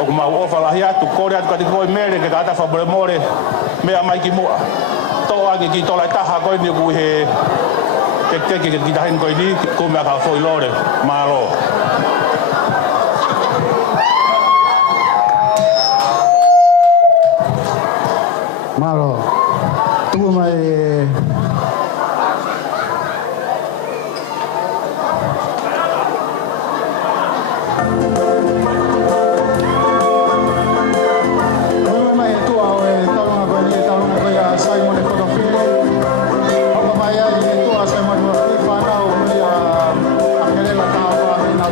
O ku mau ofa lahi atu, kore atu ka te koe mere ke kata whabore more mea mai ki mua. Tō ake ki tolai taha koe ni ku he teke ke ki tahin koe ni ko mea ka whoi lore, mālo. Mālo, tuku mai Simon e Whakawhiri. Haka mai ai e tua Simon e Whakawhiri whanau mui a kelela tāwha me nā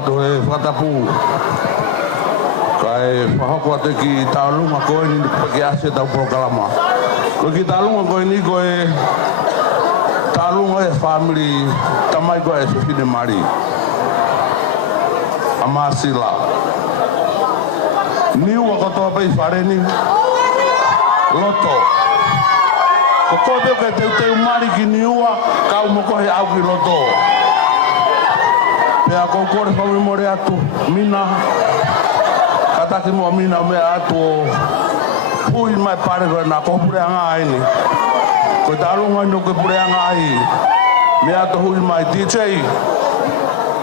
tu e whatapu. Kai whahoko ate ki tālunga koe ni pake ase tau proklama. Ko ki tālunga koe ni koe tālunga e family tamai koe e Sofine Mari. Amasila. Niu wakato apai whare ni. Loto. Ko koe ke te umari ki niua kau moko he au ki loto. Pea ko kore whawe more atu mina. Kataki mua mina me atu o pui mai pare koe nā ko pureanga aini. Ko tālunga ino koe pureanga ai. Me atu hui mai DJ.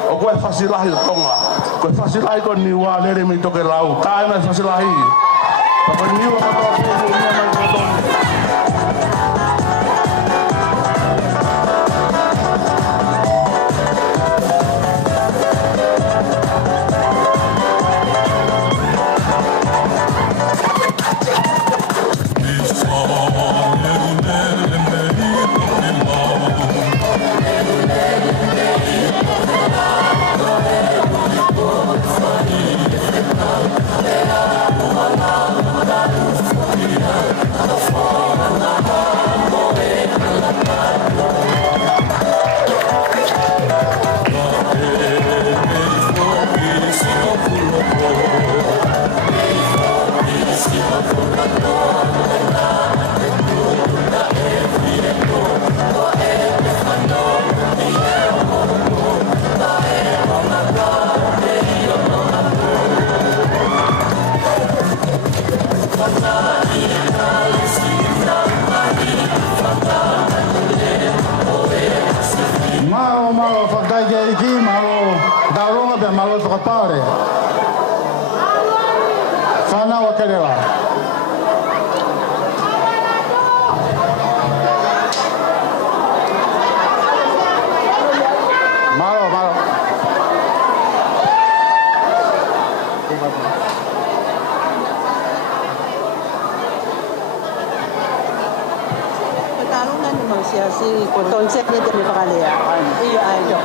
O koe whasilahi o tonga. Koe whasilahi ko niua lere mi toke lau. Tae mai whasilahi. Pa koe niua katoa pui mea mai koe Malo whakaikia iki, malo daronga pe malo whakapare. Whanau a kerewa. Malo. Pertarungan negosiasi konsepnya demi pengalih. Iya, ayo.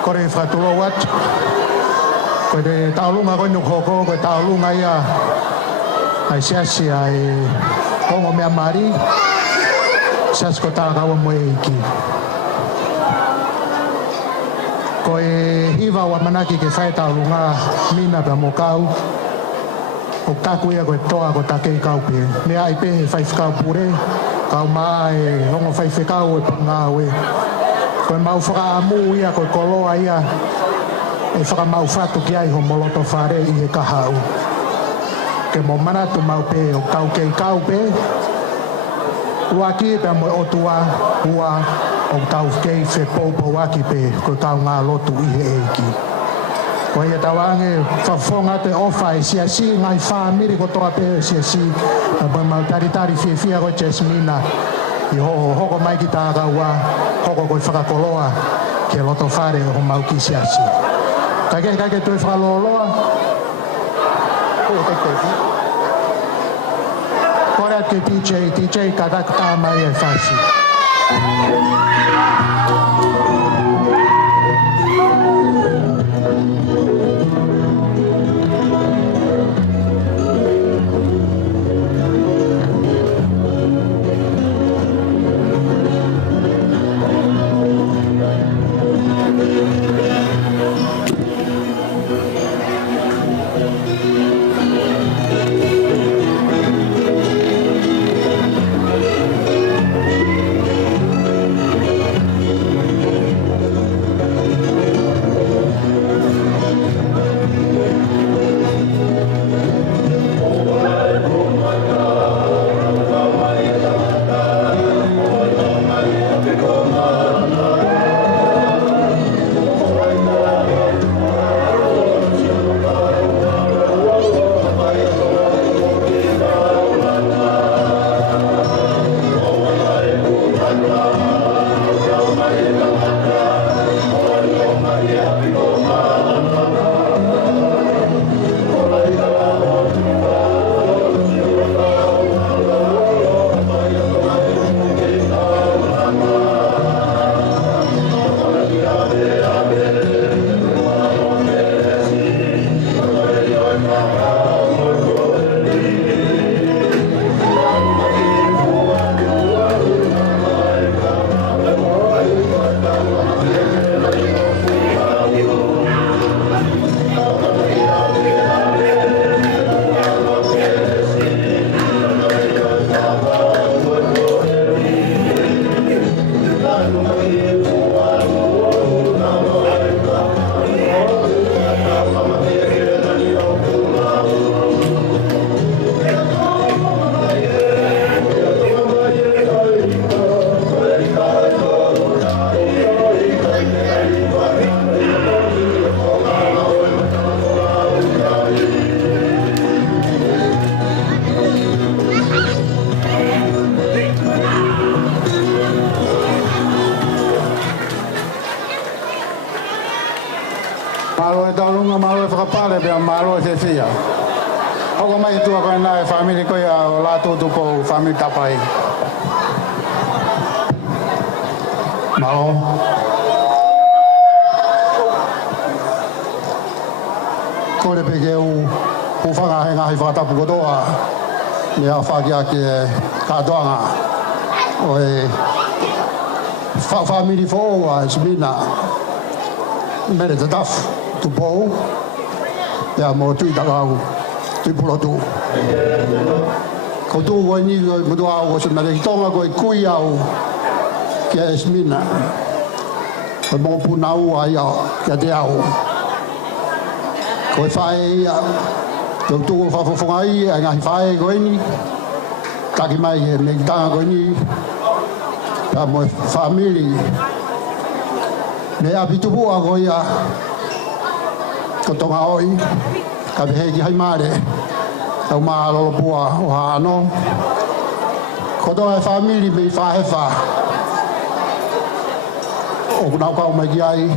Kore whatulo wat, koe te taulunga koe nukhoko, koe taulunga ia ai siasi ai kongo mea mari, siasi ko tākaua moe iki. Koe hiva wa manaki ke whae taulunga mina pa mo kau, o taku ia koe toa ko takei kau pe. Mea ai pehe whaifkau pure, kau maa e hongo whaifekau e pangawe. Koe mau whakaamu ia, koe koloa ia, e whakamau whatu ki ai ho moloto whare i he kahau. Ke mo manatu mau pe o kau kei kau pe, ua ki pe mo otua ua o tau kei whe poupo waki pe, koe kau ngā lotu i he eiki. Koe ia tawange whawhonga te ofa e siasi, ngai whaamiri ko toa pe siasi, na koe mau taritari whiawhia koe Jasmina, i hoko mai ki tāka ua, hoko koe whakakoloa ke loto whare ho mau ki siasi. Kai tue whakaloloa. Kore at ke DJ katak tāmai e whasi. Malo e taurunga, malo e whakapare, pia malo e whiwhia. Hoko mai tua koe nā e whamiri koe a o lātou tupo whamiri tapai. Malo. Kore peke u whanga he ngahi whakatapu kotoa. Mea whakia ke kātoanga. O e whamiri whoa e simina. Mere te tafu tupo. Pea mo tui takau. Tui pulotu. Ko tū koe ni koe mutu au ko se mere ki tonga koe kui au. Kia e simina. Koe mō puna ua ia kia te au. Koe whae ia, tau tūko whawhawhonga i, a ngahi whae koe ni, taki mai e me ki tanga koe ni, ka moe whamiri, me api tupua koe ia, ko tonga oi, ka pehe ki hai maare, tau maa lolopua o haano, ko tonga e whamiri me i whahewa, o kunau kau mai ki ai,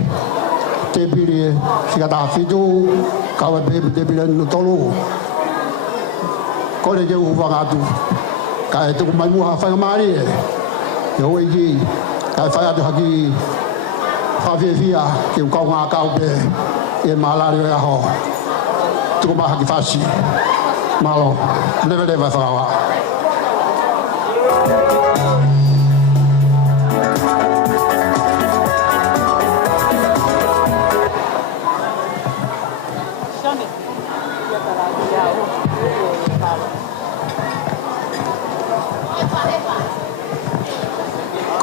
te piri e whikata whitu, kau e pepe te piri no tolu. Kore ke uhu whangatu. Ka e tuku mai muha whainga maari e. E hoi ki, ka e whai atu haki whawhiawhia ke u kau ngā kau pe e maalari o aho. Tuku mai haki whasi. Malo, lewe lewe whakawa.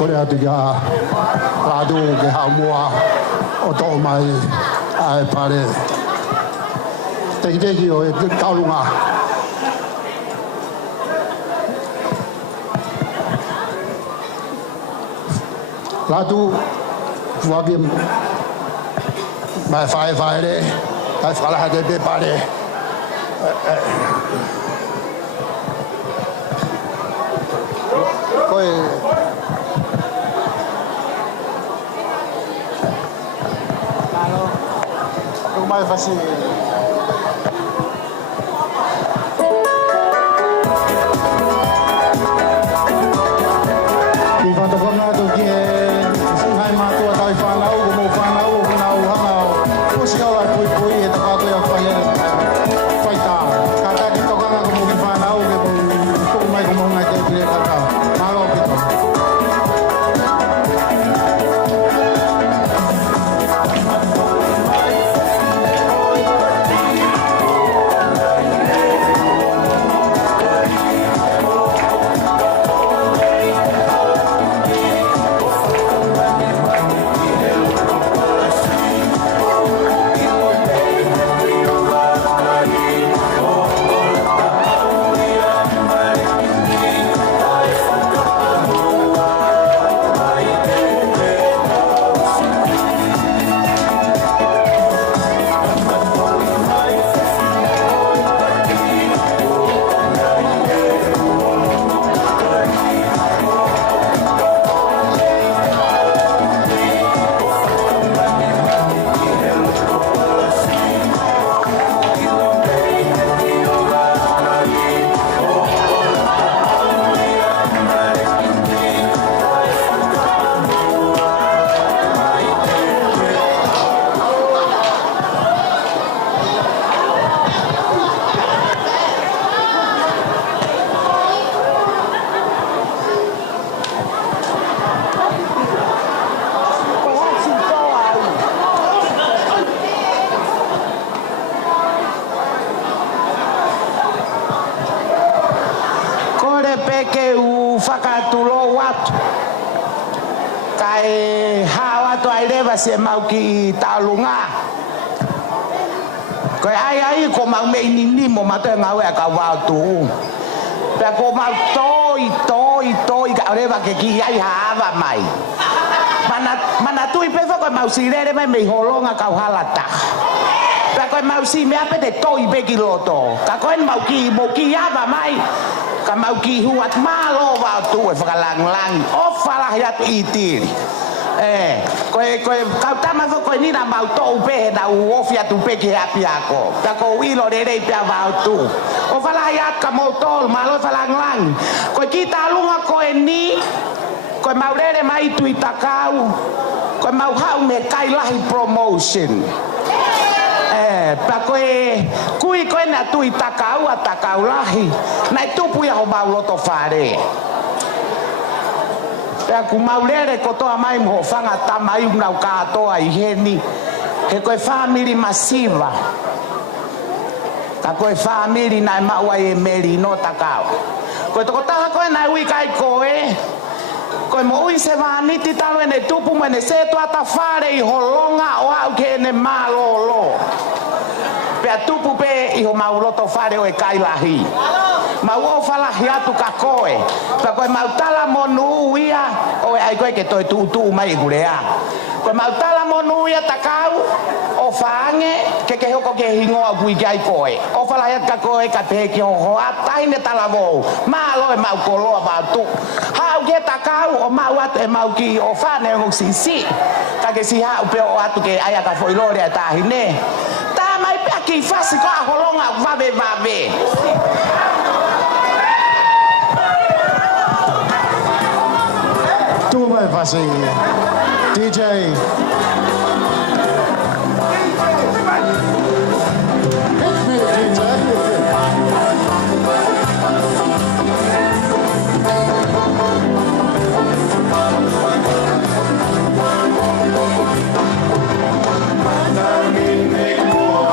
Kore atu kia rātu ke haumua o tō mai a e pare. Teki o e taurunga. Rātu fuaki mai whae re, kai whakalaha te pe pare. Koe mai fasi Ki whanta whanga tu ki e ngai mātua tai whanau, ko mō whanau, o kuna au hangau. Pusi au ai pui e ta kātoe a whaita. Ka taki tokanga ko mō ki whanau, ke mō mai ko mō ngai te pire kaka. Mālo pito. Peke u whakatulo watu. Kai hawa to ai rewa se mau ki taulunga. Kai ai ko mau mei nini mo matoe ngau e ka wau tu. Pea ko mau toi ka rewa ke ki ai hawa mai. Mana tui pe ko mau sirere mai mei holonga ka halata. Pea ko mau si me ape te toi pe ki loto. Ka ko mau ki mo ki hawa mai. Ka mau ki huat malo wau tu e whakalang-langi. O whalah iat itiri. Koe kautama ko ni na mau to pe na u ofia tu pe ke apia ko. Ta ko wilo de de pe va tu. O fala ya ka mo tol malo fala nglang. Ko kita lunga ko ni ko maurere mai tu itakau. Ko mau hau me kai lahi promotion. Pa koe kui koe na tu itakau atakau lahi. Na tupu ya ho mau loto fare. Pea ku maurere ko toa mai mo fanga tamai unau katoa I heni. He koe family masiva. Ta koe family na maua e meri no takau. Koe toko taha koe na ui kai koe. Koe mo ui se vaniti talo ene tupu mo ene se toata fare I holonga o au ke ene malolo. Pea tupu pe I ho mauloto fare o e kai lahi. Mau o falahi atu ka koe. Pa koe mautala monu ia o e ai koe ke toi tu mai gurea. Koe mautala monu ia takau o fange ke hoko ke hingoa kui ki ai koe. O falahi atu ka koe ka te ki ho ataine talavo. Malo e mau koloa batu. Hau ke takau o mau atu e mau ki o fane o sisi. Ka ke si hau pe o atu ke ai ka foilore a tahine. Ta mai pe ki fasi ko a holonga vabe. Tu vai fazer, DJ. Hit me, DJ.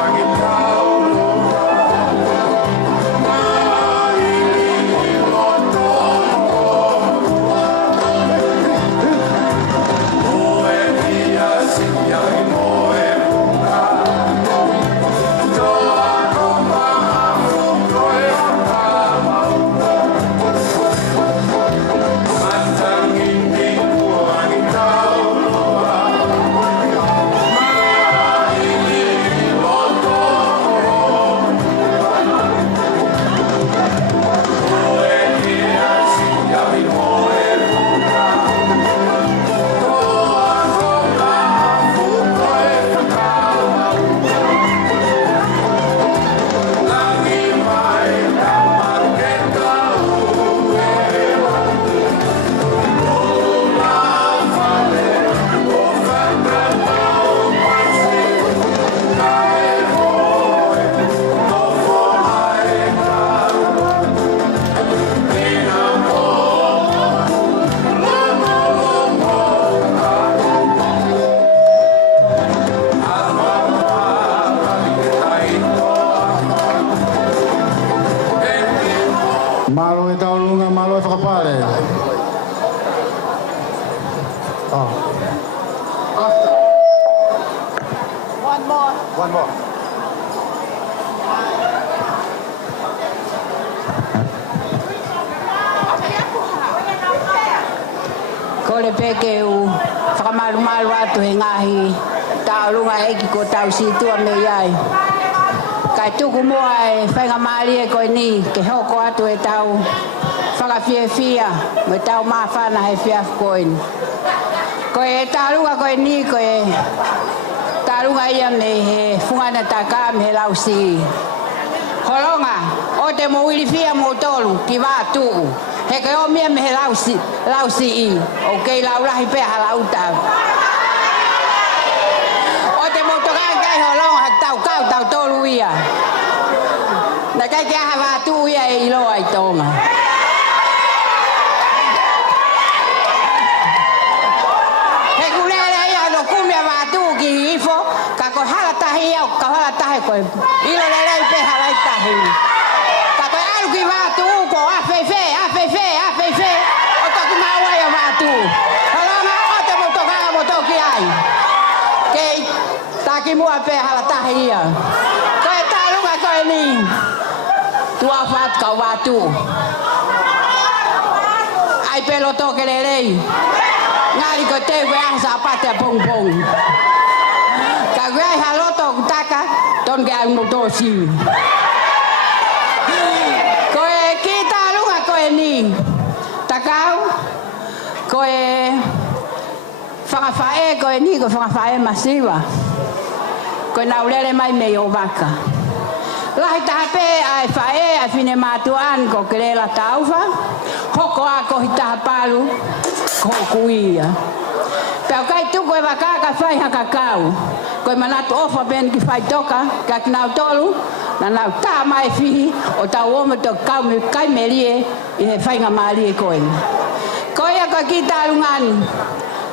Malo e taulunga, malo e whakapare. Oh. After. One more. Ko le peke u whakamaru atu he ngahi taulunga eki ko tau situa me iai. Kai tuku mua e whainga maari e koe ni ke hoko atu e tau whakawhiawhia me tau mawhana he whiawh koe ni. Koe e tarunga koe ni koe tarunga ia me he whungana taka me he lausi. Holonga, o te mo wiliwhia mo tolu ki wātu. He koe o mia me he lausi I. O kei laurahi pēha lautau. O te mo tokai kai holonga tau tolu ia. Na kai kia hawa tu ia e iloa I tonga. He kulele ia no kumia wa tu ki ifo ka ko hala tahi au ka hala tahi ko ilo lele pe hala tahi. Ka ko alu ki wa tu ko afefe o to kuma wa ya wa tu. Holonga o te mo toka mo toki ai. Ke taki mua pe hala tahi ia. Ni tua fat ka watu ai pelo toke lelei ngari ko te we asa pate pong ka we haloto taka ton ge ang motosi ko e kita lunga ko ni takau ko e whakafae ko e ni ko whakafae masiwa. Ko na ulele mai me o waka. Lahi tahape ai fae a fine matuan ko kelela taufa. Hoko a ko hitaha palu ko kuia. Pau kai tuko e waka ka whai haka kau. Ko manatu ofa ben ki whai toka ka kinau tolu. Na nau tā mai whihi o tau oma tō kau me kai merie i he whainga maari e koe. Koia ko ki tālungani.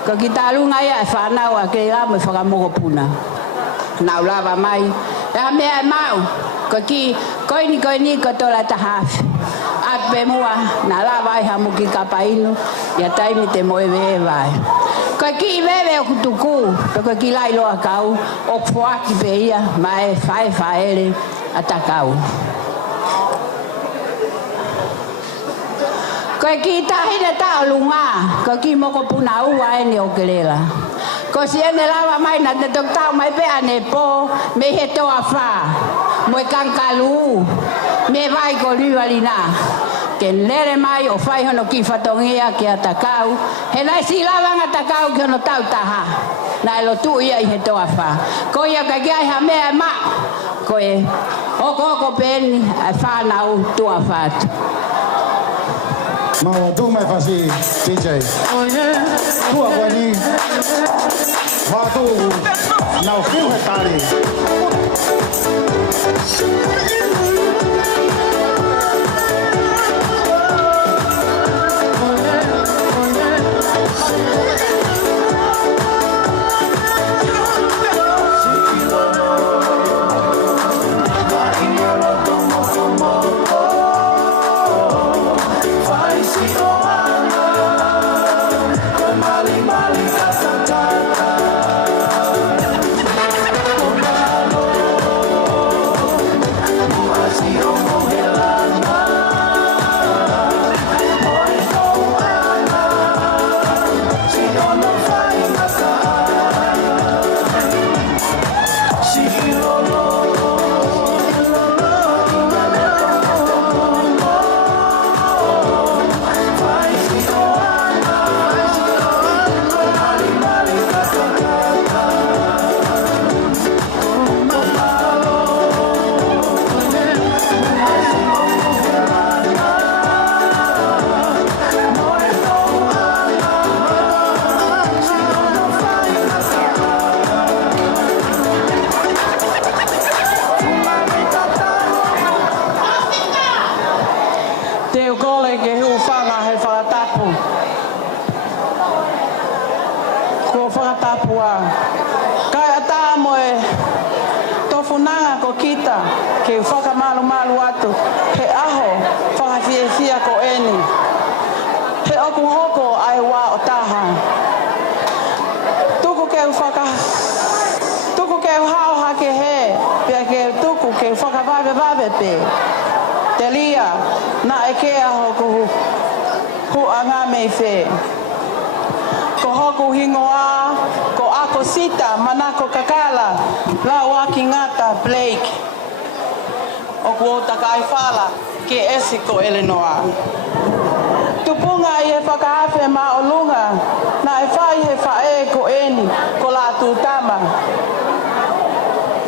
Ko ki tālunga ia e whanau a kei rā me whakamoko puna. Nau lava mai. E ha mea e mau. Ko ki koini ko tōla tahawhi. Ape mua na lava i hamuki kapainu. Ia taimi te moewe e vai. Ko ki wewe o kutuku. Ko ki lailoa kau. O kufuaki pe ia. Ma e whaere. Atakau. Ko ki tahine tau lunga, ko ki moko puna ua ene o kelela. Ko si ene lava mai na te tok tau mai pe ane po, me he toa wha, mo e kankalu, me vai ko liwa lina. Ke lere mai o whai hono ki whatongia ke atakau, he nai si lava ngatakau ki hono tau taha, na elo tu ia i he toa wha. Ko ia ka kia ha mea ma, ko e oko peni a whanau tua whātu. Maua tu mai whasi, DJ. Tua wani. Whātu, nau whiu he tāri. Ke whakamalu atu, he aho, whakawhiawhia ko eni. He oku hoko ai wā o taha. Tuku ke hao hake he, pia ke tuku ke whakawawe pe. Te lia, na e ke aho ku anga mei whe. Ko hoku hingoa, ko ako sita, manako kakala, la waki ngata Blake. O kua takai whala ke esi ko Eleanor. Tupunga i he whakahawhe ma o lunga, na e whai he whae ko eni, ko la tūtama.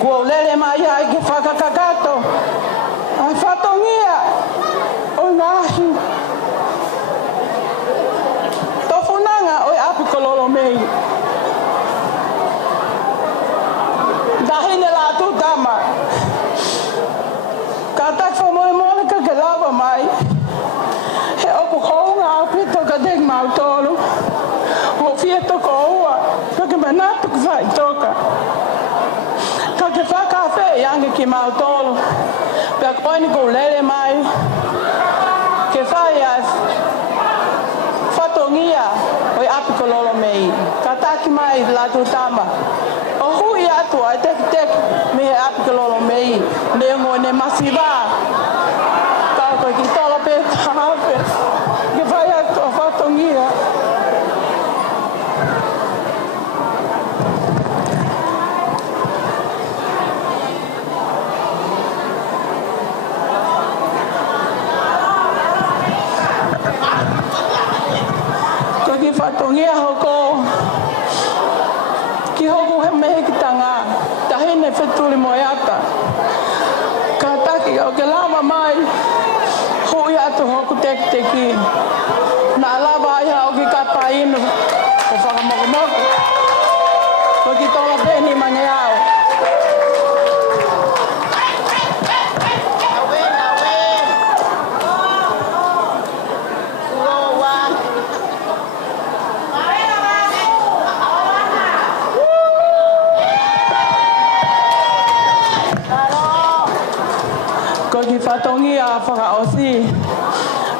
Kua ulele mai ai ke whakakakato, ai whatongia, o ngahi. Tofunanga o api kololo mei. Dahine la tūtama. Tak van mooi mogelijke gelaven mij. He oku honga api toka dek mau tolu. Ho fie toka oa. Kake manatu kufai toka. Kake whakafe yange ki mau tolu. Pek poini ko lele mai. Ke whai as whatongia oi api kololo mei. Kataki mai latu tama. O hui atu ai tek me he api kololo mei. Nengo ne masiva. Kako ki tola pe tahape. Ke vai atu a whatongia. Ko ki whatongia hoko. mehe ki tanga. Tahine wheturi mo eata. Ka taki o ke lava mai. Hui atu hoku te ki. Na lava iha o ki kapa inu. O whakamokomoko. Ko ki tola peni mange au. Fatongi a whakaosi,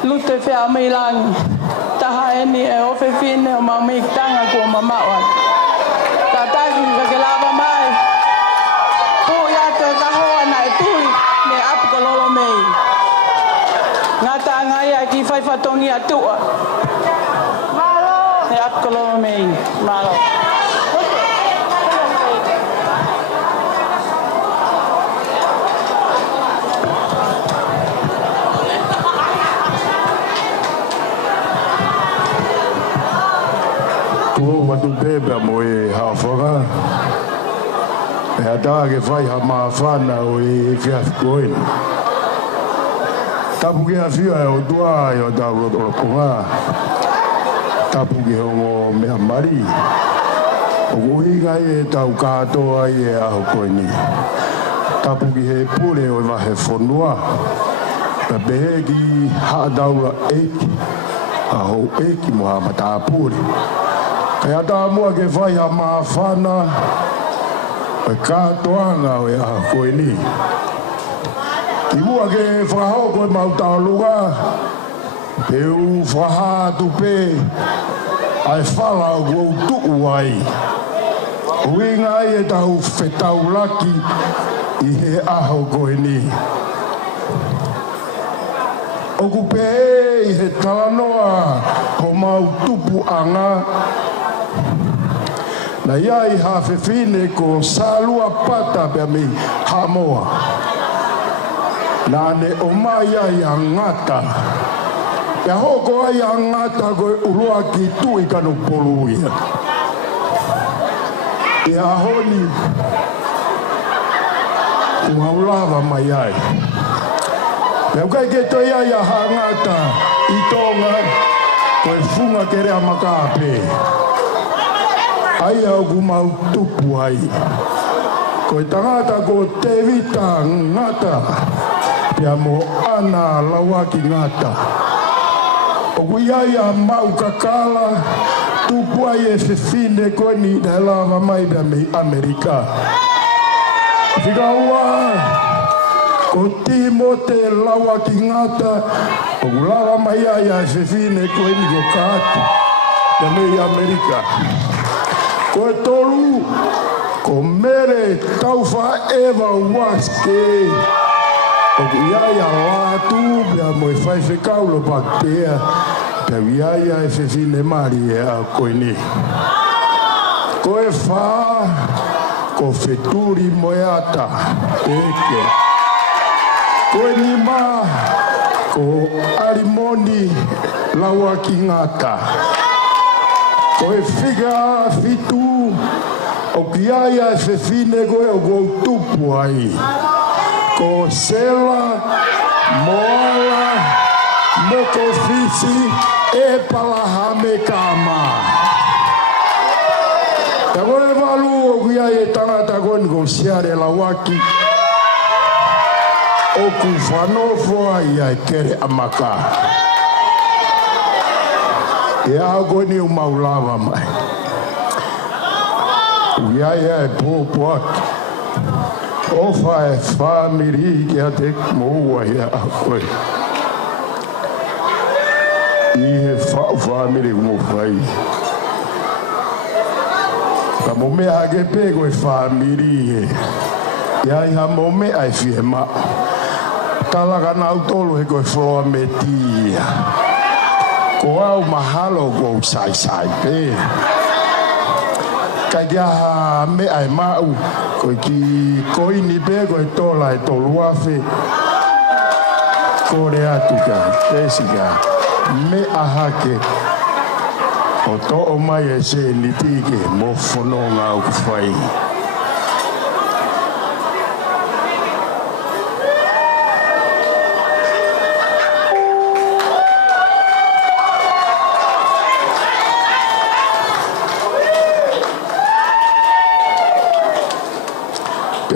lute whea meilangi, taha eni e ofe whine o mamik tanga kua mamawa. Ta taki ka ke lava mai, hui atu e kahoa na e tui, ne apu ka lolo mei. Ngā tanga ia ki whai fatongi a tua. Ne apu ka lolo mei, malo. Ko matu pepe mo e hawhanga. E ata ke whai ha maa whana o e whiawhi koina. Tapu ke a whia e o tua e o tau o konga. Tapu ke hongo mea mari. O kuhinga e tau katoa i e aho koini. Tapu ki he pule o wahe whonua. Ka behe ki haadaura eiki. Aho eiki mo ha mata pule. Kaya tā mua ke whai ha maa whana, o kātoanga o e aha koe ni. Ki mua ke whahau koe mau tālunga, pe u whahātu pe, ai whala o kou tuku ai. Uinga ai e tau whetau laki i he aho koe ni. Oku pe i he talanoa ho mau tupu anga, na iai hawhewhine ko salua pata pia mi hamoa. Nā ne o mai ai a ngata. Pia hoko ai a ngata koe urua ki tui kanu poluia. Ia honi uhaulava mai ai. Pia ukai ke toi ai a ngata i tonga koe funga kere a makape. Ai au ku mau tupu ai. Koe tangata ko te vita ngata. Pia mo ana lawaki ngata. O ku iai a mau kakala. Tupu ai e whiwhine koe ni te lava mai pia me Amerika. Whika ua. Ko timo te lawaki ngata. O ku lava mai ai a whiwhine koe ni ko kāti. Pia me Amerika. Koe tolu, ko mere tau wha ewa waske. O ku iai a lātu, pia mo e whai whekaulo paktea, pia iai a e whiwhine mari e a koe ni. Koe wha, ko wheturi mo e ata, eke. Koe ni ma, ko arimoni laua ki ngata. Koe whiga fitu, o ki ai a whiwhine koe o kou tupu ai. Ko sela, moala, moko fisi, e palahame kama. Ta koe walu o ki ai e tangata koe ni kou siare lawaki. O ku whanofo ai ai kere amaka. E a koe ni o maulava mai. Uia ia e pōpō aki. O whae whamiri ki a te moua ia a koe. I he whamiri mo whai. Ka mo mea ake pē koe whamiri he. Ia iha mo mea ai whihe ma. Talaka nau tolu he koe whloa me tia. Ko au mahalo ko sai pe. Kai kia me ai mau ko ki koi ni pe ko tola e tolua fe. Ko re atu ka esika me ahake. O to o mai e se ni tike mo fononga o fai.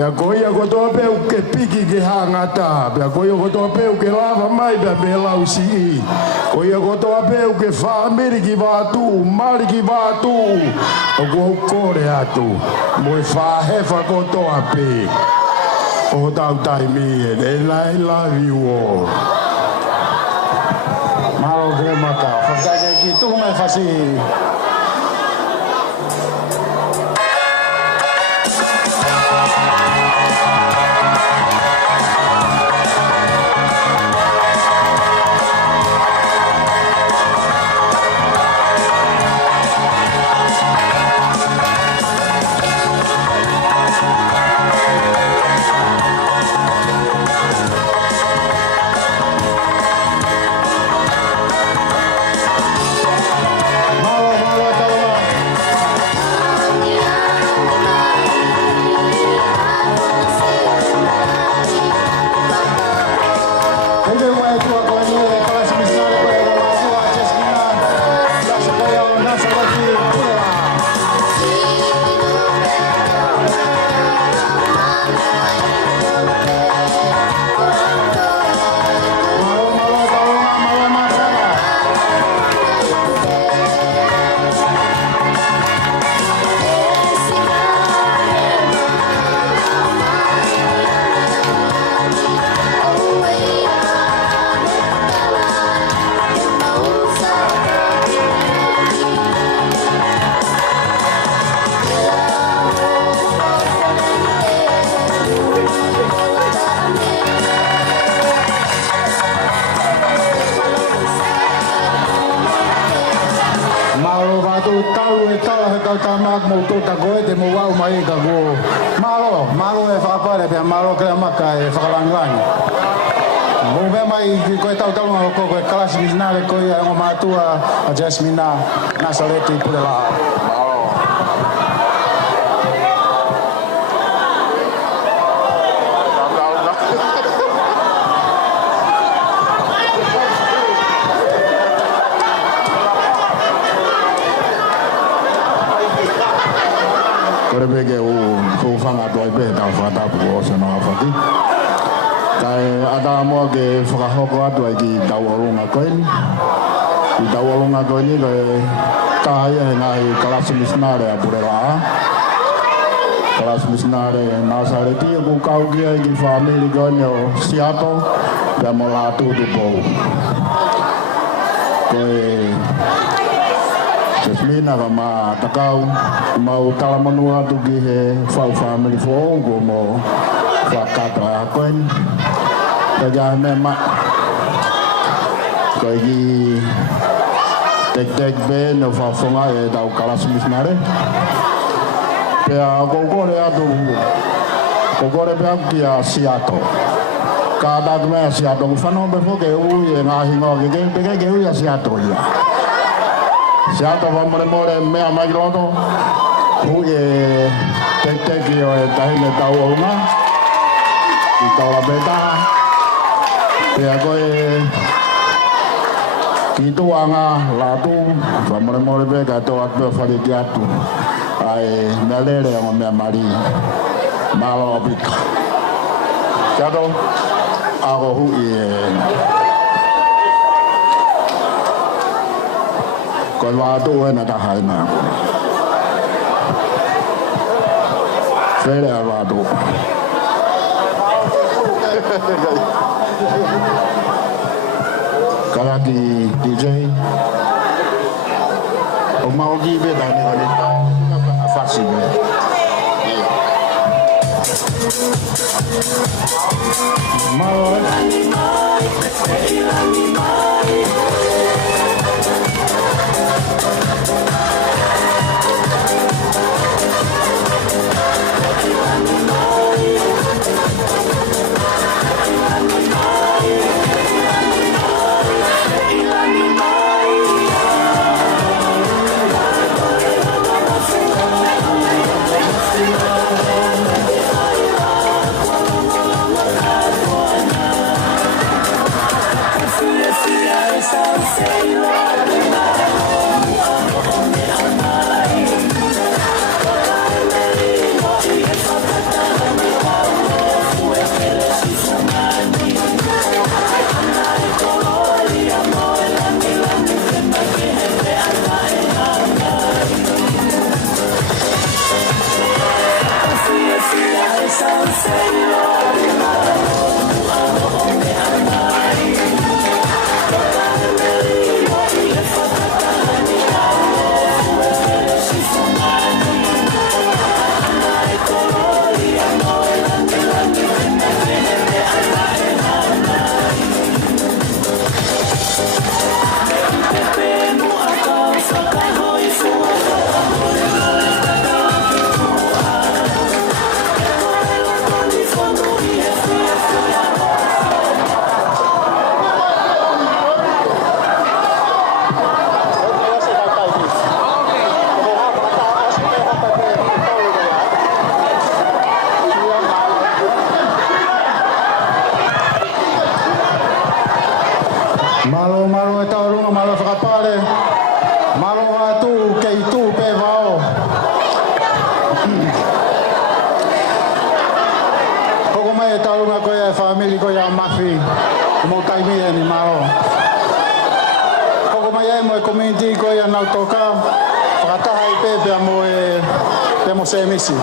Pea koia kotoa peu ke piki ke hangata. Pea koia kotoa peu ke lava mai pea me lau si i. Koia kotoa peu ke whaamiri ki wātu, mari ki wātu. O kua kore atu. Moe whahefa kotoa pe. O tau taimi e I love you all. Malo ke maka. Whakake ki tuhu mai whasi. Malo e whakapare pia malo krea maka e whakalangilangi. Mo vea mai koe tau talunga ko koe kalasi misinare koe a ngo mātua a Jasmina Nasaleti Purela. Kore peke u whanga tuai pe tau whatapu o se noa whati. Kai ata moa ke whakahoko atu ai ki tau orunga koeni. Ki tau orunga koeni koe tahi e ngai kalasi misinare a Purela a. Kalasi misinare Nasareti e ku kau kia ki whamiri koeni o Seattle. Pea mo la tutu pou. Koe Jasmina ka ma takau mau talamanua tu ki he whau family whaongo mo whakata a koen. Ka jahe me ma koe ki tek be no whawhonga e tau kalasi misinare. Pea kokore atu kokore pea ki a Seattle. Ka atu mea Seattle whanau me whoke ui e ngahi ngā ke ui a Seattle ia. Seattle whamare more mea mai roto. Hui e teki o e tahine tau aunga. I tau la betaha. Pea koe ki tuanga latu. Whamare more pe ka tau akpea whare ki atu. Ai mea lere o mea mari. Malo opika. Seattle. Ako hui e koe wātu e na tahai nā. Where are wātu? Karaki DJ. O mauki be tani kani fasi be. Thank you. Malo malo e taurunga malo whakapare. Malo atu kei tū pe vao. Koko mai e taurunga koe e whamili koe a Mafi. Mo taimi e ni malo. Koko mai e mo e community koe a Nautoka. Whakataha i pepea mo e pe mo se emisi.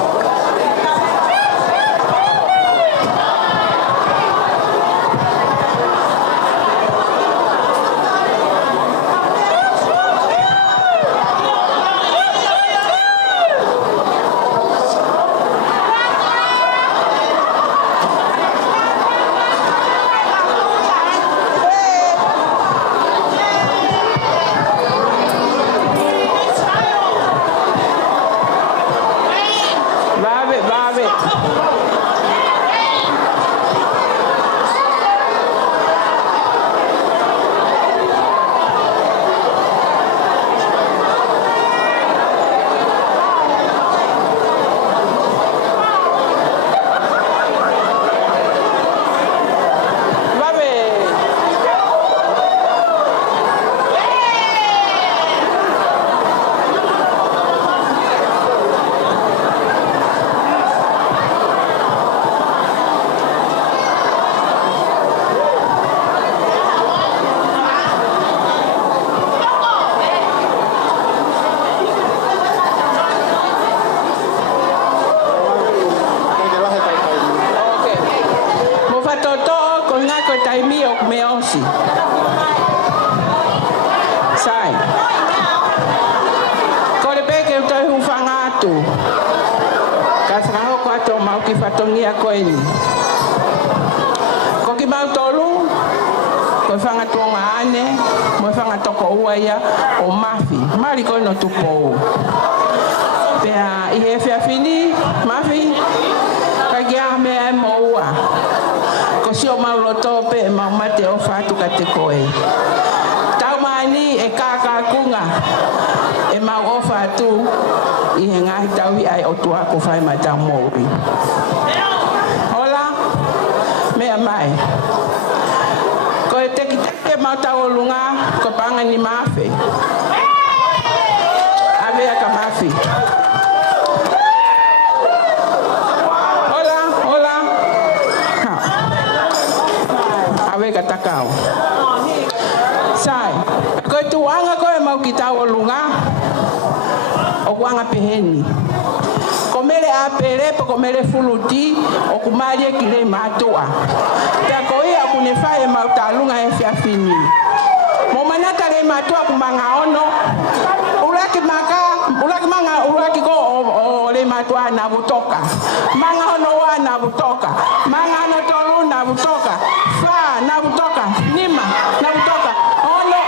Fatongia koeni. Ko ki mau tolu, ko whanga tonga ane, mo whanga toko uaia o Mafi. Mari koe no tupo. Pea i he whiawhini, Mafi, ka gia mea e mo ua. Ko si o mau loto pe e mau mate o whatu ka te koe. Tau maani e kākunga, e mau o whatu, i he ngahi tauhi ai o tua ko whai mai tau mōri. Hola, mea mai. Ko e teki teke mau tau o lunga, ko panga ni Mafi. Avea ka Mafi. Hola, hola. Avea ka takau. Sai, ko e tuanga ko e mau ki tau o lunga, o wanga peheni. Ko mele a pere po ko mele fuluti o kumari e kile matua. Pea ko ia kune whae mau talunga e whiawhini. Mo manata le matua kumanga ono. Uraki ko o le matua na butoka. Manga ono wa na butoka. Manga ono tolu na butoka. Fa na butoka. Nima na butoka. Ono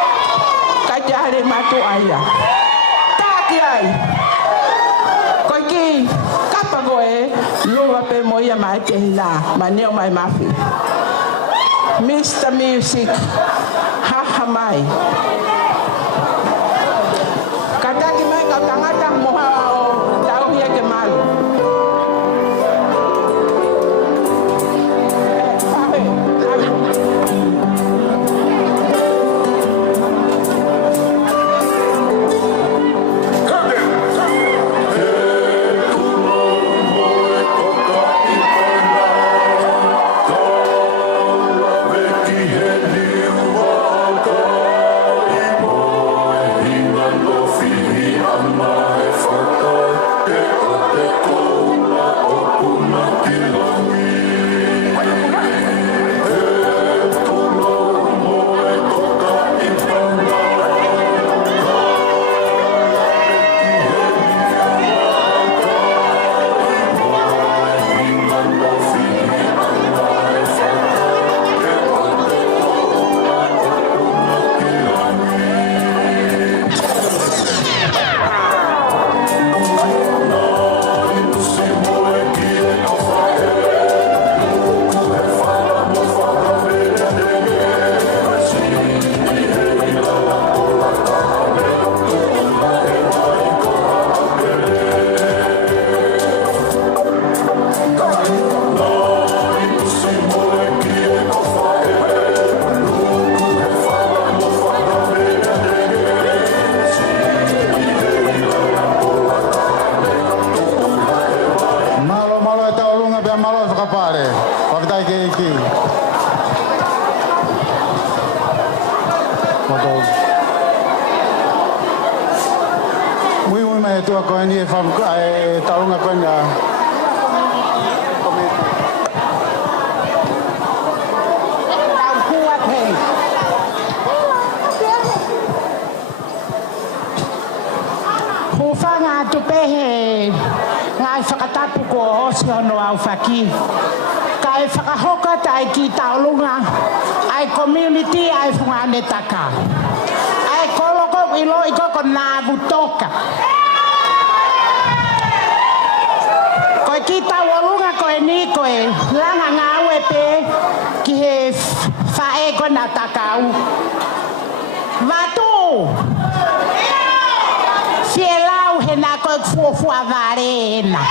kaja le matua ia. Taki ai. Koiki kapa goe lua pe moia mai te la maneo mai Mafi. Mr. Music haha mai. Kataki mai ka tangata moha o tau hia ke malu. Yeah. Koto. Mui me tua ko ni fam ai taunga ko nga. Hufanga tupehe ngai whakatapu ko osi hono au whaki. Kai whakahoka tai ki taulunga, ai community ai whungane taka. Ai koloko ilo ikoko nāvu toka. Koe ki taulunga koe ni koe langa ngāwe pe ki he whae koe nā takau. Vatu! Fielau he nā koe fuafua varena.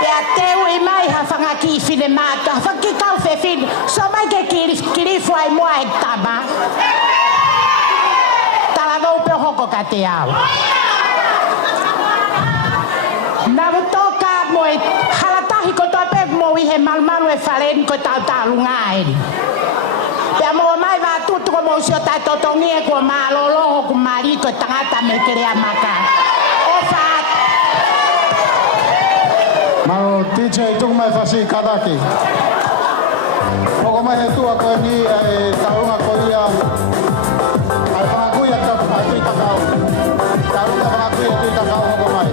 Pea teu I mai ha whanga ki whine mātua. Whaki kau whe whine. So mai ke kirifu ai mua e tama. Tala ngau peo hoko ka te au. Nā wutoka mo e halatahi ko toa pe mo I he malmalu e whalen ko tau tālunga eri. Pea mo mai wā tutuko mo usio tai totongi e kua māloloho ku mari ko tangata me kerea maka. O whaat. Malo DJ tung mai fasi kadaki. Poko mai he tua ko ni e taunga ko ia. Ai whakakuia ka tui takau. Taunga whakakuia tui takau hoko mai.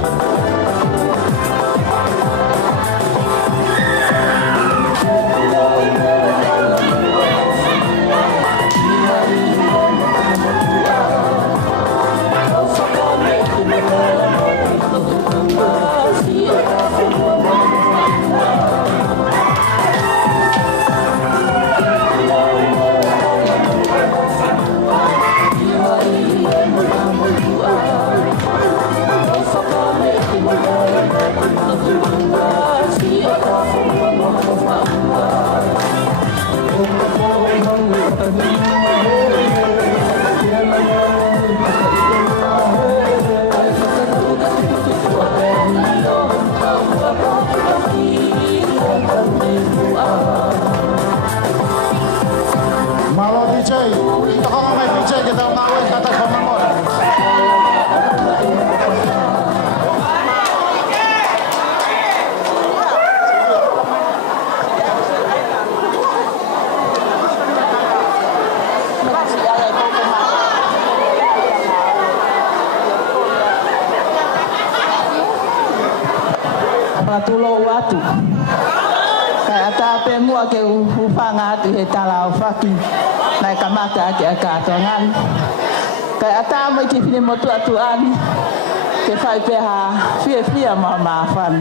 Malo DJ, toko mai DJ kita ngawe kata komamor. Patulo watu. Kaya tape mua ke ufanga atu he tala ufaki. Nai kamata ke akatongan. Kaya tamo ki fini motu atuan. Ke fai peha fia mama fan.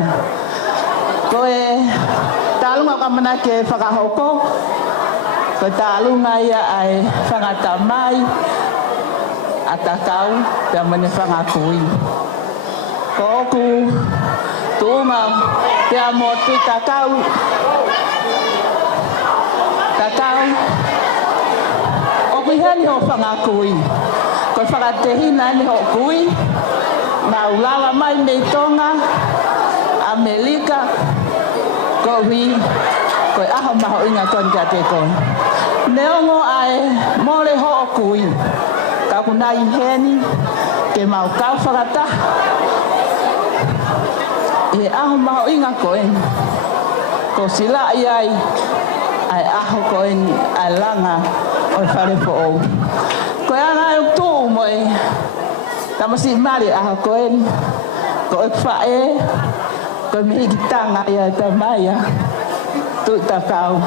Koe talunga kamana ke whakahoko. Koe talunga ia ai whangatamai. Atakau dan mene whangakui. Koku Tuma, pia motu takau. Takau. Oku heni ho whangakui. Ko whakatehina ni ho kui. Ngā ulawa mai nei Tonga, Amerika. Ko hui, ko aho maho inga kon ka te kon. Neongo ai mole ho kui. Ka kunai heni, ke mau kau whakata. E aho maho inga koen. Ko sila iai ai aho koen ai langa o whare po o. Ko anga e tū moe. Tamasi mari aho koen. Ko e whae. Ko mihi ki tanga ia ta maia. Tu takau.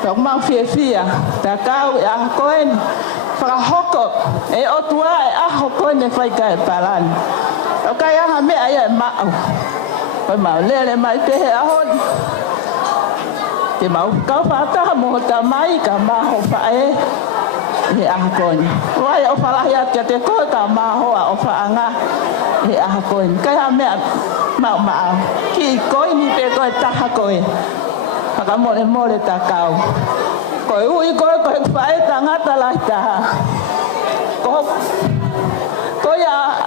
Tok mau fia. Takau e aho koen. Whakahoko. E otua e aho koen e whaika e paran. O kai aha mea ia e mao. Pai mau lele mai pehe ahon. Te mau kau whataha moho ta mai ka maho whae. He aha koen. Wai o whalahi atia te koe ka maho a o whaanga. He aha koen. Kai aha mea mao. Ki koe ni pe koe taha koe. Haka mole ta kau. Koe ui koe whae tangata lai taha. Koe a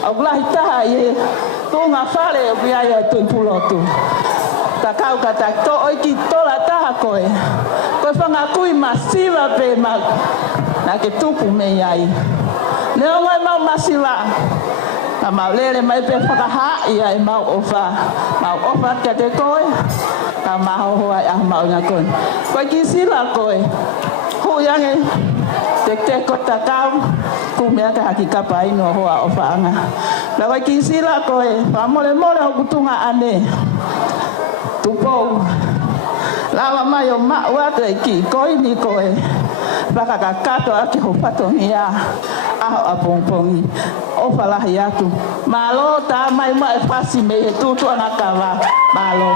au lahi taha i tō ngā whare o kia ia tui pulotu. ta kau ka ta to o ki tola taha koe. Koe whangakui masiwa pe ma na ke tupu me iai. Leo ngai mau masiwa. Ka mau lele mai pe whakaha ia e mau ofa kia te koe. Ka maho hoa ia mau ngā koe. Koe ki sila koe. Huiange te kota kau. Kumea ka haki kapa ino hoa ofa anga. La koe ki sila koe. Whamole mole ho kutunga ane. Tupou. Lawa mai o ma'u e ki koe ni koe. Whakakato ake ho patongi a. Aho a pongpongi. O whalahi atu. Malo tā mai mai whasi me he tūtu anakawa. Malo.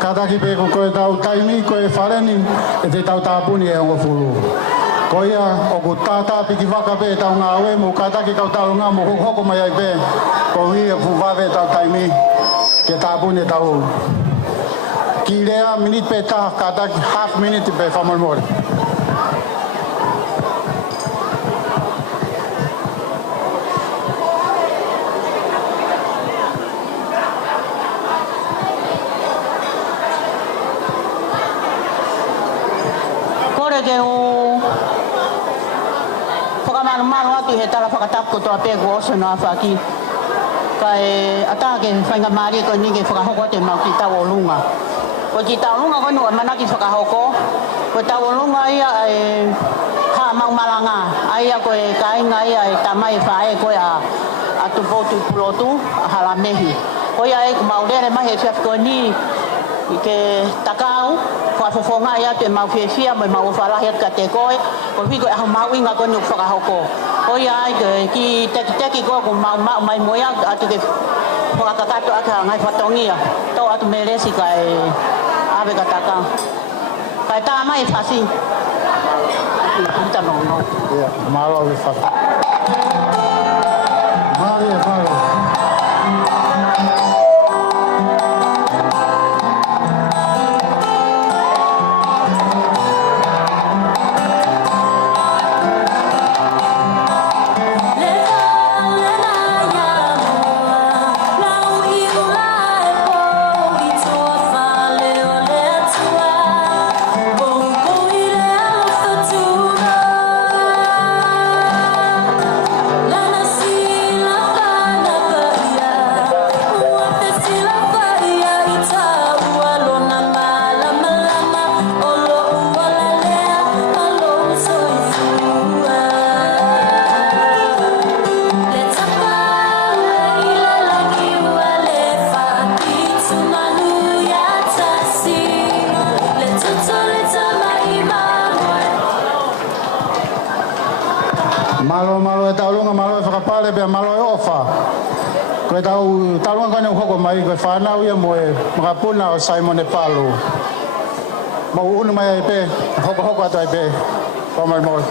Kataki pe ko koe tau taimi koe whaleni e te tau tāpuni e ongo furu. Ko ia o ku tātā piki waka pe tau ngā oe mo kataki kau tau ngā mo hoko mai ai pe. Ko hi e fuwawe tau taimi ke tāpuni tau. Ki rea minute pe tā kataki half minute pe whamolmore. Ke o whakamanu manu atu he tala whakatapu toa pēku oso noa whaki. Kai ata ke whainga maari ko ni ke whakahoko te mau ki tau o lunga. Ko ki tau lunga ko nua manaki whakahoko. Ko tau o lunga ia e ha mau malanga. Aia ko e kainga ia e tamai whae ko a atu potu pulotu a halamehi. Ko ia e maurere mahe whiafko ni i ke takau. Whafofonga ia te mau whiawhia mai mau whalahi at ka te koe. Ko whiko e hau mau inga ko nuk whakahoko. Ko ia ai ki teki ko ko mau mai moia atu ke whakakakato aka ngai whatongia. Tau atu me resi ka e awe ka takau. Kai tā mai whasi. Ita no. Ia, malo awe whasi. Mari e malo. Malo e taulunga, malo e whakapale, pia malo e ofa. Koe tau taulunga kone hoko mai, koe whanau ia mo e makapuna o Simon e Palu. Mau unu mai ai pe, hoko atu ai pe. Pamai moi.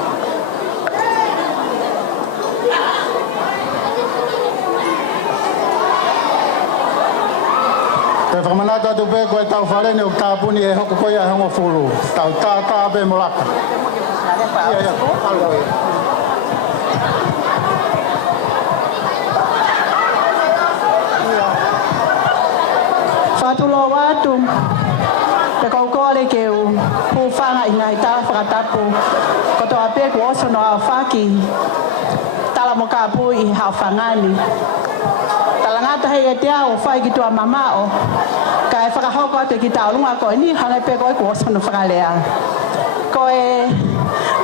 Koe whamanata atu pe, koe tau whalene o tāpuni e hoko koia e hongo furu. Tau tā pe molaka. Ia, alo ia. Whatulo watu, te kaukore ke u pūwhanga i ngai tā whakatapu, ko toa pēku oso no a whaki, tala mo ka pū i hao whangani. Tala ngata hei e te au whai ki tua mamao, ka e whakahoko atu ki tā olunga koe ni hangai pēku oiku oso no whakalea. Ko e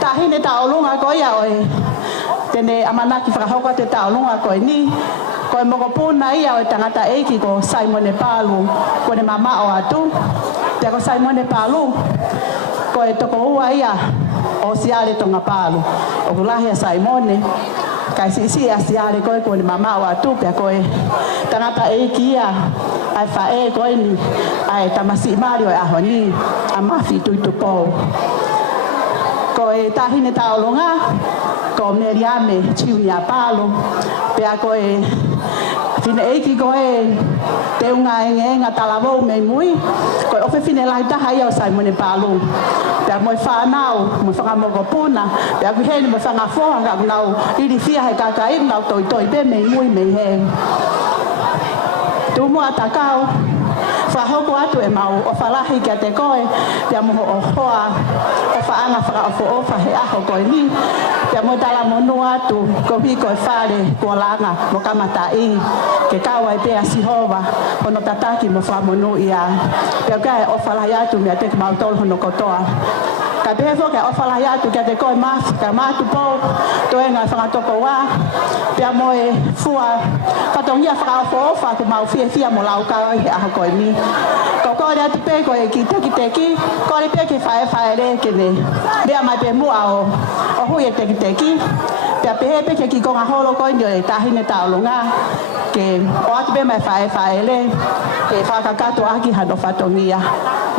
tahine tā olunga koe ia oe, tene amanaki whakahauka te taolunga koe ni. Koe moko pūna ia o tangata eiki ko Simone Palu, ko ne mama o atu. Te ko Simone Palu, koe toko ua ia o siale tonga Palu. O kulahi a Simone, kai si a siale koe ko ne mama o atu, pia koe tangata eiki ia, ai whae koe ni, ai tamasi mario e aho ni, a mafi tuitu pou. Koe tahine taolunga, ko Meriame Chiuni a Palu, pia koe fine eiki koe te unga enga talavou me mui, koe ofe fine lai taha ia o Simone Palu. Pia moe whanau, moe whangamoko puna, pia kuheni moe whangafoa, ka kunau iri fia he kakai, nau toi pe me mui me he. Tu mua takau, whahoko atu e mau o whalahi kia te koe, pia moho o hoa, o whaanga whakaofo ofa he aho koe ni, pia mo tala monu atu, ko hi koe whare, kua langa, mo kamata i, ke kawa e pea sihova, hono tataki mo whamonu ia, pia kai o whalahi atu mea te mau tolu hono kotoa. Ka pefo ke o whalahi atu kia te koe maf, ka matu po, to e ngai whangatoko wā, pia mo e fua, whatongia whakaofo ofa, ku mau fia mo lau kawa he aho koe ni. Ko kore atu pe koe ki teki, kore pe ke whae re ke ne, mea mai pe mua o hui e teki, pia pehe pe ke ki konga holo koe nio e tahine taolunga, ke o atu pe mai whae re, ke whakakato aki hano whatongia,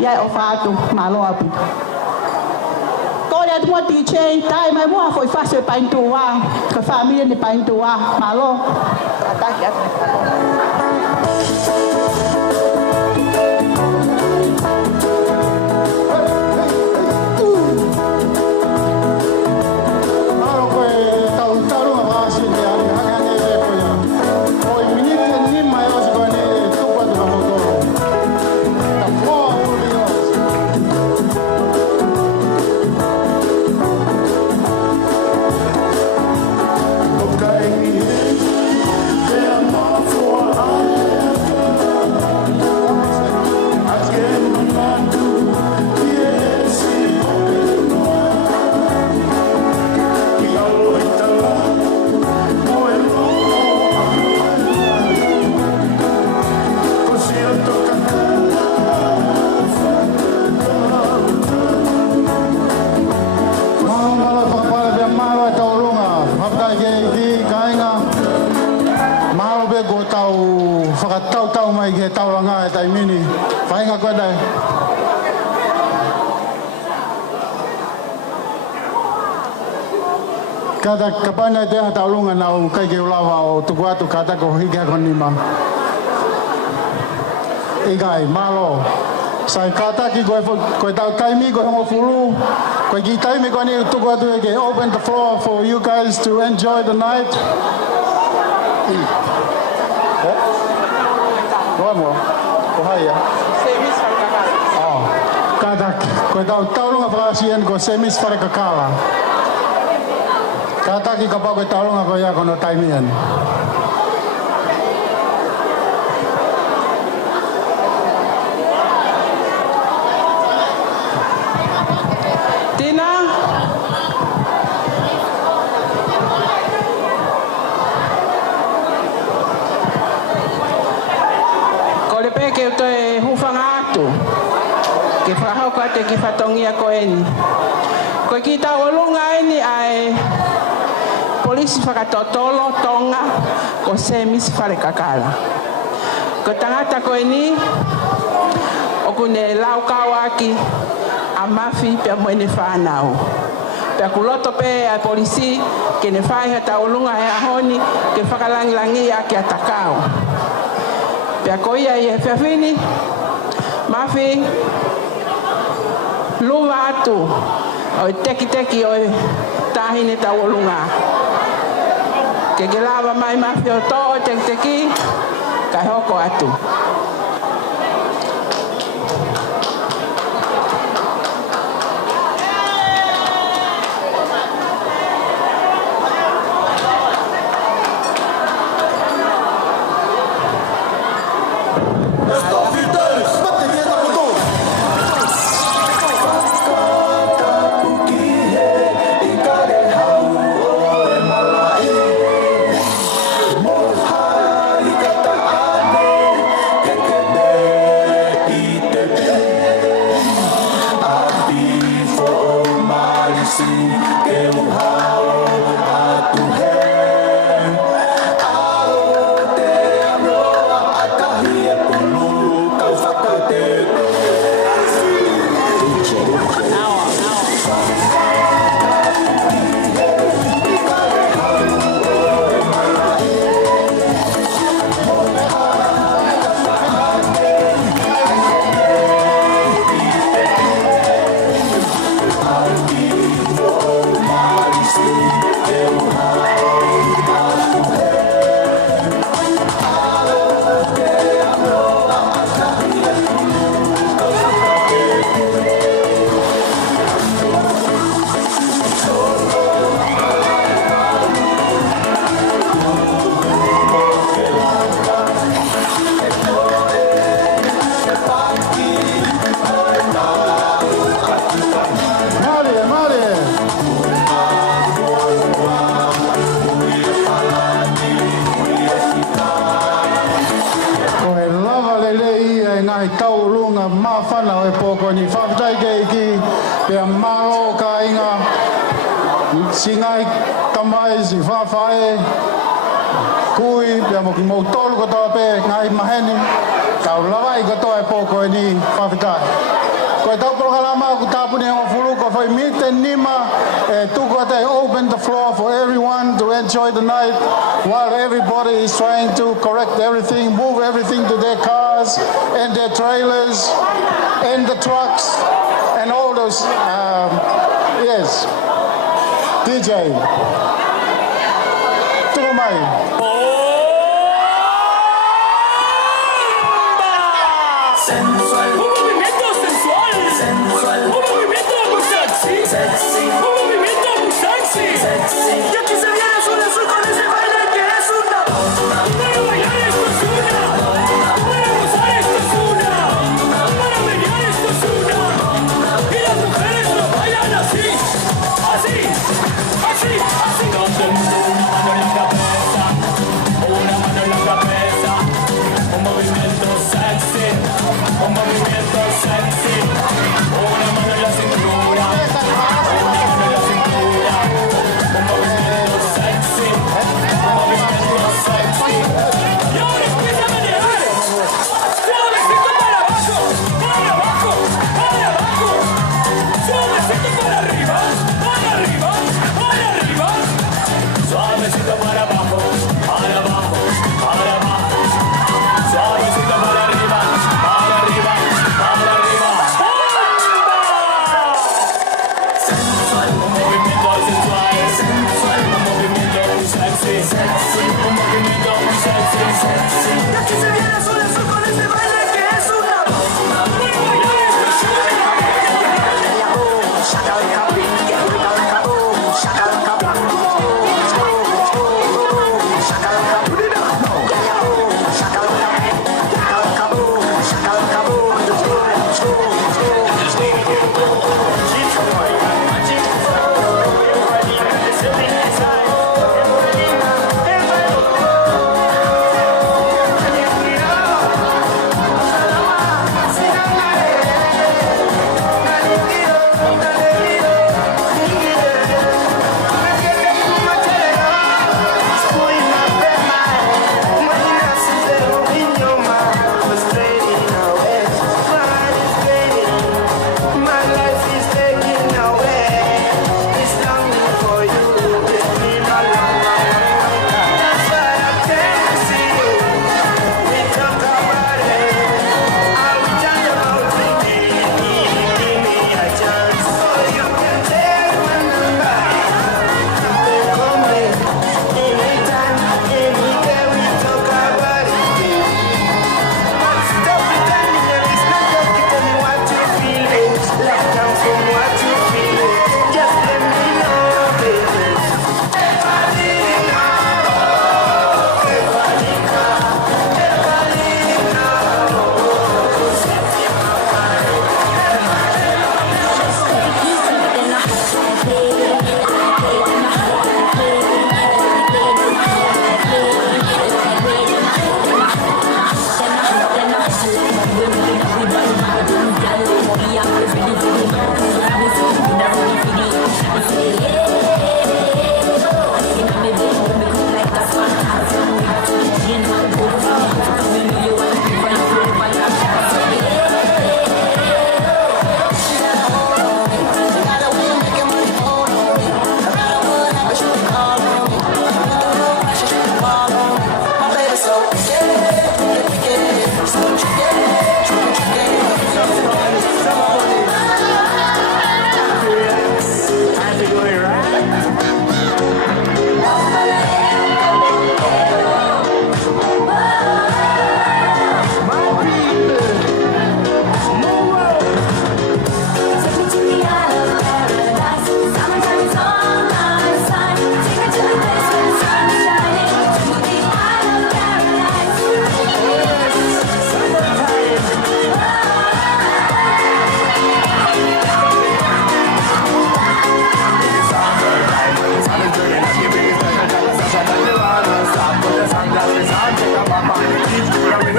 iai o whaatu malo apu. Kore atu mua tiki chei, tai mai mua foi fase paintu wā, ka familia ni paintu wā, malo, ataki atu. Tau mai ke tauranga e taimini. Whainga koe dai. Kata kapana e teha taurunga nau kai ke ulawa o tuku atu kata ko hiki hako nima. Igai, malo. Sai kata ki koe tau taimi koe hongo fulu. Koe ki taimi koe ni tuku atu e ke open the floor for you guys to enjoy the night. Vamos, ohaya. Semis whakakala. Oh, kata koe taurunga whakasian ko semis whakakala. Kata ki ka pau koe taurunga koe ia kono taimian. Tina. Ke to e hufanga atu ke whahau ka te ki whatongia ko eni ko ki ta olunga eni ai polisi whakatotolo tonga ko semis wharekakala ko tangata ko eni o kune lau kawaki a mafi pia mwene whanau pia kuloto pe a polisi ke ne whaiha ta olunga e ahoni ke whakalangilangi a ke atakao pia ko ia i e whiawhini, mafi, luwa atu, o teki o tahine ta olunga. Ke lawa mai mafi o to o teki, kai hoko atu. Kata kuki he, i kare hau o e mala whana o e pōko ni whawhitai ke iki pia maro ka inga singai tamai si whawhae kui pia moki mou tolu kotoa pe ngai maheni tau lawai kotoa e pōko e ni whawhitai. Koe tau programa ku tāpuni o furu ko whai mite nima e tuko te open the floor for everyone to enjoy the night while everybody is trying to correct everything, move everything to their cars and their trailers and the trucks and all those, yes, DJ. Tuko mai. Sensual. Un movimiento sensual. Sensual. Un movimiento muy sexy. Sexy. Un movimiento muy sexy. Sexy. Y aquí se viene azul azul con ese baile que es una bomba. Para bailar esto es una bomba. Para gozar esto es una bomba. Para menear esto es una bomba. Y las mujeres lo bailan así. Así. Así. Así. Todo el mundo una mano en la cabeza. Una mano en la cabeza. Un movimiento sexy. Un movimiento sexy, una mano en la cintura, una mano en la cintura, un movimiento sexy, un movimiento sexy. Y ahora empieza a manejar, suavecito para abajo, para abajo, para abajo, suavecito para arriba, para arriba, para arriba, suavecito para abajo, para abajo, para abajo, suavecito para arriba. Sexy, un movimiento muy sexy, sexy. Y aquí se viene azul azul con ese baile que es una bomba. Para bailar esto es una bomba. Shakalaka, shakalaka, shakalaka,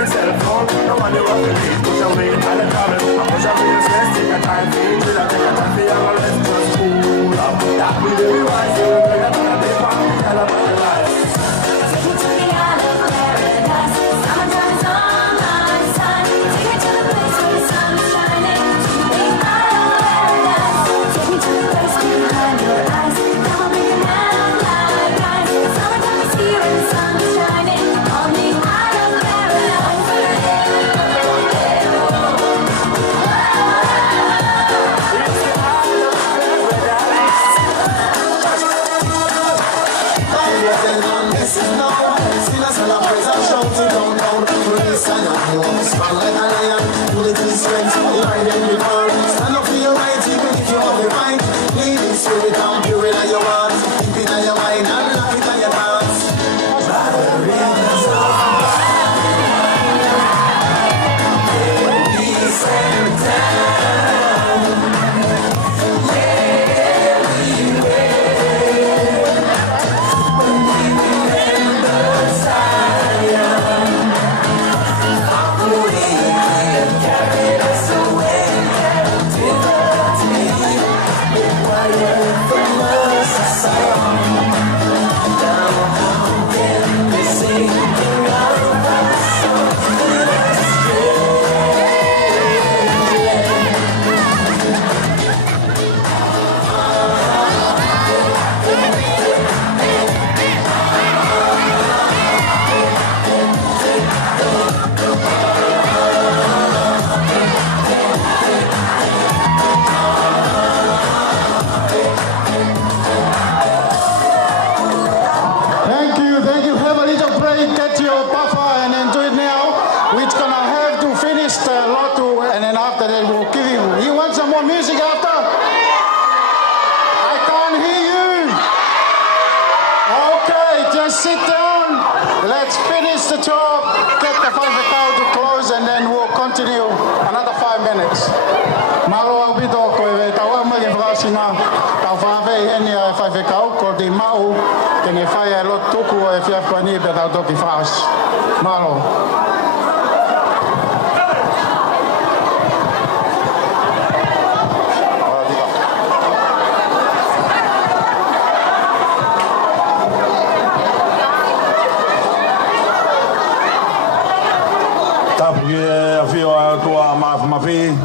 cell phone. No one ever believe, push away, and the travel. a real stress. Take a time to eat, take a time to have a rest. Just cool up. That be the wise. You will bring it to the big one. Tell about your life. Take me to the island of paradise. Summertime is on my side. Take me to the place where the sun is shining. To the big island of paradise. Take me to the place behind your eyes. Come on, bring your hand like ice. Summertime is here and the sun is shining. On the island of paradise. Stand up for your right, even if you have the right. Lead in spirit and pure in your heart. Keep it in your mind and lock it in your thoughts. By the rivers of peace and town. Yeah, we will. When we remember Zion, our way carried us away. Thank you. Have a little break, get your buffer and then do it now. We're gonna have to finish the lotto and then after that we'll give you. You want some more music after? I can't hear you. Okay, just sit down. Let's finish the job, get the 5 account to close and then we'll continue another 5 minutes. Malo ang bito ko e tau mai ke frasinga tau fa ve eni a 5 account ko di mau ke ne fa ya lo tuku e fia pani pe tau to ki fras. Malo. Mafi.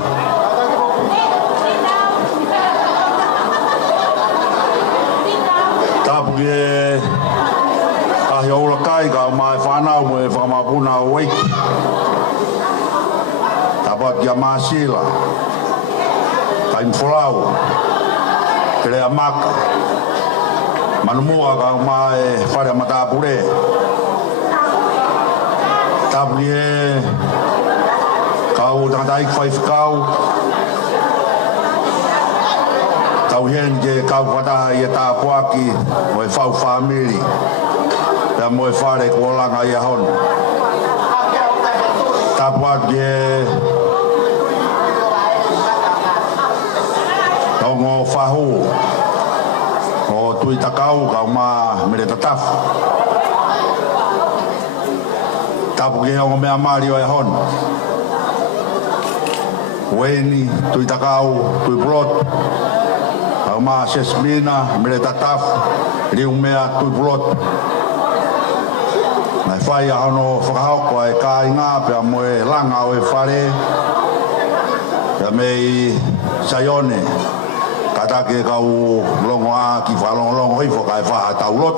Tapuke ahiola kai ka mai whanau mo e whamapuna o weiki. Tapat kia masila. Kai mfolau. Kere a maka. Manumua ka mai whare matapure. Tapuke kau tangtai fai kau tau hen je kau kata ia ta puaki mo fau family da mo fare ko langa ia hon ta puaki tau mo fahu o tui takau kau ma mere tataf ta puaki o me amari ia hon Weni, tui takau, tui brot, au ma sesmina, mere tataf, riu mea tui brot. Nai whai ano whakahoko e ka inga pe a moe langa o e whare, ya mei sayone, katake kau longo a ki whalongo hifo ka e whaha tau lot.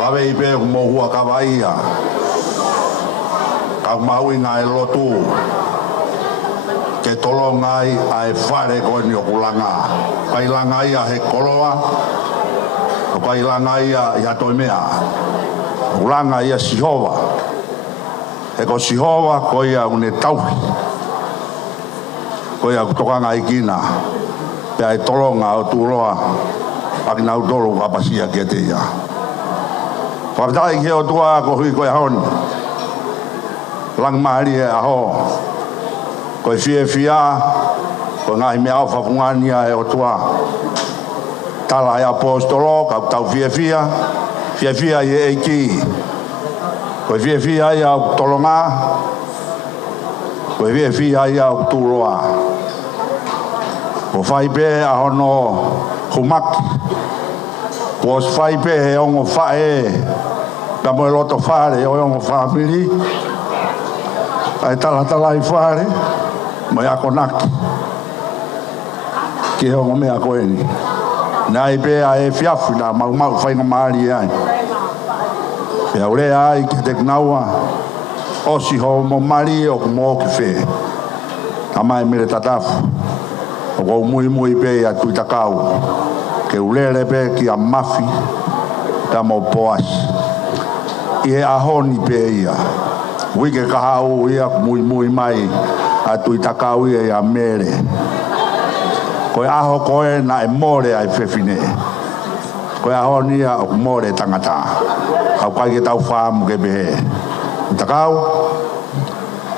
Lawe i pe mo hua kawa ia, kau maui ngā e lotu, ke tolo ngai ai whare koe ni o kulanga. Kai langa ia he koloa, o kai langa ia i hatoi mea. Kulanga ia sihova. E ko sihova ko ia une tauhi. Ko ia kutokanga i kina. Pea e tolonga o turoa, aki nau tolo kapasia kia te ia. Whakatai ki o tua ko hui koe hon. Lang mahari e aho. Koe fia, koe ngahi mea au whapungania e o tua. Tala e apostolo, kau tau fia i e eiki. Koe fia i au tolonga, Koe via fia ia o turoa. O whai pe a hono humaki. O whai pe he ongo whae. Na moe loto whare o ongo whamiri. Ai tala i whare. Moe ako naki. Ki he ongo mea koeni. Nai pe a e fiafu na mau whainga maari ai. Pea ure ai ki te knaua. O si ho mo mari o mo ki fe. Amai mere tatafu. O ko mui pe a tui takau. Ke ulere pe ki a mafi. Ta mo poas. I e ahoni pe ia. Wike kahau ia mui mai. A tui takau ia a mere. Koe aho koe na e more ai whewhine. Koe aho nia o more tangata. Kau kai ke tau whaamu ke behe. Takau,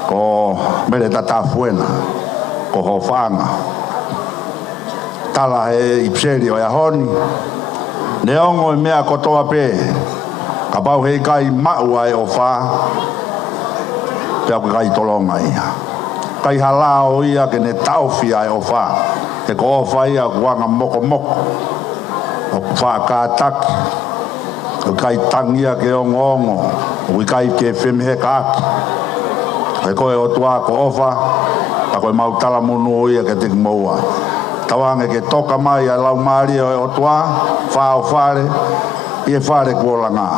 ko mere tata fuena, ko ho whaanga. Tala he ipseri o ahoni. Neongo i mea kotoa pe. Ka pau hei kai mau ai o wha. Pea ko kai tolonga ia. Kai halao ia ke ne tauwhi ai o wha. Te ko whai a kuanga moko. O wha ka taki. O kai tangia ke ongo. O kai ke whemhe ka aki. Kai koe o tua ko ofa. A koe mautala munu o ia ke te kimoua. Tawange ke toka mai a lau maari o tua. Wha o whare. Ie whare kua langa.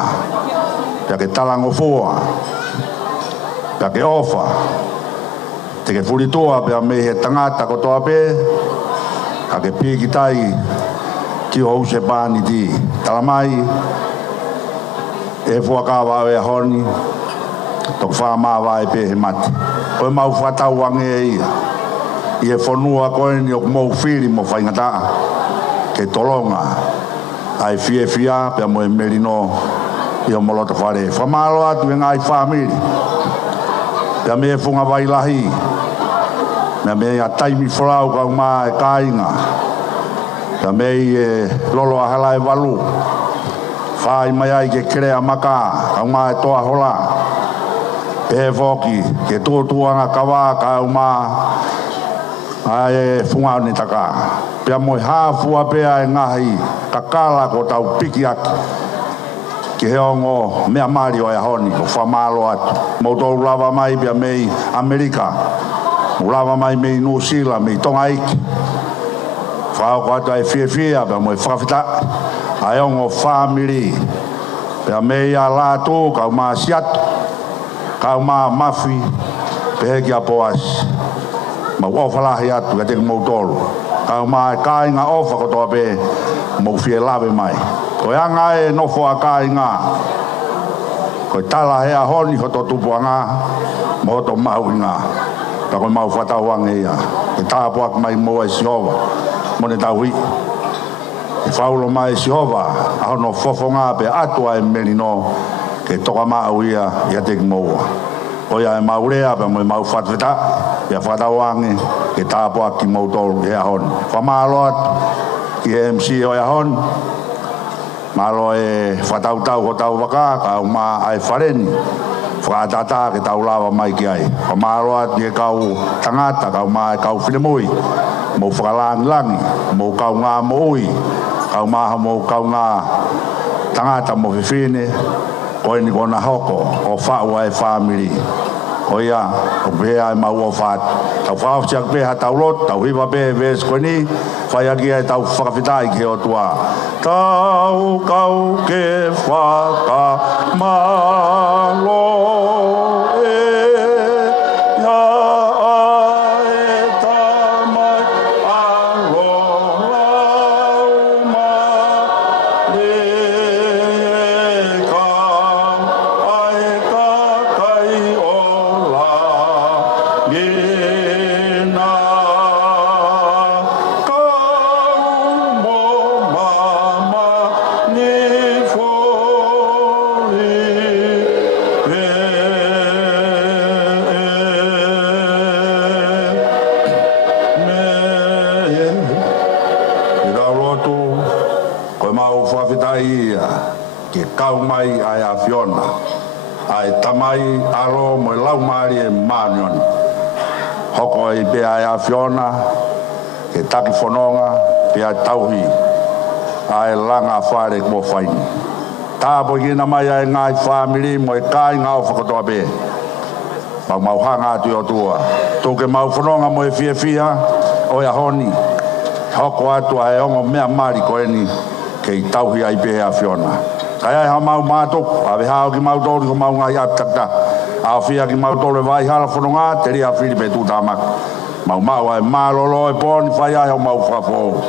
Pea ke talango fua. Pea ke ofa. Te ke furitua pea me he tangata ko toa pe. Ka ke piki tai ki o use pāni ti. Talamai, e fuakawa e honi, tok whaamawa e pe he mati. Koe mau whatau ange e ia. I e whanua koe ni o mou whiri mo whaingataa. Ke tolonga. Ai fia, pia mo e merino i o molota whare. Whamalo atu e ngai whamiri. Pia me e funga wailahi. Mea me a taimi whalau ka uma e kāinga. Pea me e lolo a hala e walu. Whai mai ai ke krea maka ka uma e toa hola. Pe whoki ke tuatuanga kawa ka uma a e funga ni taka. Pea mo e hāfua pea e ngahi ka kala ko tau piki aki. Ki he ongo mea mari o e honi o whamalo atu. Moutou lava mai pea mei Amerika. Ulawa mai mei Nusila, mei tonga iki. Whao ko atu ai fia, pea mo e whawhita. Ai ongo whamiri. Pea mei a lātou, kau maa siatu. Kau maa mafi. Pehe ki a poas. Ma uawhalahi atu, ka teki moutolu. Kau maa e kāinga ofa kotoa pe. Mou fie lawe mai. Ko anga e nofo a kāinga. Ko tala he a honi koto tupuanga. Moto mahu inga. Ta koe mau whatau ange ia. E tāpuak mai moa e Sihova. Mone tau hi. E whaulo mai e Sihova. Ahono fofonga pe atua e merino. Ke toka mau ia ia teki moa. Oia e maurea pe mo e mau whatweta. Ia whatau ange. Ke tāpuak ki mautolu e ahon. Whamaloat ki e MC o e ahon. Malo e whatau tau ho tau waka. Ka uma ai whareni. Whakatata ke tau lawa mai ki ai. Whamaroa ni e kau tangata, kau maa e kau whinemui. Mou whakalangi, mou kau ngā moui. Kau maha mou kau ngā tangata mo whiwhine. Koe ni kona hoko, o whaua e whamiri. Ko ia, o bea e mau o whaat. Tau whaofsiak beha tau lot, tau hiwa beha ves koe ni. Whaiakia e tau whakawhitai ke o tua. Tau kau ke whakamalo. hoko i bea e a Fiona, ke taki whanonga, pia tauhi, a e langa whare kua whaini. Tāpo i na mai ai ngai whamiri mo e kai ngau whakatoa be. Mau hanga atu o tua. Tōke mau whanonga mo e fia o ia honi. Hoko atu a e ongo mea mari ko eni ke i tauhi ai be a Fiona. Kai ai ha mau mātok, a we hao ki mau tori ko mau ngai aptakta. A fia ki mau tore vai hala whanonga, te ria whiri pe tū tāmak. Mau ai mālolo e pōni whai ai o mau whafo.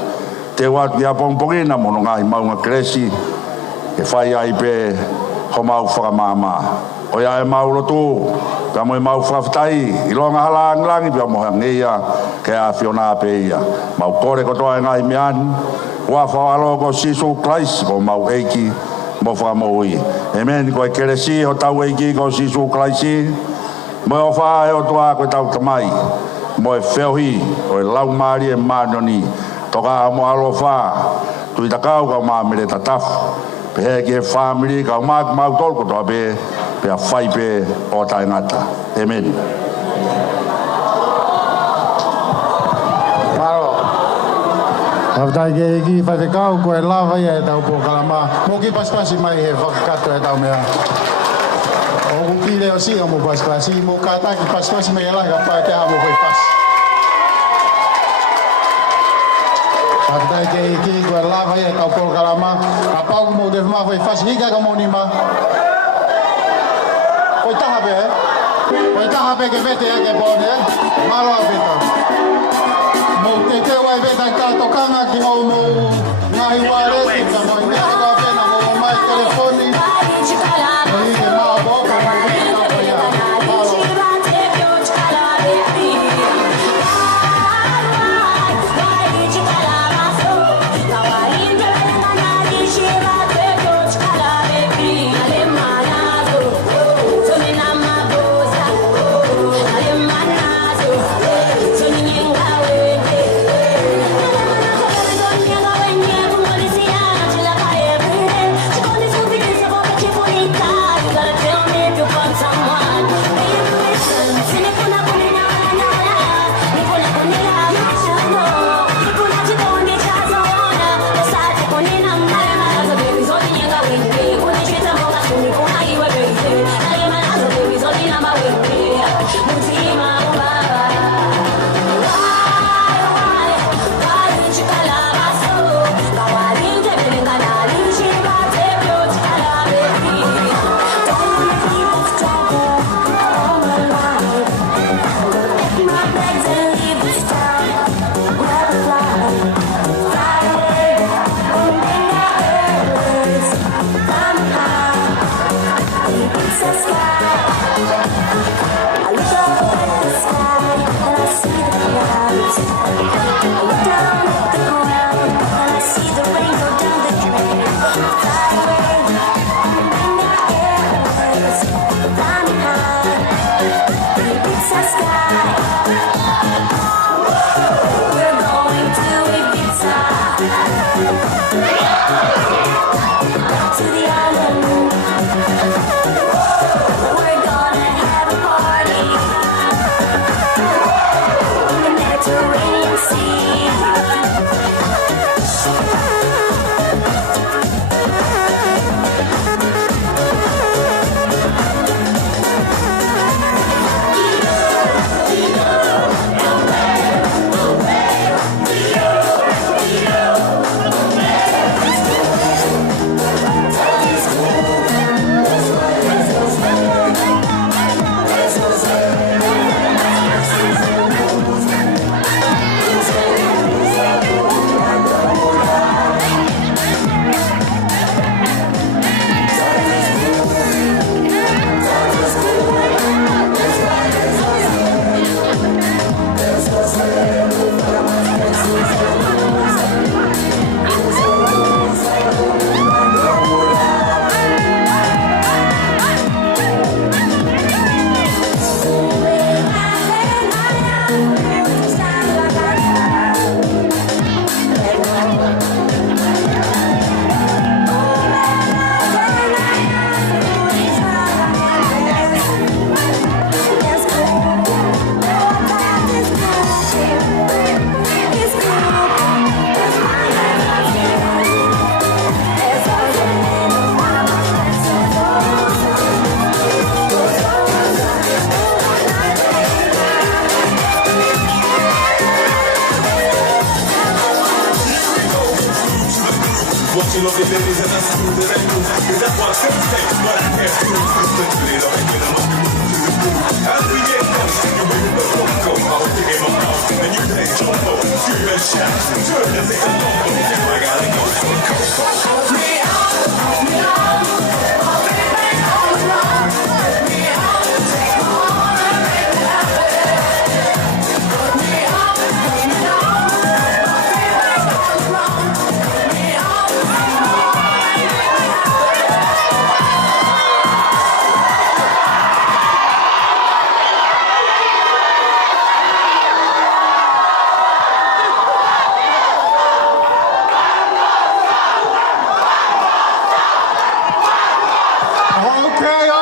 Te watu ki a pongpongina mono ngai mau ngā kresi. E whai ai pe ho mau whakamāmā. O ia e mau rotu, pia mo e mau whaftai, i longa hala anglangi pia mo hangeia ke a Fiona pe ia. Mau kore kotoa e ngai meani, ua whawalo ko Sisu Christ ko mau eiki mo whakamoi. E meni ko e keresi ho tau eiki ko Sisu Christ, mo e o wha e o tua ko tau tamai, mo e whewhi o e lau maari e mānoni, toka mo alo wha, tui takau ka mā mere tatafu. Pe ke family ka mak mau tol ko to be pe a fai pe o tai ngata. Amen. Maro. Aftai ke ki fa te kau ko e lava ia e tau po kalama. Mo ki paspasi mai he whakakato e tau mea. O kuki leo si o mo paspasi, mo kata ki paspasi mai e lai ka whae te ha mo hoi pas. Aftai ke ki ko e lava ia e tau po kalama. Ka pau ko mo te wha hoi pas hika ka mo ni ma. Koi taha pe e? Koi taha pe ke vete e ke pone e? Malo a veta. Mo te te wai veta ka tokanga ki hau mo ngahi wareti ka mo ngahi ka pena mo mai telefoni. Mo hike maa boka mo hike ka pa ia. Malo. Yeah.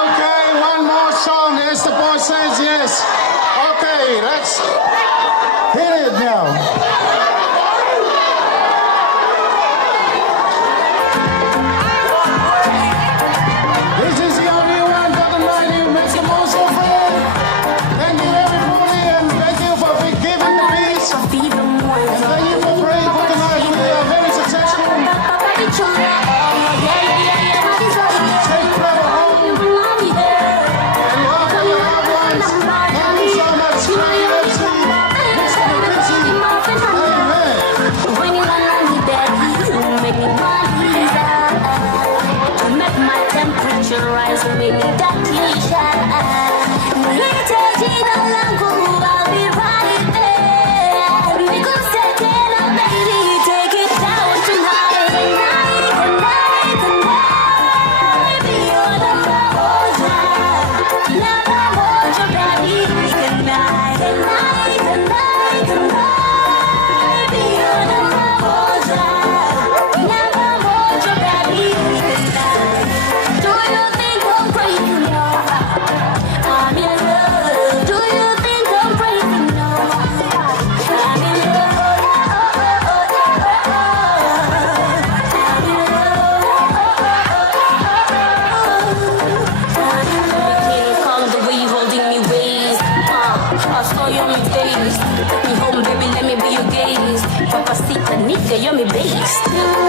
Okay, one more song as the boy says yes. Okay, let's hit it now. This is the only one for the night. You make the most of it. Thank you everybody and thank you for giving the peace. And thank you for praying for tonight. We are very successful. Take prayer home. And welcome your loved ones. Thank you so much. Rise and make me darkly shine. I'll be right there. We could set it up, baby. Take it down tonight. Tonight. Be your number one. Never hold your baby. Tonight. Be your number one. Never hold your baby. Tonight. Do you think I'm crazy? No. I'm in love. Do you think I'm crazy? No. I'm in love. I'm in love. Can't calm the way you holding me waist. I saw you on my face. Take me home, baby, let me be your gaze. Papacita, nigga, you're my base.